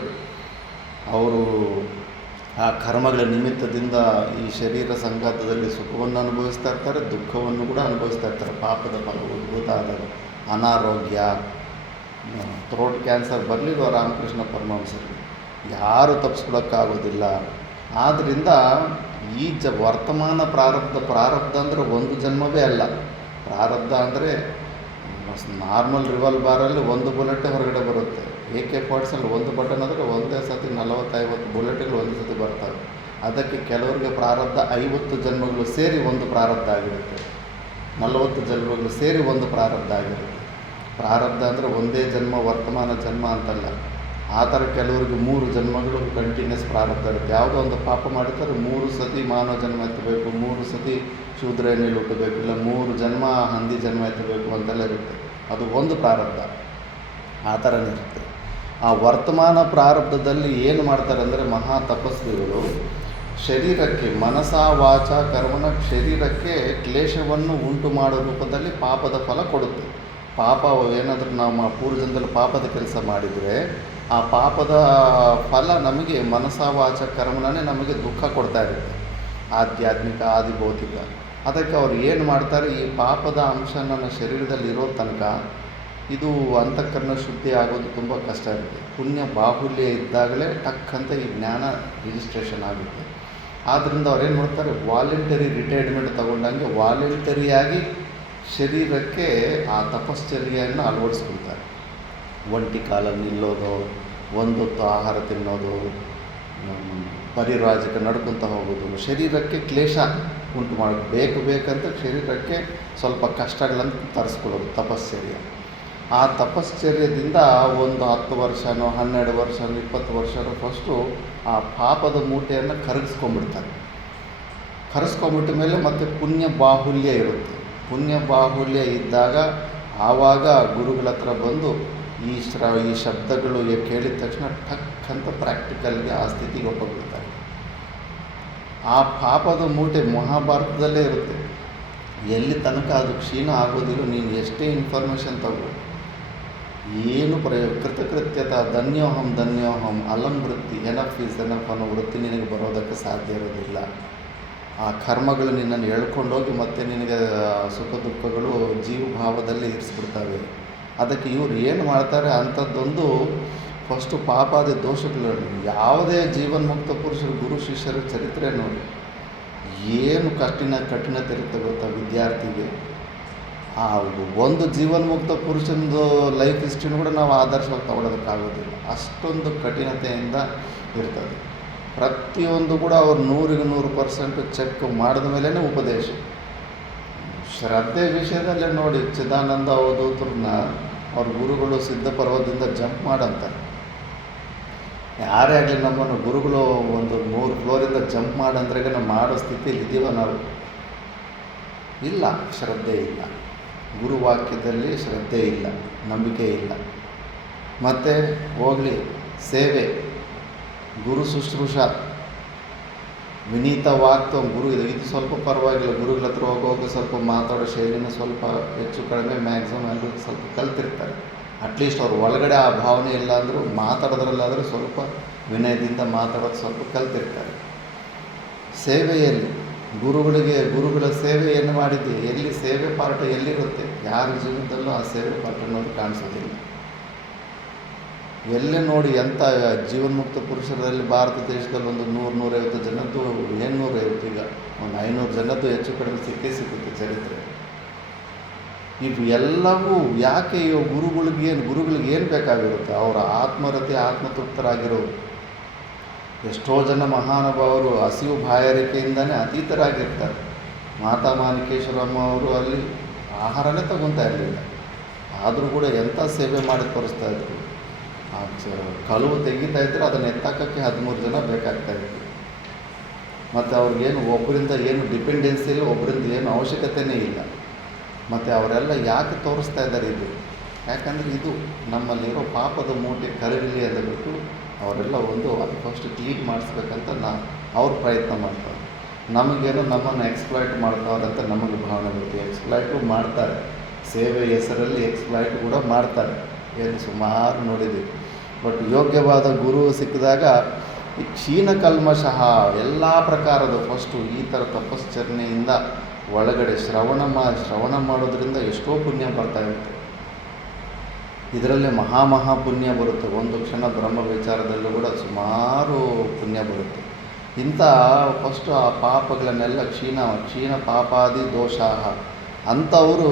ಅವರು ಆ ಕರ್ಮಗಳ ನಿಮಿತ್ತದಿಂದ ಈ ಶರೀರ ಸಂಘಾತದಲ್ಲಿ ಸುಖವನ್ನು ಅನುಭವಿಸ್ತಾ ಇರ್ತಾರೆ, ದುಃಖವನ್ನು ಕೂಡ ಅನುಭವಿಸ್ತಾ ಇರ್ತಾರೆ. ಪಾಪದ ಫಲ ಉದ್ಭೂತ ಆದಾಗ ಅನಾರೋಗ್ಯ, ಥ್ರೋಟ್ ಕ್ಯಾನ್ಸರ್ ಬರಲಿಲ್ವ ರಾಮಕೃಷ್ಣ ಪರಮಹಂಸರಿಗೆ? ಯಾರು ತಪ್ಪಿಸ್ಕೊಳಕ್ಕಾಗೋದಿಲ್ಲ. ಆದ್ದರಿಂದ ಈ ವರ್ತಮಾನ ಪ್ರಾರಬ್ಧ ಅಂದರೆ ಒಂದು ಜನ್ಮವೇ ಅಲ್ಲ. ಪ್ರಾರಬ್ಧ ಅಂದರೆ ನಾರ್ಮಲ್ ರಿವಾಲ್ವರಲ್ಲಿ ಒಂದು ಬುಲೆಟ್ ಹೊರಗಡೆ ಬರುತ್ತೆ. AK-47 ಒಂದು ಬಟನ್ ಆದರೆ ಒಂದೇ ಸತಿ 40-50 ಬುಲೆಟ್ಗಳು ಒಂದು ಸತಿ ಬರ್ತವೆ. ಅದಕ್ಕೆ ಕೆಲವರಿಗೆ ಪ್ರಾರಬ್ಧ 50 ಜನ್ಮಗಳು ಸೇರಿ ಒಂದು ಪ್ರಾರಬ್ಧ ಆಗಿರುತ್ತೆ, 40 ಜನ್ಮಗಳು ಸೇರಿ ಒಂದು ಪ್ರಾರಬ್ಧ ಆಗಿರುತ್ತೆ. ಪ್ರಾರಬ್ಧ ಅಂದರೆ ಒಂದೇ ಜನ್ಮ, ವರ್ತಮಾನ ಜನ್ಮ ಅಂತಲ್ಲ. ಆ ಥರ ಕೆಲವರಿಗೆ 3 ಜನ್ಮಗಳು ಕಂಟಿನ್ಯೂಸ್ ಪ್ರಾರಬ್ಧ ಇರುತ್ತೆ. ಯಾವುದೋ ಒಂದು ಪಾಪ ಮಾಡಿರ್ತಾರೆ 3 ಸತಿ ಮಾನವ ಜನ್ಮ ಎತ್ತಬೇಕು, 3 ಸತಿ ಶೂದ್ರನಲ್ಲಿ ಹುಟ್ಟಬೇಕು, ಇಲ್ಲ 3 ಜನ್ಮ ಹಂದಿ ಜನ್ಮ ಎತ್ತಬೇಕು ಅಂತೆಲ್ಲ ಇರುತ್ತೆ. ಅದು ಒಂದು ಪ್ರಾರಬ್ಧ, ಆ ಥರನೇ ಇರುತ್ತೆ. ಆ ವರ್ತಮಾನ ಪ್ರಾರಬ್ಧದಲ್ಲಿ ಏನು ಮಾಡ್ತಾರೆ ಅಂದರೆ ಮಹಾ ತಪಸ್ವಿಗಳು ಶರೀರಕ್ಕೆ ಮನಸ ವಾಚ ಕರ್ಮಣ ಶರೀರಕ್ಕೆ ಕ್ಲೇಶವನ್ನು ಉಂಟು ಮಾಡೋ ರೂಪದಲ್ಲಿ ಪಾಪದ ಫಲ ಕೊಡುತ್ತೆ. ಪಾಪ ಏನಾದರೂ ನಾವು ಪೂರ್ವಜನ್ಮದಲ್ಲಿ ಪಾಪದ ಕೆಲಸ ಮಾಡಿದರೆ ಆ ಪಾಪದ ಫಲ ನಮಗೆ ಮನಸ ವಾಚ ಕರ್ಮನೇ ನಮಗೆ ದುಃಖ ಕೊಡ್ತಾ ಇರುತ್ತೆ, ಆಧ್ಯಾತ್ಮಿಕ ಆದಿಭೌತಿಕ. ಅದಕ್ಕೆ ಅವ್ರು ಏನು ಮಾಡ್ತಾರೆ, ಈ ಪಾಪದ ಅಂಶ ನನ್ನ ಶರೀರದಲ್ಲಿ ಇರೋ ತನಕ ಇದು ಅಂತಃಕರಣ ಶುದ್ಧಿ ಆಗೋದು ತುಂಬ ಕಷ್ಟ ಇರುತ್ತೆ. ಪುಣ್ಯ ಬಾಹುಲ್ಯ ಇದ್ದಾಗಲೇ ಟಕ್ಕಂತ ಈ ಜ್ಞಾನ ರಿಜಿಸ್ಟ್ರೇಷನ್ ಆಗುತ್ತೆ. ಆದ್ದರಿಂದ ಅವ್ರೇನು ಮಾಡ್ತಾರೆ, ವಾಲಂಟರಿ ರಿಟೈರ್ಮೆಂಟ್ ತಗೊಂಡಂಗೆ ವಾಲಂಟರಿಯಾಗಿ ಶರೀರಕ್ಕೆ ಆ ತಪಶ್ಚರ್ಯೆಯನ್ನು ಅಳವಡಿಸ್ಕೊಳ್ತಾರೆ. ಒಂಟಿ ಕಾಲಲ್ಲಿ ನಿಲ್ಲೋದು, ಒಂದೊತ್ತು ಆಹಾರ ತಿನ್ನೋದು, ಪರಿರಾಜಕ ನಡ್ಕೊತ ಹೋಗೋದು, ಶರೀರಕ್ಕೆ ಕ್ಲೇಶ ಉಂಟು ಮಾಡೋದು, ಬೇಕಂತ ಶರೀರಕ್ಕೆ ಸ್ವಲ್ಪ ಕಷ್ಟಗಳನ್ನು ತರಿಸ್ಕೊಳ್ಳೋದು ತಪಶ್ಚರ್ಯ. ಆ ತಪಶ್ಚರ್ಯದಿಂದ ಒಂದು 10 ವರ್ಷನೋ 12 ವರ್ಷನೋ 20 ವರ್ಷನೋ ಫಸ್ಟು ಆ ಪಾಪದ ಮೂಟೆಯನ್ನು ಕರಗಿಸ್ಕೊಂಡ್ಬಿಡ್ತಾರೆ. ಕರಗಿಸ್ಕೊಂಡ್ಬಿಟ್ಟ ಮೇಲೆ ಮತ್ತೆ ಪುಣ್ಯ ಬಾಹುಲ್ಯ ಇರುತ್ತೆ. ಪುಣ್ಯ ಬಾಹುಲ್ಯ ಇದ್ದಾಗ ಆವಾಗ ಗುರುಗಳ ಹತ್ರ ಬಂದು ಈ ಶಬ್ದಗಳು ಕೇಳಿದ ತಕ್ಷಣ ಟಕ್ ಅಂತ ಪ್ರಾಕ್ಟಿಕಲ್ಗೆ ಆ ಸ್ಥಿತಿಗೆ ಹೊಟ್ಟೋಗ್ಬಿಡ್ತಾರೆ. ಆ ಪಾಪದ ಮೂಟೆ ಮಹಾಭಾರತದಲ್ಲೇ ಇರುತ್ತೆ. ಎಲ್ಲಿ ತನಕ ಅದು ಕ್ಷೀಣ ಆಗೋದಿಲ್ಲ, ನೀನು ಎಷ್ಟೇ ಇನ್ಫಾರ್ಮೇಷನ್ ತಗೋ, ಏನು ಕೃತಕೃತ್ಯತ ಧನ್ಯೋಹಂ ಅಲಂ ವೃತ್ತಿ ಎನಫ್ ಈಸ್ ಎನಫ್ ಅನ್ನೋ ವೃತ್ತಿ ನಿನಗೆ ಬರೋದಕ್ಕೆ ಸಾಧ್ಯ ಇರೋದಿಲ್ಲ. ಆ ಕರ್ಮಗಳು ನಿನ್ನನ್ನು ಎಳ್ಕೊಂಡೋಗಿ ಮತ್ತೆ ನಿನಗೆ ಸುಖ ದುಃಖಗಳು ಜೀವಭಾವದಲ್ಲಿ ಇರಿಸ್ಬಿಡ್ತವೆ. ಅದಕ್ಕೆ ಇವರು ಏನು ಮಾಡ್ತಾರೆ, ಅಂಥದ್ದೊಂದು ಫಸ್ಟು ಪಾಪಾದಿ ದೋಷಗಳು. ಯಾವುದೇ ಜೀವನ್ಮುಕ್ತ ಪುರುಷರು ಗುರು ಶಿಷ್ಯರ ಚರಿತ್ರೆ ನೋಡಿ, ಏನು ಕಠಿಣತೆ ಇರುತ್ತೆ ಗೊತ್ತಾ ವಿದ್ಯಾರ್ಥಿಗೆ. ಆ ಒಂದು ಜೀವನ್ಮುಕ್ತ ಪುರುಷನದು ಲೈಫ್ ಹಿಸ್ಟ್ರಿನೂ ಕೂಡ ನಾವು ಆದರ್ಶವಾಗಿ ತಗೊಳ್ಳೋದಕ್ಕಾಗೋದಿಲ್ಲ, ಅಷ್ಟೊಂದು ಕಠಿಣತೆಯಿಂದ ಇರ್ತದೆ. ಪ್ರತಿಯೊಂದು ಕೂಡ ಅವ್ರು 100% ಚೆಕ್ ಮಾಡಿದ ಮೇಲೇ ಉಪದೇಶ. ಶ್ರದ್ಧೆ ವಿಷಯದಲ್ಲೇ ನೋಡಿ, ಚಿದಾನಂದ ಅವಧೂತರನ್ನ ಅವ್ರ ಗುರುಗಳು ಸಿದ್ಧ ಪರ್ವತದಿಂದ ಜಂಪ್ ಮಾಡಂತಾರೆ. ಯಾರೇ ಆಗಲಿ ನಮ್ಮನ್ನು ಗುರುಗಳು ಒಂದು 100 ಫ್ಲೋರಿಂದ ಜಂಪ್ ಮಾಡಂದ್ರೆ ನಾವು ಮಾಡೋ ಸ್ಥಿತಿಯಲ್ಲಿ ಇದ್ದೀವ ನಾವು? ಇಲ್ಲ, ಶ್ರದ್ಧೆ ಇಲ್ಲ. ಗುರುವಾಕ್ಯದಲ್ಲಿ ಶ್ರದ್ಧೆ ಇಲ್ಲ, ನಂಬಿಕೆ ಇಲ್ಲ. ಮತ್ತು ಹೋಗಲಿ ಸೇವೆ, ಗುರು ಶುಶ್ರೂಷ, ವಿನೀತ ವಾಕ್ತು ಗುರು ಇದು ಸ್ವಲ್ಪ ಪರವಾಗಿಲ್ಲ. ಗುರುಗಳ ಹತ್ರ ಹೋಗುವಾಗ ಸ್ವಲ್ಪ ಮಾತಾಡೋ ಶೈಲಿನ ಸ್ವಲ್ಪ ಹೆಚ್ಚು ಕಡಿಮೆ ಮ್ಯಾಕ್ಸಿಮಮ್ ಎಲ್ಲರೂ ಸ್ವಲ್ಪ ಕಲ್ತಿರ್ತಾರೆ. ಅಟ್ಲೀಸ್ಟ್ ಅವ್ರ ಒಳಗಡೆ ಆ ಭಾವನೆ ಇಲ್ಲ ಅಂದರೂ ಮಾತಾಡೋದ್ರಲ್ಲಾದರೂ ಸ್ವಲ್ಪ ವಿನಯದಿಂದ ಮಾತಾಡೋದು ಸ್ವಲ್ಪ ಕಲ್ತಿರ್ತಾರೆ. ಸೇವೆಯಲ್ಲಿ ಗುರುಗಳ ಸೇವೆಯನ್ನು ಮಾಡಿದ್ದೆ, ಎಲ್ಲಿ ಸೇವೆ ಪಾರ್ಟ್ ಎಲ್ಲಿರುತ್ತೆ, ಯಾರ ಜೀವನದಲ್ಲೂ ಆ ಸೇವೆ ಪಾರ್ಟ್ ಅನ್ನೋದು ಕಾಣಿಸೋದಿಲ್ಲ. ಎಲ್ಲೇ ನೋಡಿ ಎಂಥ ಜೀವನ್ಮುಕ್ತ ಪುರುಷರಲ್ಲಿ ಭಾರತ ದೇಶದಲ್ಲಿ ಒಂದು 100-150 ಜನದ್ದು, 850 ಈಗ ಒಂದು 500 ಜನದ್ದು ಹೆಚ್ಚು ಕಡಿಮೆ ಸಿಗುತ್ತೆ ಚರಿತ್ರೆ. ಇವು ಎಲ್ಲವೂ ಯಾಕೆ ಗುರುಗಳಿಗೆ ಏನು ಬೇಕಾಗಿರುತ್ತೆ, ಅವರ ಆತ್ಮರತಿ ಆತ್ಮತೃಪ್ತರಾಗಿರೋರು. ಎಷ್ಟೋ ಜನ ಮಹಾನುಭಾವರು ಹಸಿವು ಬಾಯಾರಿಕೆಯಿಂದನೇ ಅತೀತರಾಗಿರ್ತಾರೆ. ಮಾತಾ ಮಾಣಿಕೇಶ್ವರಮ್ಮ ಅವರು ಅಲ್ಲಿ ಆಹಾರನೇ ತಗೊತಾ ಇರಲಿಲ್ಲ, ಆದರೂ ಕೂಡ ಎಂಥ ಸೇವೆ ಮಾಡಿ ತೋರಿಸ್ತಾಯಿದ್ರು. ಆ ಕಳುವು ತೆಗಿತಾ ಇದ್ದರೆ ಅದನ್ನು ಎತ್ತಾಕಕ್ಕೆ 13 ಜನ ಬೇಕಾಗ್ತಾಯಿತ್ತು. ಮತ್ತು ಅವ್ರಿಗೇನು ಒಬ್ಬರಿಂದ ಏನು ಡಿಪೆಂಡೆನ್ಸಿ ಇಲ್ಲ, ಒಬ್ಬರಿಂದ ಏನು ಅವಶ್ಯಕತೆಯೇ ಇಲ್ಲ. ಮತ್ತು ಅವರೆಲ್ಲ ಯಾಕೆ ತೋರಿಸ್ತಾ ಇದ್ದಾರೆ ಇದು? ಯಾಕಂದರೆ ಇದು ನಮ್ಮಲ್ಲಿರೋ ಪಾಪದ ಮೂಟೆ ಕರಗಲಿ ಅಂತ ಬಿಟ್ಟು ಅವರೆಲ್ಲ ಅದು ಫಸ್ಟ್ ಕ್ಲೀನ್ ಮಾಡಿಸ್ಬೇಕಂತ ಅವ್ರು ಪ್ರಯತ್ನ ಮಾಡ್ತಾರೆ. ನಮಗೇನೋ ನಮ್ಮನ್ನು ಎಕ್ಸ್ಪ್ಲಾಯ್ಟ್ ಮಾಡ್ತಾವ್ರಂತ ನಮಗೆ ಭಾವನೆ ಬರುತ್ತೆ. ಎಕ್ಸ್ಪ್ಲಾಯ್ಟು ಮಾಡ್ತಾರೆ, ಸೇವೆ ಹೆಸರಲ್ಲಿ ಎಕ್ಸ್ಪ್ಲಾಯ್ಟ್ ಕೂಡ ಮಾಡ್ತಾರೆ, ಏನು ಸುಮಾರು ನೋಡಿದ್ದೀವಿ. ಬಟ್ ಯೋಗ್ಯವಾದ ಗುರು ಸಿಕ್ಕಿದಾಗ ಈ ಕ್ಷೀಣ ಕಲ್ಮಶಃ ಎಲ್ಲ ಪ್ರಕಾರದ ಫಸ್ಟು ಈ ಥರ ತಪಶ್ಚರಣೆಯಿಂದ ಒಳಗಡೆ ಶ್ರವಣ ಮಾಡೋದ್ರಿಂದ ಎಷ್ಟೋ ಪುಣ್ಯ ಬರ್ತಾ ಇರುತ್ತೆ. ಇದರಲ್ಲೇ ಮಹಾ ಪುಣ್ಯ ಬರುತ್ತೆ. ಒಂದು ಕ್ಷಣ ಬ್ರಹ್ಮ ವಿಚಾರದಲ್ಲೂ ಕೂಡ ಸುಮಾರು ಪುಣ್ಯ ಬರುತ್ತೆ. ಇಂಥ ಫಸ್ಟು ಆ ಪಾಪಗಳನ್ನೆಲ್ಲ ಕ್ಷೀಣ ಪಾಪಾದಿ ದೋಷಾಹ ಅಂಥವರು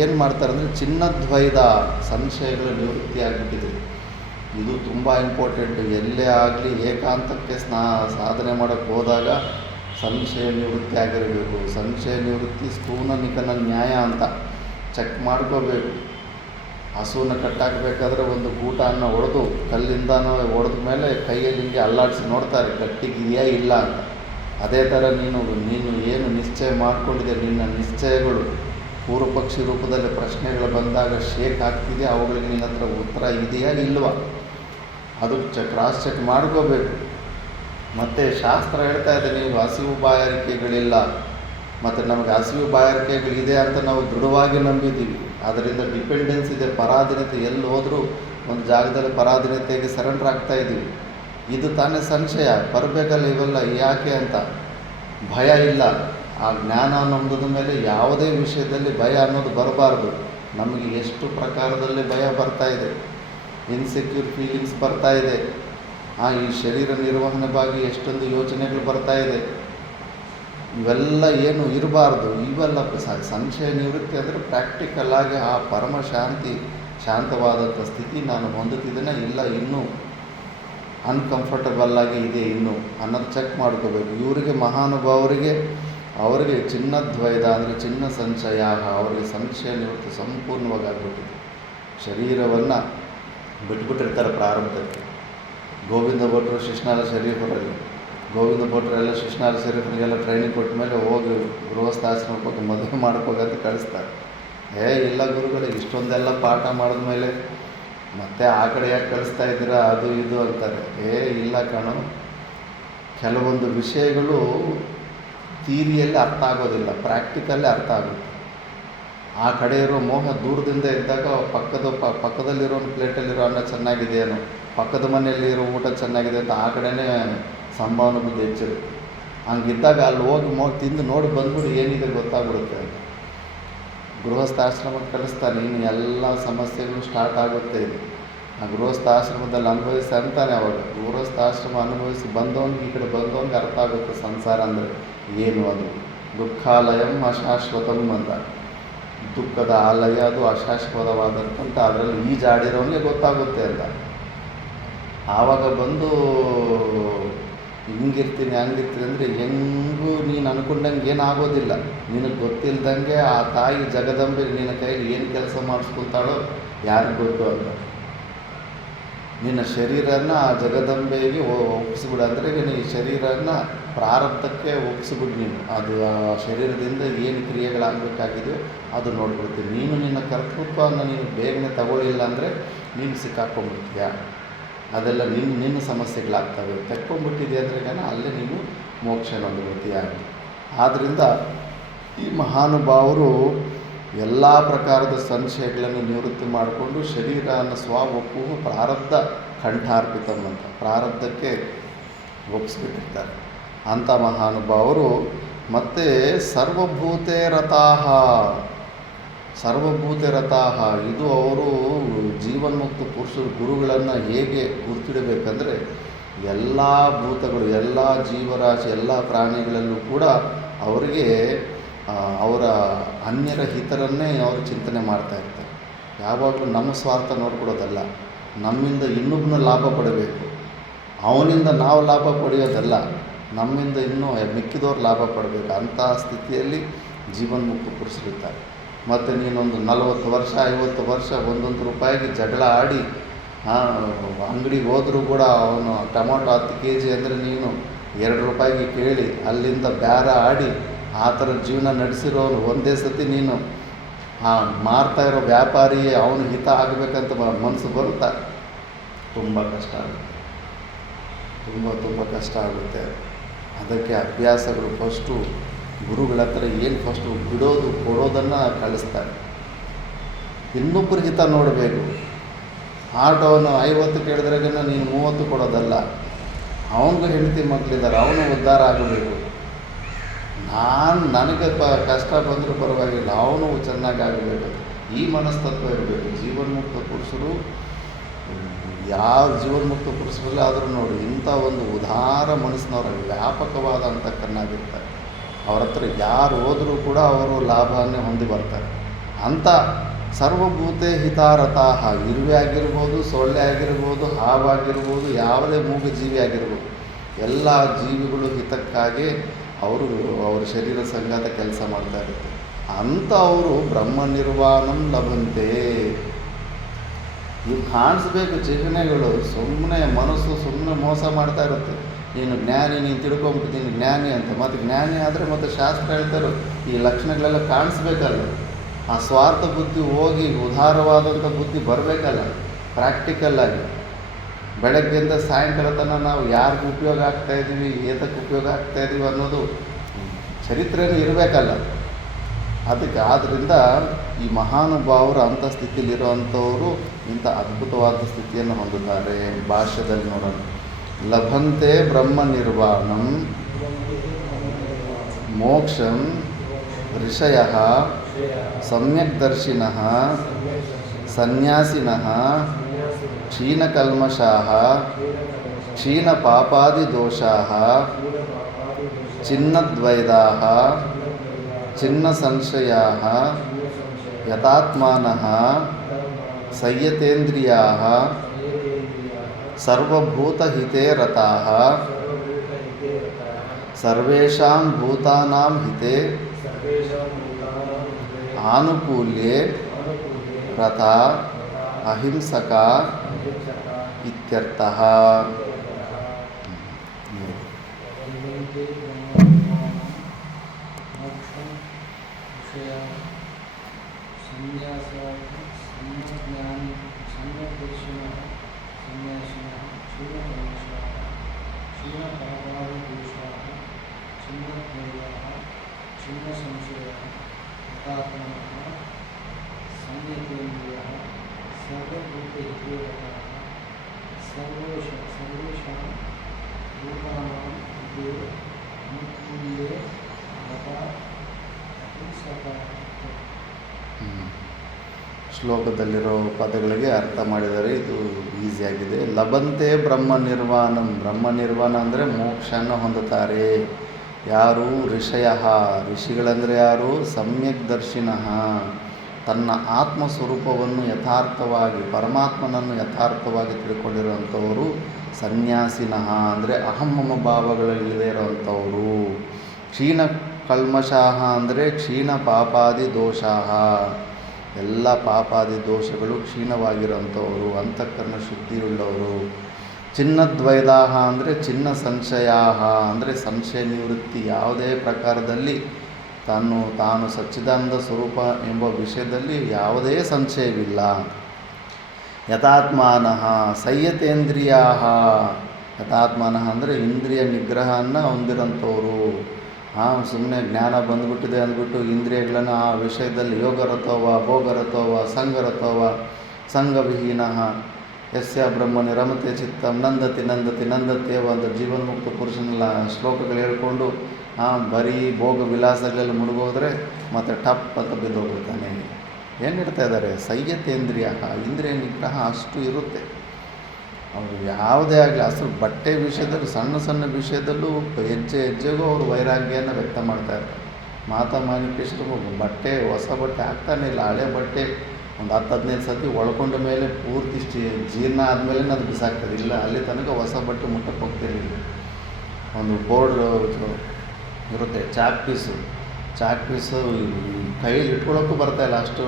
ಏನು ಮಾಡ್ತಾರೆ ಅಂದರೆ ಚಿನ್ನದ್ವೈದ ಸಂಶಯಗಳು ನಿವೃತ್ತಿ ಆಗಿಬಿಟ್ಟಿದೆ. ಇದು ತುಂಬ ಇಂಪಾರ್ಟೆಂಟು. ಎಲ್ಲೇ ಆಗಲಿ ಏಕಾಂತಕ್ಕೆ ಸಾಧನೆ ಮಾಡೋಕ್ಕೆ ಹೋದಾಗ ಸಂಶಯ ನಿವೃತ್ತಿ ಆಗಿರಬೇಕು. ಸಂಶಯ ನಿವೃತ್ತಿ ಸ್ಥೂಲ ನಿಕನ ನ್ಯಾಯ ಅಂತ ಚೆಕ್ ಮಾಡ್ಕೋಬೇಕು. ಹಸುವನ್ನು ಕಟ್ಟಾಕಬೇಕಾದ್ರೆ ಒಂದು ಗೂಟವನ್ನು ಹೊಡೆದು ಕಲ್ಲಿಂದನೂ ಹೊಡೆದ ಮೇಲೆ ಕೈಯಲ್ಲಿ ಹಿಂಗೆ ಅಲ್ಲಾಡಿಸಿ ನೋಡ್ತಾರೆ ಗಟ್ಟಿಗಿದೆಯಾ ಇಲ್ಲ ಅಂತ. ಅದೇ ಥರ ನೀನು ನೀನು ಏನು ನಿಶ್ಚಯ ಮಾಡಿಕೊಂಡಿದೆ, ನಿನ್ನ ನಿಶ್ಚಯಗಳು ಪೂರ್ವ ಪಕ್ಷಿ ರೂಪದಲ್ಲಿ ಪ್ರಶ್ನೆಗಳು ಬಂದಾಗ ಶೇಕ್ ಆಗ್ತಿದೆಯಾ, ಅವುಗಳಿಗೆ ನಿನ್ನ ಹತ್ರ ಉತ್ತರ ಇದೆಯಾ ಇಲ್ವಾ, ಅದು ಕ್ರಾಸ್ ಚೆಕ್ ಮಾಡ್ಕೋಬೇಕು. ಮತ್ತು ಶಾಸ್ತ್ರ ಹೇಳ್ತಾ ಇದೆ, ನೀವು ಹಸಿವು ಬಾಯಾರಿಕೆಗಳಿಲ್ಲ, ಮತ್ತು ನಮಗೆ ಹಸಿವು ಬಾಯಾರಿಕೆಗಳಿದೆ ಅಂತ ನಾವು ದೃಢವಾಗಿ ನಂಬಿದ್ದೀವಿ. ಅದರಿಂದ ಡಿಪೆಂಡೆನ್ಸ್ ಇದೆ, ಪರಾಧೀನತೆ. ಎಲ್ಲಿ ಹೋದರೂ ಒಂದು ಜಾಗದಲ್ಲಿ ಪರಾಧೀನತೆಗೆ ಸರೆಂಡರ್ ಆಗ್ತಾ ಇದ್ದೀವಿ. ಇದು ತಾನೇ ಸಂಶಯ, ಬರಬೇಕಲ್ಲ ಇವೆಲ್ಲ ಯಾಕೆ ಅಂತ. ಭಯ ಇಲ್ಲ. ಆ ಜ್ಞಾನ ಅನ್ನೋದ್ರ ಮೇಲೆ ಯಾವುದೇ ವಿಷಯದಲ್ಲಿ ಭಯ ಅನ್ನೋದು ಬರಬಾರ್ದು. ನಮಗೆ ಎಷ್ಟು ಪ್ರಕಾರದಲ್ಲಿ ಭಯ ಬರ್ತಾ ಇದೆ, ಇನ್ಸೆಕ್ಯೂರ್ ಫೀಲಿಂಗ್ಸ್ ಬರ್ತಾ ಇದೆ. ಈ ಶರೀರ ನಿರ್ವಹಣೆ ಬಗ್ಗೆ ಎಷ್ಟೊಂದು ಯೋಚನೆಗಳು ಬರ್ತಾ ಇದೆ. ಇವೆಲ್ಲ ಏನು ಇರಬಾರ್ದು. ಇವೆಲ್ಲ ಸಂಶಯ ನಿವೃತ್ತಿ ಅಂದರೆ ಪ್ರಾಕ್ಟಿಕಲ್ ಆಗಿ ಆ ಪರಮ ಶಾಂತವಾದಂಥ ಸ್ಥಿತಿ ನಾನು ಹೊಂದುತ್ತಿದ್ದೇನೆ, ಇಲ್ಲ ಇನ್ನೂ ಅನ್ಕಂಫರ್ಟಬಲ್ ಆಗಿ ಇದೆ ಇನ್ನೂ ಅನ್ನೋದು ಚೆಕ್ ಮಾಡ್ಕೋಬೇಕು. ಇವರಿಗೆ ಮಹಾನುಭಾವರಿಗೆ ಅವರಿಗೆ ಚಿನ್ನದ್ವೈದ ಅಂದರೆ ಚಿನ್ನ ಸಂಶಯ, ಅವರಿಗೆ ಸಂಶಯ ನಿವೃತ್ತಿ ಸಂಪೂರ್ಣವಾಗಿ ಆಗಿಬಿಟ್ಟಿದೆ. ಶರೀರವನ್ನು ಬಿಟ್ಬಿಟ್ಟಿರ್ತಾರೆ ಪ್ರಾರಂಭದಲ್ಲಿ. ಗೋವಿಂದ ಭಟ್ರು ಶಿಶ್ನಾಳ ಶರೀಫರಲ್ಲಿ, ಗೋವಿಂದ ಭಟ್ರೆಲ್ಲ ಶಿಶ್ನಾಳ ಶರೀಫರಿಗೆಲ್ಲ ಟ್ರೈನಿಂಗ್ ಕೊಟ್ಟ ಮೇಲೆ ಹೋಗಿ ಗೃಹಸ್ಥಾಶ್ರಮಕ್ಕೆ ಹೋಗಿ ಮದುವೆ ಮಾಡ್ಕೋಗಂತ ಕಳಿಸ್ತಾರೆ. ಇಲ್ಲ ಗುರುಗಳೇ, ಇಷ್ಟೊಂದೆಲ್ಲ ಪಾಠ ಮಾಡಿದ್ಮೇಲೆ ಮತ್ತೆ ಆ ಕಡೆ ಯಾಕೆ ಕಳಿಸ್ತಾ ಇದ್ದೀರಾ, ಅದು ಇದು ಅಂತಾರೆ. ಇಲ್ಲ ಕಣೋ, ಕೆಲವೊಂದು ವಿಷಯಗಳು ಥಿಯರಿಯಲ್ಲಿ ಅರ್ಥ ಆಗೋದಿಲ್ಲ, ಪ್ರಾಕ್ಟಿಕಲ್ಲೇ ಅರ್ಥ ಆಗುತ್ತೆ. ಆ ಕಡೆ ಇರೋ ಮೋಹ ದೂರದಿಂದ ಇದ್ದಾಗ ಪಕ್ಕದಲ್ಲಿರೋ ಪ್ಲೇಟಲ್ಲಿರೋ ಅನ್ನ ಚೆನ್ನಾಗಿದೆಯೇನೋ, ಪಕ್ಕದ ಮನೆಯಲ್ಲಿ ಇರೋ ಊಟ ಚೆನ್ನಾಗಿದೆ ಅಂತ ಆ ಕಡೆನೇ ಸಂಭಾವನೆ ಬುದ್ಧಿ ಹೆಚ್ಚಿರುತ್ತೆ. ಹಂಗಿದ್ದಾಗ ಅಲ್ಲಿ ಹೋಗಿ ತಿಂದು ನೋಡಿ ಬಂದ್ಬಿಟ್ಟು ಏನಿದೆ ಗೊತ್ತಾಗ್ಬಿಡುತ್ತೆ. ಗೃಹಸ್ಥಾಶ್ರಮಕ್ಕೆ ಕಳಿಸ್ತಾನೆ, ಇನ್ನು ಎಲ್ಲ ಸಮಸ್ಯೆಗಳು ಸ್ಟಾರ್ಟ್ ಆಗುತ್ತೆ. ಇದು ಆ ಗೃಹಸ್ಥಾಶ್ರಮದಲ್ಲಿ ಅನುಭವಿಸಿ ಅಂತಾನೆ. ಅವಾಗ ಗೃಹಸ್ಥಾಶ್ರಮ ಅನುಭವಿಸಿ ಬಂದವನಿಗೆ ಈ ಕಡೆ ಬಂದವನಿಗೆ ಅರ್ಥ ಆಗುತ್ತೆ ಸಂಸಾರ ಅಂದರೆ ಏನು. ಅದು ದುಃಖಾಲಯಂ ಅಶಾಶ್ವತಂ ಅಂತ. ದುಃಖದ ಆಲಯ ಅದು ಅಶಾಶ್ವತವಾದಂತ, ಅದರಲ್ಲಿ ಈಜಾಡಿರೋನಿಗೆ ಗೊತ್ತಾಗುತ್ತೆ ಅಂತ. ಆವಾಗ ಬಂದು ಹಿಂಗಿರ್ತೀನಿ ಹಂಗಿರ್ತೀನಿ ಅಂದರೆ ಹೆಂಗೂ ನೀನು ಅಂದ್ಕೊಂಡಂಗೆ ಏನಾಗೋದಿಲ್ಲ. ನಿನಗೆ ಗೊತ್ತಿಲ್ದಂಗೆ ಆ ತಾಯಿ ಜಗದಂಬೆ ನಿನ್ನ ಕೈಲಿ ಏನು ಕೆಲಸ ಮಾಡಿಸ್ಕೊತಾಳೋ ಯಾರಿಗೆ ಗೊತ್ತು ಅಂತ. ನಿನ್ನ ಶರೀರನ ಆ ಜಗದಂಬೆಗೆ ಒಪ್ಪಿಸ್ಬಿಡು. ಅಂದರೆ ಈ ಶರೀರನ ಪ್ರಾರಬ್ಧಕ್ಕೆ ಒಪ್ಪಿಸ್ಬಿಡು ನೀನು. ಅದು ಆ ಶರೀರದಿಂದ ಏನು ಕ್ರಿಯೆಗಳಾಗಬೇಕಾಗಿದೆಯೋ ಅದು ನೋಡ್ಬಿಡ್ತೀನಿ. ನೀನು ನಿನ್ನ ಕರ್ತೃತ್ವವನ್ನು ನೀನು ಬೇಗನೆ ತಗೊಳ್ಳಿಲ್ಲ ಅಂದರೆ ನೀನು ಸಿಕ್ಕಾಕೊಂಡ್ಬಿಡ್ತೀಯ. ಅದೆಲ್ಲ ನಿನ್ನ ಸಮಸ್ಯೆಗಳಾಗ್ತವೆ. ತೆಕ್ಕೊಂಡ್ಬಿಟ್ಟಿದೆ ಅಂದ್ರೆ ಅಲ್ಲೇ ನೀನು ಮೋಕ್ಷ ಹೊಂದ್ಬಿಡ್ತೀಯ. ಆದ್ದರಿಂದ ಈ ಮಹಾನುಭಾವರು ಎಲ್ಲ ಪ್ರಕಾರದ ಸಂಶಯಗಳನ್ನು ನಿವೃತ್ತಿ ಮಾಡಿಕೊಂಡು ಶರೀರನ ಒಪ್ಪುವು ಪ್ರಾರಬ್ಧ ಕಂಠಾರ್ಪಿತಂ ಅಂತ, ಪ್ರಾರಬ್ಧಕ್ಕೆ ಒಪ್ಪಿಸ್ಬಿಟ್ಟಿರ್ತಾರೆ ಅಂಥ ಮಹಾನುಭಾವರು. ಮತ್ತು ಸರ್ವಭೂತೆ ರಥಾಹ, ಇದು ಅವರು ಜೀವನ್ಮುಕ್ತ ಪುರುಷರು ಗುರುಗಳನ್ನು ಹೇಗೆ ಗುರ್ತಿಡಬೇಕಂದ್ರೆ, ಎಲ್ಲ ಭೂತಗಳು, ಎಲ್ಲ ಜೀವರಾಶಿ, ಎಲ್ಲ ಪ್ರಾಣಿಗಳಲ್ಲೂ ಕೂಡ ಅವರಿಗೆ ಅವರ ಅನ್ಯರ ಹಿತರನ್ನೇ ಅವರು ಚಿಂತನೆ ಮಾಡ್ತಾ ಇರ್ತಾರೆ. ಯಾವಾಗಲೂ ನಮ್ಮ ಸ್ವಾರ್ಥ ನೋಡ್ಕೊಡೋದಲ್ಲ, ನಮ್ಮಿಂದ ಇನ್ನೊಬ್ಬನ ಲಾಭ ಪಡಬೇಕು, ಅವನಿಂದ ನಾವು ಲಾಭ ಪಡೆಯೋದಲ್ಲ, ನಮ್ಮಿಂದ ಇನ್ನೂ ಮಿಕ್ಕಿದವ್ರು ಲಾಭ ಪಡಬೇಕು. ಅಂಥ ಸ್ಥಿತಿಯಲ್ಲಿ ಜೀವನ್ಮುಕ್ತ ಪುರುಷರಿರ್ತಾರೆ. ಮತ್ತು ನೀನೊಂದು 40 ವರ್ಷ 50 ವರ್ಷ ಒಂದೊಂದು ರೂಪಾಯಿಗೆ ಜಗಳ ಆಡಿ ಅಂಗಡಿಗೆ ಹೋದರೂ ಕೂಡ ಅವನು ಟೊಮೊಟೊ 10 kg ಅಂದರೆ ನೀನು 2 ರೂಪಾಯಿಗೆ ಕೇಳಿ ಅಲ್ಲಿಂದ ಬೇರ ಆಡಿ ಆ ಥರ ಜೀವನ ನಡೆಸಿರೋನು ಒಂದೇ ಸತಿ ನೀನು ಮಾರ್ತಾ ಇರೋ ವ್ಯಾಪಾರಿ ಅವನು ಹಿತ ಆಗಬೇಕಂತ ಮನಸ್ಸು ಬರುತ್ತಾ? ತುಂಬ ಕಷ್ಟ ಆಗುತ್ತೆ, ತುಂಬ ಕಷ್ಟ ಆಗುತ್ತೆ. ಅದಕ್ಕೆ ಅಭ್ಯಾಸಗಳು ಫಸ್ಟು ಗುರುಗಳ ಹತ್ರ ಏನು ಫಸ್ಟು ಕೊಡೋದನ್ನು ಕಲಿಸ್ತಾರೆ. ಇನ್ನೊಬ್ಬರ ಹಿತ ನೋಡಬೇಕು. ಆಟೋವನ್ನು 50 ಕೇಳಿದ್ರೆ ನೀನು 30 ಕೊಡೋದಲ್ಲ. ಅವನಿಗೂ ಹೆಂಡತಿ ಮಕ್ಕಳಿದ್ದಾರೆ, ಅವನು ಉದ್ಧಾರ ಆಗಬೇಕು. ನನಗೆ ಕಷ್ಟ ಬಂದರೂ ಪರವಾಗಿಲ್ಲ, ಅವನು ಚೆನ್ನಾಗಿ ಆಗಬೇಕು. ಈ ಮನಸ್ತತ್ವ ಇರಬೇಕು. ಜೀವನ್ಮುಕ್ತ ಪುರುಷರು ಯಾವ ಜೀವನ್ಮುಕ್ತ ಪುರುಷರಲ್ಲಿ ಆದರೂ ನೋಡಿ ಇಂಥ ಒಂದು ಉದಾರ ಮನಸ್ಸಿನವರಾಗಿ ವ್ಯಾಪಕವಾದ ಅಂತಃಕರಣಾಗಿರ್ತಾರೆ. ಅವ್ರ ಹತ್ರ ಯಾರು ಹೋದರೂ ಕೂಡ ಅವರು ಲಾಭವನ್ನೇ ಹೊಂದಿ ಬರ್ತಾರೆ. ಅಂಥ ಸರ್ವಭೂತೆ ಹಿತಾರಥಾಹ, ಇರುವೆ ಆಗಿರ್ಬೋದು, ಸೊಳ್ಳೆ ಆಗಿರ್ಬೋದು, ಹಾವಾಗಿರ್ಬೋದು, ಯಾವುದೇ ಮೂಗು ಜೀವಿ ಆಗಿರ್ಬೋದು, ಎಲ್ಲ ಜೀವಿಗಳು ಹಿತಕ್ಕಾಗಿ ಅವ್ರ ಶರೀರ ಸಂಗಾತ ಕೆಲಸ ಮಾಡ್ತಾ ಇರುತ್ತೆ. ಅಂಥ ಅವರು ಬ್ರಹ್ಮ ನಿರ್ವಾಣಂ ಲಭಂತೆ. ಇವು ಕಾಣಿಸ್ಬೇಕು ಚಿಹ್ನೆಗಳು. ಸುಮ್ಮನೆ ಮನಸ್ಸು ಸುಮ್ಮನೆ ಮೋಸ ಮಾಡ್ತಾ ಇರುತ್ತೆ. ನೀನು ಜ್ಞಾನಿ, ನೀನು ತಿಳ್ಕೊಂಬಿಟ್ಟಿದ್ದೀನಿ ಜ್ಞಾನಿ ಅಂತ. ಮತ್ತು ಜ್ಞಾನಿ ಆದರೆ ಮತ್ತು ಶಾಸ್ತ್ರ ಹೇಳ್ತಾರೆ ಈ ಲಕ್ಷಣಗಳೆಲ್ಲ ಕಾಣಿಸ್ಬೇಕಲ್ಲ. ಆ ಸ್ವಾರ್ಥ ಬುದ್ಧಿ ಹೋಗಿ ಉದಾರವಾದಂಥ ಬುದ್ಧಿ ಬರಬೇಕಲ್ಲ ಪ್ರಾಕ್ಟಿಕಲ್ಲಾಗಿ. ಬೆಳಗ್ಗೆಯಿಂದ ಸಾಯಂಕಾಲ ತನಕ ನಾವು ಯಾರಿಗೂ ಉಪಯೋಗ ಆಗ್ತಾಯಿದ್ದೀವಿ, ಏತಕ್ಕೆ ಉಪಯೋಗ ಆಗ್ತಾಯಿದ್ದೀವಿ ಅನ್ನೋದು ಚರಿತ್ರೆಯೂ ಇರಬೇಕಲ್ಲ. ಅದಕ್ಕೆ ಆದ್ದರಿಂದ ಈ ಮಹಾನುಭಾವರು ಅಂಥ ಸ್ಥಿತಿಯಲ್ಲಿರುವಂಥವರು ಇಂಥ ಅದ್ಭುತವಾದ ಸ್ಥಿತಿಯನ್ನು ಹೊಂದುತ್ತಾರೆ. ಭಾಷ್ಯದಲ್ಲಿ ನೋಡೋಣ. ಲಭಂತೆ ಬ್ರಹ್ಮ ನಿರ್ವಾಣಂ ಮೋಕ್ಷಂ ಋಷಯಃ ಸಮ್ಯಕ್ದರ್ಶಿನಃ ಸನ್ಯಾಸಿನಃ ಕ್ಷೀಣಕಲ್ಮಷಾಃ ಕ್ಷೀಣಪಾಪಾದಿದೋಷಾಃ ಚಿನ್ನದ್ವೈದಾಃ ಚಿನ್ನಸಂಶಯಾಃ ಯಥಾತ್ಮಾನಃ ಸಂಯತೇಂದ್ರಿಯಾಃ ಸರ್ವಭೂತಹಿತೇ ರತಾಃ ಸರ್ವೇಷಾಂ ಭೂತಾನಾಂ ಹಿತೇ ಆನುಕೂಲ್ಯೇ ರತಾ ಅಹಿಂಸಕಾ ಇತ್ಯರ್ಥಃ. ಶ್ಲೋಕದಲ್ಲಿರೋ ಪದಗಳಿಗೆ ಅರ್ಥ ಮಾಡಿದರೆ ಇದು ಈಸಿಯಾಗಿದೆ. ಲಭಂತೆ ಬ್ರಹ್ಮ ನಿರ್ವಾಣಂ. ಬ್ರಹ್ಮ ನಿರ್ವಾಣ ಅಂದರೆ ಮೋಕ್ಷನ ಹೊಂದುತ್ತಾರೆ ಯಾರು? ಋಷಯ. ಋಷಿಗಳಂದರೆ ಯಾರು? ಸಮ್ಯಕ್ ದರ್ಶಿನಃ. ತನ್ನ ಆತ್ಮಸ್ವರೂಪವನ್ನು ಯಥಾರ್ಥವಾಗಿ, ಪರಮಾತ್ಮನನ್ನು ಯಥಾರ್ಥವಾಗಿ ತಿಳ್ಕೊಂಡಿರುವಂಥವರು. ಸನ್ಯಾಸಿನಃ ಅಂದರೆ ಅಹಮ್ಮಮ ಭಾವಗಳಿಲ್ಲದೆ ಇರುವಂಥವರು. ಕ್ಷೀಣ ಕಲ್ಮಷಾಹ ಅಂದರೆ ಕ್ಷೀಣ ಪಾಪಾದಿ ದೋಷಾಹ. ಎಲ್ಲ ಪಾಪಾದಿ ದೋಷಗಳು ಕ್ಷೀಣವಾಗಿರುವಂಥವರು, ಅಂತಃಕರಣ ಶುದ್ಧಿಯುಳ್ಳವರು. ಚಿನ್ನದ್ವೈದಾಹ ಅಂದರೆ ಚಿನ್ನ ಸಂಶಯಾಹ ಅಂದರೆ ಸಂಶಯ ನಿವೃತ್ತಿ. ಯಾವುದೇ ಪ್ರಕಾರದಲ್ಲಿ ತಾನು ಸಚ್ಚಿದಾನಂದ ಸ್ವರೂಪ ಎಂಬ ವಿಷಯದಲ್ಲಿ ಯಾವುದೇ ಸಂಶಯವಿಲ್ಲ. ಯಥಾತ್ಮಾನಃ ಸಂಯತೇಂದ್ರಿಯಾಹ. ಯಥಾತ್ಮಾನಃ ಅಂದರೆ ಇಂದ್ರಿಯ ನಿಗ್ರಹವನ್ನು ಹೊಂದಿರೋಂಥವರು. ಸುಮ್ಮನೆ ಜ್ಞಾನ ಬಂದುಬಿಟ್ಟಿದೆ ಅಂದ್ಬಿಟ್ಟು ಇಂದ್ರಿಯಗಳನ್ನು ಆ ವಿಷಯದಲ್ಲಿ ಯೋಗರತೋವ ಭೋಗರತೋವ ಸಂಗರತೋವ ಸಂಗವಿಹೀನಃ ಯಸ್ಯ ಬ್ರಹ್ಮ ನಿರಮತೆ ಚಿತ್ತಂ ನಂದತಿ ನಂದತಿ ನಂದತಿ ಅಂತ ಜೀವನ್ಮುಕ್ತ ಪುರುಷನೆಲ್ಲ ಶ್ಲೋಕಗಳು ಹೇಳ್ಕೊಂಡು ಬರೀ ಭೋಗ ವಿಲಾಸಗಳೆಲ್ಲ ಮುಳುಗೋದ್ರೆ ಮತ್ತು ಟಪ್ ಅಂತ ಬಿದ್ದೋಗ್ಬಿಡ್ತಾನೆ. ಏನು ಹೇಳ್ತಾ ಇದ್ದಾರೆ? ಸಂಯತೇಂದ್ರಿಯ, ಇಂದ್ರಿಯ ನಿಗ್ರಹ ಅಷ್ಟು ಇರುತ್ತೆ. ಅವರು ಯಾವುದೇ ಆಗಲಿ, ಅಸಲು ಬಟ್ಟೆ ವಿಷಯದಲ್ಲಿ ಸಣ್ಣ ಸಣ್ಣ ವಿಷಯದಲ್ಲೂ ಹೆಜ್ಜೆಗೂ ಅವರು ವೈರಾಗ್ಯನ ವ್ಯಕ್ತ ಮಾಡ್ತಾ ಇರ್ತಾರೆ. ಮಾತಾ ಮಾನಿಕೇಶ್ವರ ಬಟ್ಟೆ ಹೊಸ ಬಟ್ಟೆ ಹಾಕ್ತಾನೆ ಇಲ್ಲ. ಹಳೆ ಬಟ್ಟೆ ಒಂದು 10-15 ಸತಿ ಒಳ್ಕೊಂಡ ಮೇಲೆ ಪೂರ್ತಿ ಜೀರ್ಣ ಆದಮೇಲೆ ಅದು ಬಿಸಾಕ್ತದೆ. ಇಲ್ಲ, ಅಲ್ಲಿ ತನಕ ಹೊಸ ಬಟ್ಟೆ ಮುಟ್ಟಕ್ಕೆ ಹೋಗ್ತಿರಲಿಲ್ಲ. ಒಂದು ಬೋರ್ಡ್ ಇರುತ್ತೆ, ಚಾಕ್ ಪೀಸು ಕೈಯಲ್ಲಿ ಇಟ್ಕೊಳ್ಳೋಕ್ಕೂ ಬರ್ತಾಯಿಲ್ಲ, ಅಷ್ಟು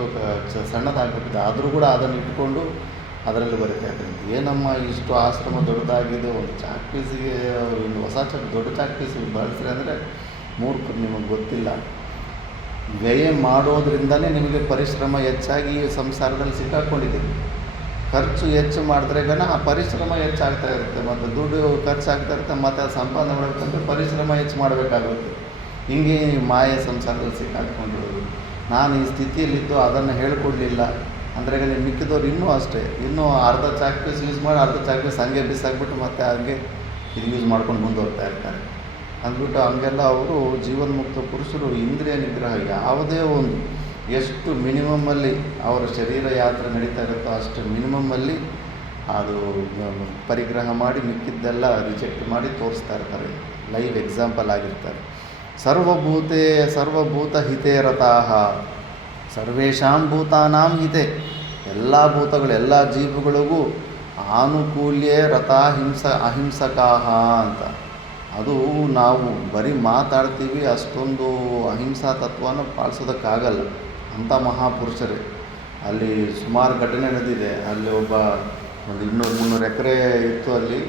ಸಣ್ಣದಾಗ್ಬಿಟ್ಟಿದೆ. ಆದರೂ ಕೂಡ ಅದನ್ನು ಇಟ್ಕೊಂಡು ಅದರಲ್ಲಿ ಬರಿತಾ ಇದ್ದಾರೆ. ಏನಮ್ಮ ಇಷ್ಟು ಆಶ್ರಮ ದೊಡ್ಡದಾಗಿದೆ, ಒಂದು ಚಾಕ್ ಪೀಸಿಗೆ ಒಂದು ಹೊಸ ದೊಡ್ಡ ಚಾಕ್ ಪೀಸಿಗೆ ಬಳಸ್ರಿ ಅಂದರೆ ಮೂರ್ಖರು, ನಿಮಗೆ ಗೊತ್ತಿಲ್ಲ. ವ್ಯಯ ಮಾಡೋದ್ರಿಂದನೇ ನಿಮಗೆ ಪರಿಶ್ರಮ ಹೆಚ್ಚಾಗಿ ಈ ಸಂಸಾರದಲ್ಲಿ ಸಿಕ್ಕಾಕ್ಕೊಂಡಿದ್ದೀವಿ. ಖರ್ಚು ಹೆಚ್ಚು ಮಾಡಿದ್ರೆ ಆ ಪರಿಶ್ರಮ ಹೆಚ್ಚಾಗ್ತಾ ಇರುತ್ತೆ, ಮತ್ತು ದುಡ್ಡು ಖರ್ಚಾಗ್ತಾ ಇರುತ್ತೆ, ಮತ್ತು ಅದು ಸಂಪಾದನೆ ಮಾಡಬೇಕಂದ್ರೆ ಪರಿಶ್ರಮ ಹೆಚ್ಚು ಮಾಡಬೇಕಾಗುತ್ತೆ. ಹಿಂಗೆ ಮಾಯ ಸಂಸಾರದಲ್ಲಿ ಸಿಕ್ಕಾಕ್ಕೊಂಡಿರೋದು. ನಾನು ಈ ಸ್ಥಿತಿಯಲ್ಲಿದ್ದು ಅದನ್ನು ಹೇಳ್ಕೊಡ್ಲಿಲ್ಲ ಅಂದರೆ ನೀವು ಮಿಕ್ಕಿದವ್ರು ಇನ್ನೂ ಅಷ್ಟೇ, ಇನ್ನೂ ಅರ್ಧ ಚಾಕ್ ಪೀಸ್ ಯೂಸ್ ಮಾಡಿ ಅರ್ಧ ಚಾಕ್ ಪೀಸ್ ಹಂಗೆ ಬಿಸಾಕ್ಬಿಟ್ಟು ಮತ್ತೆ ಹಾಗೆ ಇದು ಯೂಸ್ ಮಾಡ್ಕೊಂಡು ಮುಂದುವರ್ತಾ ಇರ್ತಾರೆ. ಅಂದ್ಬಿಟ್ಟು ಹಂಗೆಲ್ಲ ಅವರು ಜೀವನ್ಮುಕ್ತ ಪುರುಷರು ಇಂದ್ರಿಯ ನಿಗ್ರಹ ಯಾವುದೇ ಒಂದು ಎಷ್ಟು ಮಿನಿಮಮ್ಮಲ್ಲಿ ಅವರ ಶರೀರ ಯಾತ್ರೆ ನಡೀತಾ ಇರುತ್ತೋ ಅಷ್ಟು ಮಿನಿಮಮ್ಮಲ್ಲಿ ಅದು ಪರಿಗ್ರಹ ಮಾಡಿ ಮಿಕ್ಕಿದ್ದೆಲ್ಲ ರಿಜೆಕ್ಟ್ ಮಾಡಿ ತೋರಿಸ್ತಾ ಇರ್ತಾರೆ. ಲೈವ್ ಎಕ್ಸಾಂಪಲ್ ಆಗಿರ್ತಾರೆ. ಸರ್ವಭೂತ ಹಿತೇ ರತಾಃ. ಸರ್ವೇಷಾಂ ಭೂತಾನಾಂ ಹಿತೆ. ಎಲ್ಲ ಭೂತಗಳು, ಎಲ್ಲ ಜೀವಗಳಿಗೂ ಆನುಕೂಲ್ಯೇ ರಥಾ ಅಹಿಂಸಕಾಹ ಅಂತ. ಅದು ನಾವು ಬರೀ ಮಾತಾಡ್ತೀವಿ, ಅಷ್ಟೊಂದು ಅಹಿಂಸಾ ತತ್ವನ ಪಾಲಿಸೋದಕ್ಕಾಗಲ್ಲ. ಅಂಥ ಮಹಾಪುರುಷರೇ. ಅಲ್ಲಿ ಸುಮಾರು ಘಟನೆ ನಡೆದಿದೆ. ಅಲ್ಲಿ ಒಂದು 200-300 ಎಕರೆ ಇತ್ತು. ಅಲ್ಲಿ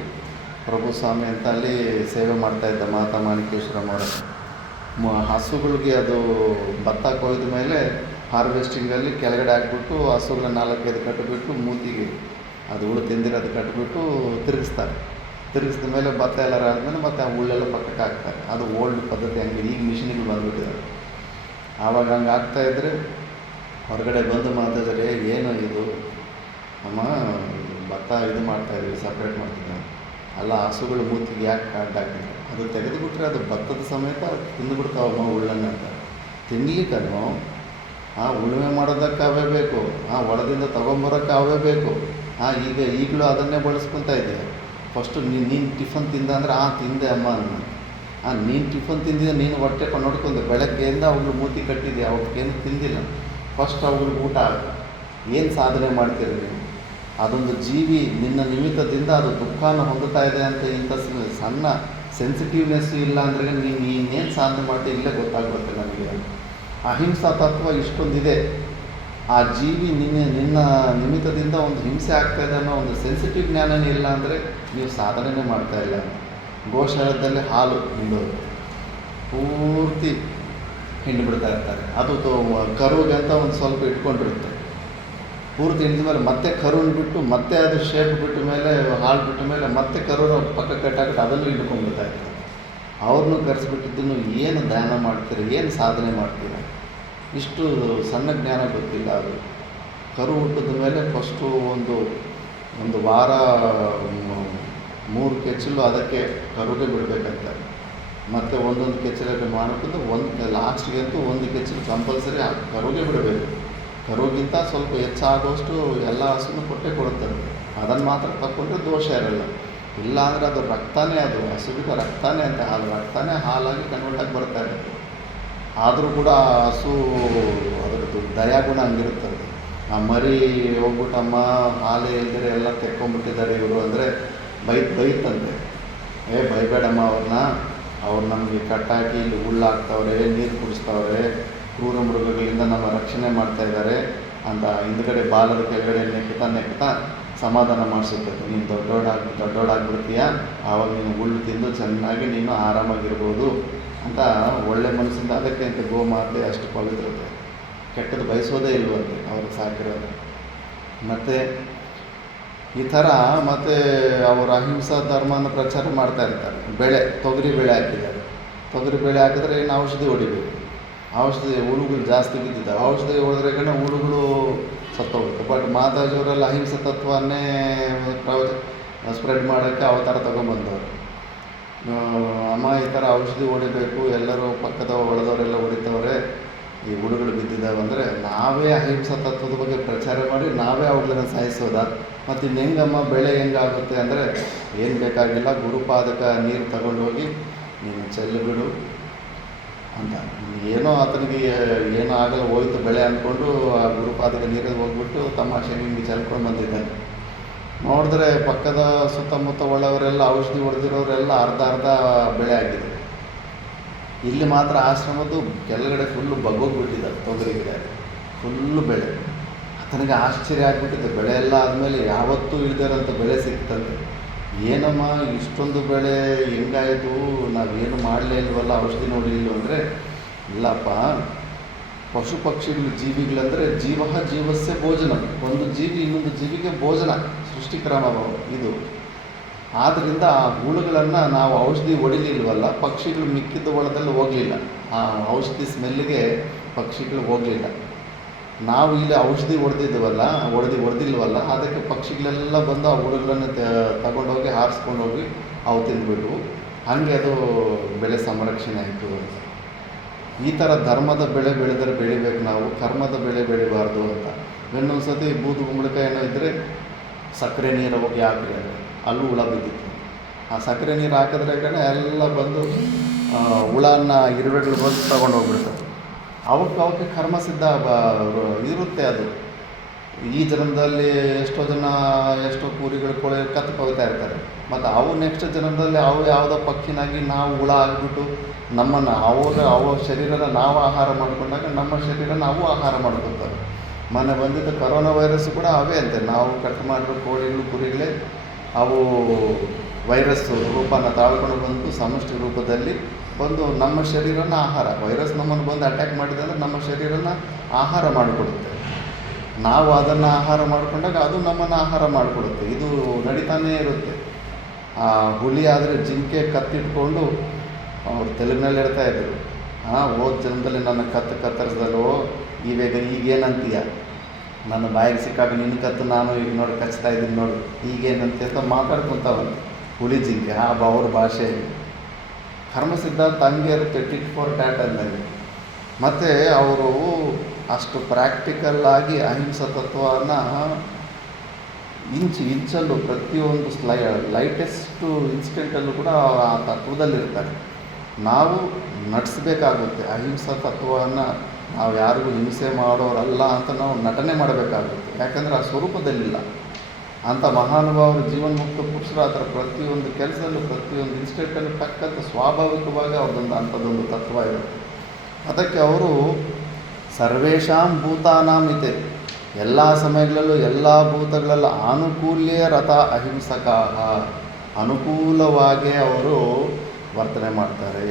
ಪ್ರಭು ಸ್ವಾಮಿ ಅಂತ ಅಲ್ಲಿ ಸೇವೆ ಮಾಡ್ತಾಯಿದ್ದ ಮಾತಾ ಮಾಣಿಕೇಶ್ವರಮ್ಮವರ ಹಸುಗಳಿಗೆ ಅದು ಭತ್ತ ಕೊಯ್ದ ಮೇಲೆ ಹಾರ್ವೆಸ್ಟಿಂಗಲ್ಲಿ ಕೆಳಗಡೆ ಹಾಕ್ಬಿಟ್ಟು ಹಸುಗಳನ್ನ 4-5 ಕಟ್ಟಿಬಿಟ್ಟು ಮೂತಿಗೆ ಅದು ಹುಳು ತಿಂದಿರೋದು ಕಟ್ಟಿಬಿಟ್ಟು ತಿರುಗಿಸ್ತಾರೆ. ತಿರುಗಿಸಿದ ಮೇಲೆ ಭತ್ತ ಎಲ್ಲ ಆದಮೇಲೆ ಮತ್ತೆ ಆ ಹುಳ್ಳೆಲ್ಲ ಪಕ್ಕಕ್ಕೆ ಹಾಕ್ತಾರೆ. ಅದು ಓಲ್ಡ್ ಪದ್ಧತಿ. ಹಂಗೆ ಈಗ ಮಿಷಿನಿಗೆ ಬಂದುಬಿಟ್ಟಿದ್ದಾರೆ. ಆವಾಗ ಹಂಗೆ ಆಗ್ತಾಯಿದ್ರೆ ಹೊರಗಡೆ ಬಂದು ಮಾತಾಡಿದ್ರೆ, ಏನು ಇದು ಅಮ್ಮ, ಭತ್ತ ಇದು ಮಾಡ್ತಾಯಿದ್ವಿ, ಸಪ್ರೇಟ್ ಮಾಡ್ತಿದ್ದೆ. ಅಲ್ಲ, ಹಸುಗಳು ಮೂತಿಗೆ ಯಾಕೆ ಅಡ್ಡ ಹಾಕಿದ್ರು? ಅದು ತೆಗೆದುಬಿಟ್ರೆ ಅದು ಭತ್ತದ ಸಮೇತ ತಿಂದುಬಿಡ್ತಾವಮ್ಮ ಹುಳ್ಳನ್ನು ಅಂತ. ತಿನ್ನಲಿಕ್ಕನ್ನು ಆ ಉಳುಮೆ ಮಾಡೋದಕ್ಕೆ ಅವೇ ಬೇಕು, ಆ ಹೊಲದಿಂದ ತೊಗೊಂಬರೋಕ್ಕೆ ಅವೇ ಬೇಕು. ಈಗಲೂ ಅದನ್ನೇ ಬಳಸ್ಕೊತಾ ಇದ್ದೆ. ಫಸ್ಟು ನೀನು ಟಿಫನ್ ತಿಂದ ಅಂದರೆ ತಿಂದೆ ಅಮ್ಮ ಅನ್ನ. ನೀನು ಟಿಫನ್ ತಿಂದಿದ್ದೆ, ನೀನು ಹೊಟ್ಟೆ ನೋಡ್ಕೊಂಡೆ. ಬೆಳಗ್ಗೆಯಿಂದ ಅವುಗಳು ಮೂತಿ ಕಟ್ಟಿದ್ದೆ, ಅವಕ್ಕೇನು ತಿಂದಿಲ್ಲ. ಫಸ್ಟ್ ಅವುಗಳಿಗೆ ಊಟ ಏನು ಸಾಧನೆ ಮಾಡ್ತೀರಿ ನೀವು? ಅದೊಂದು ಜೀವಿ ನಿನ್ನ ನಿಮಿತ್ತದಿಂದ ಅದು ದುಃಖನ ಹೊಂದುತ್ತಾ ಇದೆ ಅಂತ ಇಂಥ ಸಣ್ಣ ಸೆನ್ಸಿಟಿವ್ನೆಸ್ ಇಲ್ಲ ಅಂದರೆ ನೀನೇನು ಸಾಧನೆ ಮಾಡ್ತೀವಿ ಇಲ್ಲೇ ಗೊತ್ತಾಗ್ಬಿಡುತ್ತೆ ನನಗೆ. ಅಹಿಂಸಾ ತತ್ವ ಇಷ್ಟೊಂದಿದೆ. ಆ ಜೀವಿ ನಿನ್ನ ನಿಮಿತ್ತದಿಂದ ಒಂದು ಹಿಂಸೆ ಆಗ್ತಾಯಿದೆ ಅನ್ನೋ ಒಂದು ಸೆನ್ಸಿಟಿವ್ ಜ್ಞಾನನೇ ಇಲ್ಲ ಅಂದರೆ ನೀವು ಸಾಧನೆಯೇ ಮಾಡ್ತಾಯಿಲ್ಲ. ಗೋಶಾಲದಲ್ಲಿ ಹಾಲು ಹಿಂಡೋದು ಪೂರ್ತಿ ಹಿಂಡು ಬಿಡ್ತಾ ಇರ್ತಾರೆ. ಅದು ಕರುಗೆ ಅಂತ ಒಂದು ಸ್ವಲ್ಪ ಇಟ್ಕೊಂಡಿರುತ್ತೆ. ಪೂರ್ತಿ ಹಿಂಡಿದ ಮೇಲೆ ಮತ್ತೆ ಕರುನ ಬಿಟ್ಟು ಮತ್ತೆ ಅದು ಶೇಪ್ ಬಿಟ್ಟ ಮೇಲೆ ಹಾಲು ಬಿಟ್ಟ ಮೇಲೆ ಮತ್ತೆ ಕರುನ ಪಕ್ಕ ಕಟ್ಟಾಕಿಟ್ಟು ಅದನ್ನು ಹಿಡ್ಕೊಂಡ್ಬಿಡ್ತಾ ಇರ್ತಾರೆ. ಅವ್ರನ್ನೂ ಕರೆಸಿಬಿಟ್ಟಿದ್ದನ್ನು ಏನು ಧ್ಯಾನ ಮಾಡ್ತೀರ, ಏನು ಸಾಧನೆ ಮಾಡ್ತೀರ? ಇಷ್ಟು ಸಣ್ಣ ಜ್ಞಾನ ಗೊತ್ತಿಲ್ಲ. ಅದು ಕರು ಹುಟ್ಟಿದ ಮೇಲೆ ಫಸ್ಟು ಒಂದು ವಾರ 3 ಕೆಚ್ಚಲು ಅದಕ್ಕೆ ಕರುಗೆ ಬಿಡಬೇಕಂತ. ಮತ್ತು ಒಂದೊಂದು ಕೆಚ್ಚಲಲ್ಲಿ ಮಾಡ್ಕೊಂಡು ಲಾಸ್ಟ್ಗಂತೂ 1 ಕೆಚ್ಚಲು ಕಂಪಲ್ಸರಿ ಕರುಗೆ ಬಿಡಬೇಕು. ಕರುಗಿಂತ ಸ್ವಲ್ಪ ಹೆಚ್ಚಾಗುವಷ್ಟು ಎಲ್ಲ ಹಸುನು ಕೊಡುತ್ತದೆ. ಅದನ್ನು ಮಾತ್ರ ತಗೊಂಡ್ರೆ ದೋಷ ಇರಲ್ಲ. ಇಲ್ಲ ಅಂದರೆ ಅದು ರಕ್ತನೇ, ಅದು ಹಸುವಿನ ರಕ್ತನೇ ಅಂತ, ರಕ್ತನೇ ಹಾಲಾಗಿ ಕನ್ವರ್ಟ್ ಆಗಿ ಬರ್ತಾ ಇರುತ್ತೆ. ಆದರೂ ಕೂಡ ಆ ಹಸು ಅದರದ್ದು ದಯಾಗುಣ ಹಂಗಿರುತ್ತದೆ. ಆ ಮರಿ ಹೋಗ್ಬಿಟ್ಟಮ್ಮ ಹಾಲೇ ಇಲ್ದಿರೆ ಎಲ್ಲ ತೆಕ್ಕೊಂಡ್ಬಿಟ್ಟಿದ್ದಾರೆ ಇವರು ಅಂದರೆ ಬೈತಂತೆ. ಬೈಬೇಡಮ್ಮ ಅವ್ರು ನಮಗೆ ಕಟ್ಟಾಕಿ ಇಲ್ಲಿ ಹುಲ್ಲಾಕ್ತವ್ರೆ, ನೀರು ಕುಡಿಸ್ತವ್ರೆ, ಕ್ರೂರ ಮೃಗಗಳಿಂದ ನಮ್ಮ ರಕ್ಷಣೆ ಮಾಡ್ತಾಯಿದ್ದಾರೆ ಅಂತ ಹಿಂದ್ಗಡೆ ಬಾಲದ ಕೆಳಗಡೆ ನೆಕ್ತಾ ಸಮಾಧಾನ ಮಾಡಿಸುತ್ತದೆ. ನೀನು ದೊಡ್ಡೋಡಾಗ್ಬಿಡ್ತೀಯ, ಆವಾಗ ನೀನು ಹುಲ್ಲು ತಿಂದು ಚೆನ್ನಾಗಿ ನೀನು ಆರಾಮಾಗಿರ್ಬೋದು ಅಂತ ಒಳ್ಳೆ ಮನಸ್ಸಿಂದ. ಅದಕ್ಕೆ ಅಂತ ಗೋಮಾತೆ ಅಷ್ಟು ಪವಿತ್ರತೆ, ಕೆಟ್ಟದ್ದು ಬಯಸೋದೇ ಇಲ್ವಂತೆ ಅವ್ರಿಗೆ ಸಾಕಿರೋದು. ಮತ್ತು ಈ ಥರ ಮತ್ತು ಅವರು ಅಹಿಂಸಾ ಧರ್ಮನ ಪ್ರಚಾರ ಮಾಡ್ತಾ ಇರ್ತಾರೆ. ತೊಗರಿ ಬೇಳೆ ಹಾಕಿದ್ದಾರೆ. ತೊಗರಿ ಬೇಳೆ ಹಾಕಿದ್ರೆ ಏನು ಔಷಧಿ ಹೊಡಿಬೇಕು. ಔಷಧಿ ಹುಳುಗಳು ಜಾಸ್ತಿ ಬಿದ್ದಿದ್ದಾವೆ. ಔಷಧಿ ಹೊಡೆದ್ರೆ ಹುಳುಗಳು ಸತ್ತೋಗುತ್ತೆ. ಬಟ್ ಮಾತಾಜಿಯವರೆಲ್ಲ ಅಹಿಂಸಾ ತತ್ವನ್ನೇ ಸ್ಪ್ರೆಡ್ ಮಾಡೋಕ್ಕೆ ಅವತಾರ ತೊಗೊಂಬಂದವರು. ಅಮ್ಮ ಈ ಥರ ಔಷಧಿ ಹೊಡಿಬೇಕು, ಎಲ್ಲರೂ ಪಕ್ಕದ ಹೊಡೆದವರೆಲ್ಲ ಹೊಡಿತವ್ರೆ, ಈ ಹುಳುಗಳು ಬಿದ್ದಿದ್ದಾವೆ ಅಂದರೆ ನಾವೇ ಅಹಿಂಸಾ ತತ್ವದ ಬಗ್ಗೆ ಪ್ರಚಾರ ಮಾಡಿ ನಾವೇ ಅವುಗಳನ್ನ ಸಾಯಿಸೋದಾ? ಮತ್ತು ಇನ್ನು ಹೆಂಗಮ್ಮ ಬೆಳೆ ಹೆಂಗಾಗುತ್ತೆ ಅಂದರೆ ಏನು ಬೇಕಾಗಿಲ್ಲ, ಗುರುಪಾದಕ ನೀರು ತಗೊಂಡೋಗಿ ನೀನು ಚೆಲ್ಲಿಬಿಡು ಅಂತ. ಏನೋ ಆತನಿಗೆ ಏನೋ ಆಗಲ್ಲ, ಹೋಯ್ತು ಬೆಳೆ ಅಂದ್ಕೊಂಡು ಆ ಗುರುಪಾದಕ ನೀರಲ್ಲಿ ಹೋಗ್ಬಿಟ್ಟು ತಮಾಷೆ ಹಿಂಗೆ ಚೆಲ್ಕೊಂಡು ಬಂದಿದ್ದಾನೆ. ನೋಡಿದ್ರೆ ಪಕ್ಕದ ಸುತ್ತಮುತ್ತ ಒಳ್ಳೆಯವರೆಲ್ಲ ಔಷಧಿ ಹೊಡೆದಿರೋರೆಲ್ಲ ಅರ್ಧ ಬೆಳೆ ಆಗಿದೆ. ಇಲ್ಲಿ ಮಾತ್ರ ಆಶ್ರಮದ್ದು ಕೆಳಗಡೆ ಫುಲ್ಲು ಬಗ್ಗೋಗ್ಬಿಟ್ಟಿದ್ದಾರೆ. ತೊಗರಿ ಗಿಡ ಫುಲ್ಲು ಬೆಳೆ. ಆತನಿಗೆ ಆಶ್ಚರ್ಯ ಆಗಿಬಿಟ್ಟಿದೆ. ಬೆಳೆ ಎಲ್ಲ ಆದಮೇಲೆ ಯಾವತ್ತೂ ಇಳ್ದಿರೋಂಥ ಬೆಳೆ ಸಿಕ್ತಂತೆ. ಏನಮ್ಮ ಇಷ್ಟೊಂದು ಬೆಳೆ ಹೆಂಗಾಯಿತು, ನಾವೇನು ಮಾಡಲೇ ಇಲ್ವಲ್ಲ, ಔಷಧಿ ನೋಡಿಲ್ಲ ಅಂದರೆ, ಇಲ್ಲಪ್ಪ, ಪಶು ಪಕ್ಷಿಗಳು ಜೀವಿಗಳಂದರೆ ಜೀವಸ್ಯ ಭೋಜನ. ಒಂದು ಜೀವಿ ಇನ್ನೊಂದು ಜೀವಿಗೆ ಭೋಜನ, ಸೃಷ್ಟಿಕ್ರಮ ಇದು. ಆದ್ದರಿಂದ ಆ ಹುಳುಗಳನ್ನು ನಾವು ಔಷಧಿ ಹೊಡಿಲಿಲ್ವಲ್ಲ, ಪಕ್ಷಿಗಳು ಮಿಕ್ಕಿದ್ದ ಹೊಲದಲ್ಲಿ ಹೋಗಲಿಲ್ಲ. ಆ ಔಷಧಿ ಸ್ಮೆಲ್ಲಿಗೆ ಪಕ್ಷಿಗಳು ಹೋಗಲಿಲ್ಲ. ನಾವು ಇಲ್ಲಿ ಔಷಧಿ ಹೊಡೆದಿಲ್ವಲ್ಲ, ಅದಕ್ಕೆ ಪಕ್ಷಿಗಳೆಲ್ಲ ಬಂದು ಆ ಹುಳುಗಳನ್ನು ತಗೊಂಡೋಗಿ ಹಾರಿಸ್ಕೊಂಡೋಗಿ ಅವು ತಿಂದುಬಿಟ್ಟು ಹಾಗೆ ಅದು ಬೆಳೆ ಸಂರಕ್ಷಣೆ ಆಯಿತು ಅಂತ. ಈ ಥರ ಧರ್ಮದ ಬೆಳೆ ಬೆಳೆದರೆ ಬೆಳಿಬೇಕು ನಾವು, ಕರ್ಮದ ಬೆಳೆ ಬೆಳಿಬಾರ್ದು ಅಂತ. ಇನ್ನೊಂದು ಸತಿ ಬೂದು ಕುಂಬಳಕಾಯಿ ಏನೋ ಇದ್ದರೆ ಸಕ್ಕರೆ ನೀರು ಹೋಗಿ ಹಾಕ್ರಿ ಅಂದರೆ ಅಲ್ಲೂ ಹುಳ ಬಿದ್ದಿತ್ತು. ಆ ಸಕ್ಕರೆ ನೀರು ಹಾಕಿದ್ರೆ ಎಲ್ಲ ಬಂದು ಹುಳನ ಇರುವೆಗಳು ಬಂದು ತಗೊಂಡು ಹೋಗ್ಬಿಡ್ತದೆ. ಅವಕ್ಕೆ ಕರ್ಮ ಸಿದ್ಧ ಇರುತ್ತೆ. ಅದು ಈ ಜನ್ಮದಲ್ಲಿ ಎಷ್ಟೋ ಕೂರಿಗಳು ಕೋಳಿ ಕತ್ಕೊಳ್ತಾ ಇರ್ತಾರೆ. ಮತ್ತು ಅವು ನೆಕ್ಸ್ಟ್ ಜನ್ಮದಲ್ಲಿ ಅವು ಯಾವುದೋ ಪಕ್ಷಿನಾಗಿ ನಾವು ಹುಳ ಆಗಿಬಿಟ್ಟು ನಮ್ಮನ್ನು ಅವರ ಶರೀರನ ನಾವು ಆಹಾರ ಮಾಡಿಕೊಂಡಾಗ ನಮ್ಮ ಶರೀರ ನಾವು ಆಹಾರ ಮಾಡ್ಕೊತಾರೆ. ಮೊನ್ನೆ ಬಂದಿದ್ದ ಕರೋನಾ ವೈರಸ್ ಕೂಡ ಅವೇ ಅಂತೆ. ನಾವು ಕಟ್ ಮಾಡಿರೋ ಕೋಳಿಗಳು ಕುರಿಗಳೇ ಅವು ವೈರಸ್ ರೂಪನ ತಾಳ್ಕೊಂಡು ಬಂದು ಸಮಷ್ಟಿ ರೂಪದಲ್ಲಿ ಬಂದು ನಮ್ಮ ಶರೀರನ ಆಹಾರ, ವೈರಸ್ ನಮ್ಮನ್ನು ಬಂದು ಅಟ್ಯಾಕ್ ಮಾಡಿದೆ ಅಂದರೆ ನಮ್ಮ ಶರೀರನ ಆಹಾರ ಮಾಡಿಕೊಡುತ್ತೆ. ನಾವು ಅದನ್ನು ಆಹಾರ ಮಾಡಿಕೊಂಡಾಗ ಅದು ನಮ್ಮನ್ನು ಆಹಾರ ಮಾಡಿಕೊಡುತ್ತೆ. ಇದು ನಡೀತಾನೇ ಇರುತ್ತೆ. ಹುಲಿ ಆದರೆ ಜಿಂಕೆ ಕತ್ತಿಟ್ಕೊಂಡು ಅವ್ರು ತೆಲುಗಿನಲ್ಲಿ ಹೇಳ್ತಾಯಿದ್ರು, ಹೋದ ಜನ್ಮದಲ್ಲಿ ನನ್ನ ಕತ್ತರಿಸ್ದಲ್ಲೋ ಈಗೇನಂತೀಯ, ನನ್ನ ಬಾಯಿಗೆ ಸಿಕ್ಕಾಗ ನಿನ್ನ ಕತ್ತು ನಾನು ಈಗ ನೋಡಿ ಕಚ್ತಾ ಇದ್ದೀನಿ ನೋಡು ಈಗೇನಂತೆ ಅಂತ ಮಾತಾಡ್ಕೊತಾವಂತೆ ಹುಲಿ ಜಿಂಕೆ ಅವ್ರ ಭಾಷೆಯಲ್ಲಿ. ಕರ್ಮ ಸಿದ್ಧಾಂತ ಹಂಗೆ ಇರುತ್ತೆ, ಟಿಟ್ ಫಾರ್ ಟ್ಯಾಟ್ ಅಂದಂಗೆ. ಮತ್ತು ಅವರು ಅಷ್ಟು ಪ್ರಾಕ್ಟಿಕಲ್ಲಾಗಿ ಅಹಿಂಸಾ ತತ್ವನ ಇಂಚಲ್ಲೂ ಪ್ರತಿಯೊಂದು ಲೈಟೆಸ್ಟು ಇನ್ಸ್ಟೆಂಟಲ್ಲೂ ಕೂಡ ಆ ತತ್ವದಲ್ಲಿರ್ತಾರೆ. ನಾವು ನಡೆಸಬೇಕಾಗುತ್ತೆ ಅಹಿಂಸಾ ತತ್ವವನ್ನು. ನಾವು ಯಾರಿಗೂ ಹಿಂಸೆ ಮಾಡೋರಲ್ಲ ಅಂತ ನಾವು ನಟನೆ ಮಾಡಬೇಕಾಗುತ್ತೆ. ಯಾಕಂದರೆ ಆ ಸ್ವರೂಪದಲ್ಲಿಲ್ಲ. ಅಂಥ ಮಹಾನುಭಾವರು ಜೀವನ್ಮುಕ್ತ ಪುರುಷರು ಆ ಥರ ಪ್ರತಿಯೊಂದು ಕೆಲಸದಲ್ಲೂ ಪ್ರತಿಯೊಂದು ಇನ್ಸ್ಟೆಂಟಲ್ಲೂ ತಕ್ಕಂಥ ಸ್ವಾಭಾವಿಕವಾಗಿ ಅವ್ರದ್ದೊಂದು ಅಂಥದ್ದೊಂದು ತತ್ವ ಇರುತ್ತೆ. ಅದಕ್ಕೆ ಅವರು ಸರ್ವೇಷಾಂ ಭೂತಾನಾಂ ಇದೆ, ಎಲ್ಲ ಸಮಯಗಳಲ್ಲೂ ಎಲ್ಲ ಭೂತಗಳಲ್ಲೂ ಆನುಕೂಲ್ಯ ರಥ ಅಹಿಂಸಕಾಹ, ಅನುಕೂಲವಾಗಿ ಅವರು ವರ್ತನೆ ಮಾಡ್ತಾರೆ.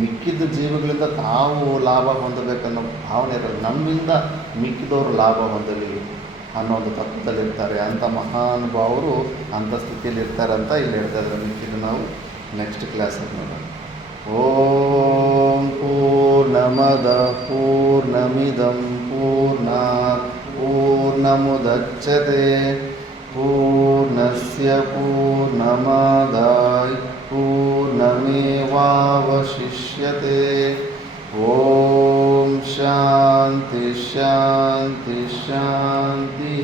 ಮಿಕ್ಕಿದ ಜೀವಿಗಳಿಂದ ತಾವು ಲಾಭ ಹೊಂದಬೇಕನ್ನೋ ಭಾವನೆ ಇರೋದು, ನಮ್ಮಿಂದ ಮಿಕ್ಕಿದವರು ಲಾಭ ಹೊಂದಲಿ ಅನ್ನೋ ಒಂದು ತತ್ವದಲ್ಲಿರ್ತಾರೆ. ಅಂಥ ಮಹಾನುಭಾವರು ಅಂಥ ಸ್ಥಿತಿಯಲ್ಲಿ ಇರ್ತಾರೆ ಅಂತ ಇಲ್ಲಿ ಹೇಳ್ತಾ ಇದ್ದಾರೆ. ಮಿಕ್ಕಿದ್ದು ನಾವು ನೆಕ್ಸ್ಟ್ ಕ್ಲಾಸಲ್ಲಿ ನೋಡೋಣ. ಓಂ ಪೂರ್ಣಮದ ಪೂರ್ಣಮಿದಂ ಪೂರ್ಣಾತ್ ಪೂರ್ಣಮುದಚ್ಯತೆ ಪೂರ್ಣಸ್ಯ ಪೂರ್ಣಮಾದಾಯ ಪೂರ್ಣಮೇವಾವಶಿಷ್ಯತೆ. ಓಂ ಶಾಂತಿ ಶಾಂತಿ ಶಾಂತಿ.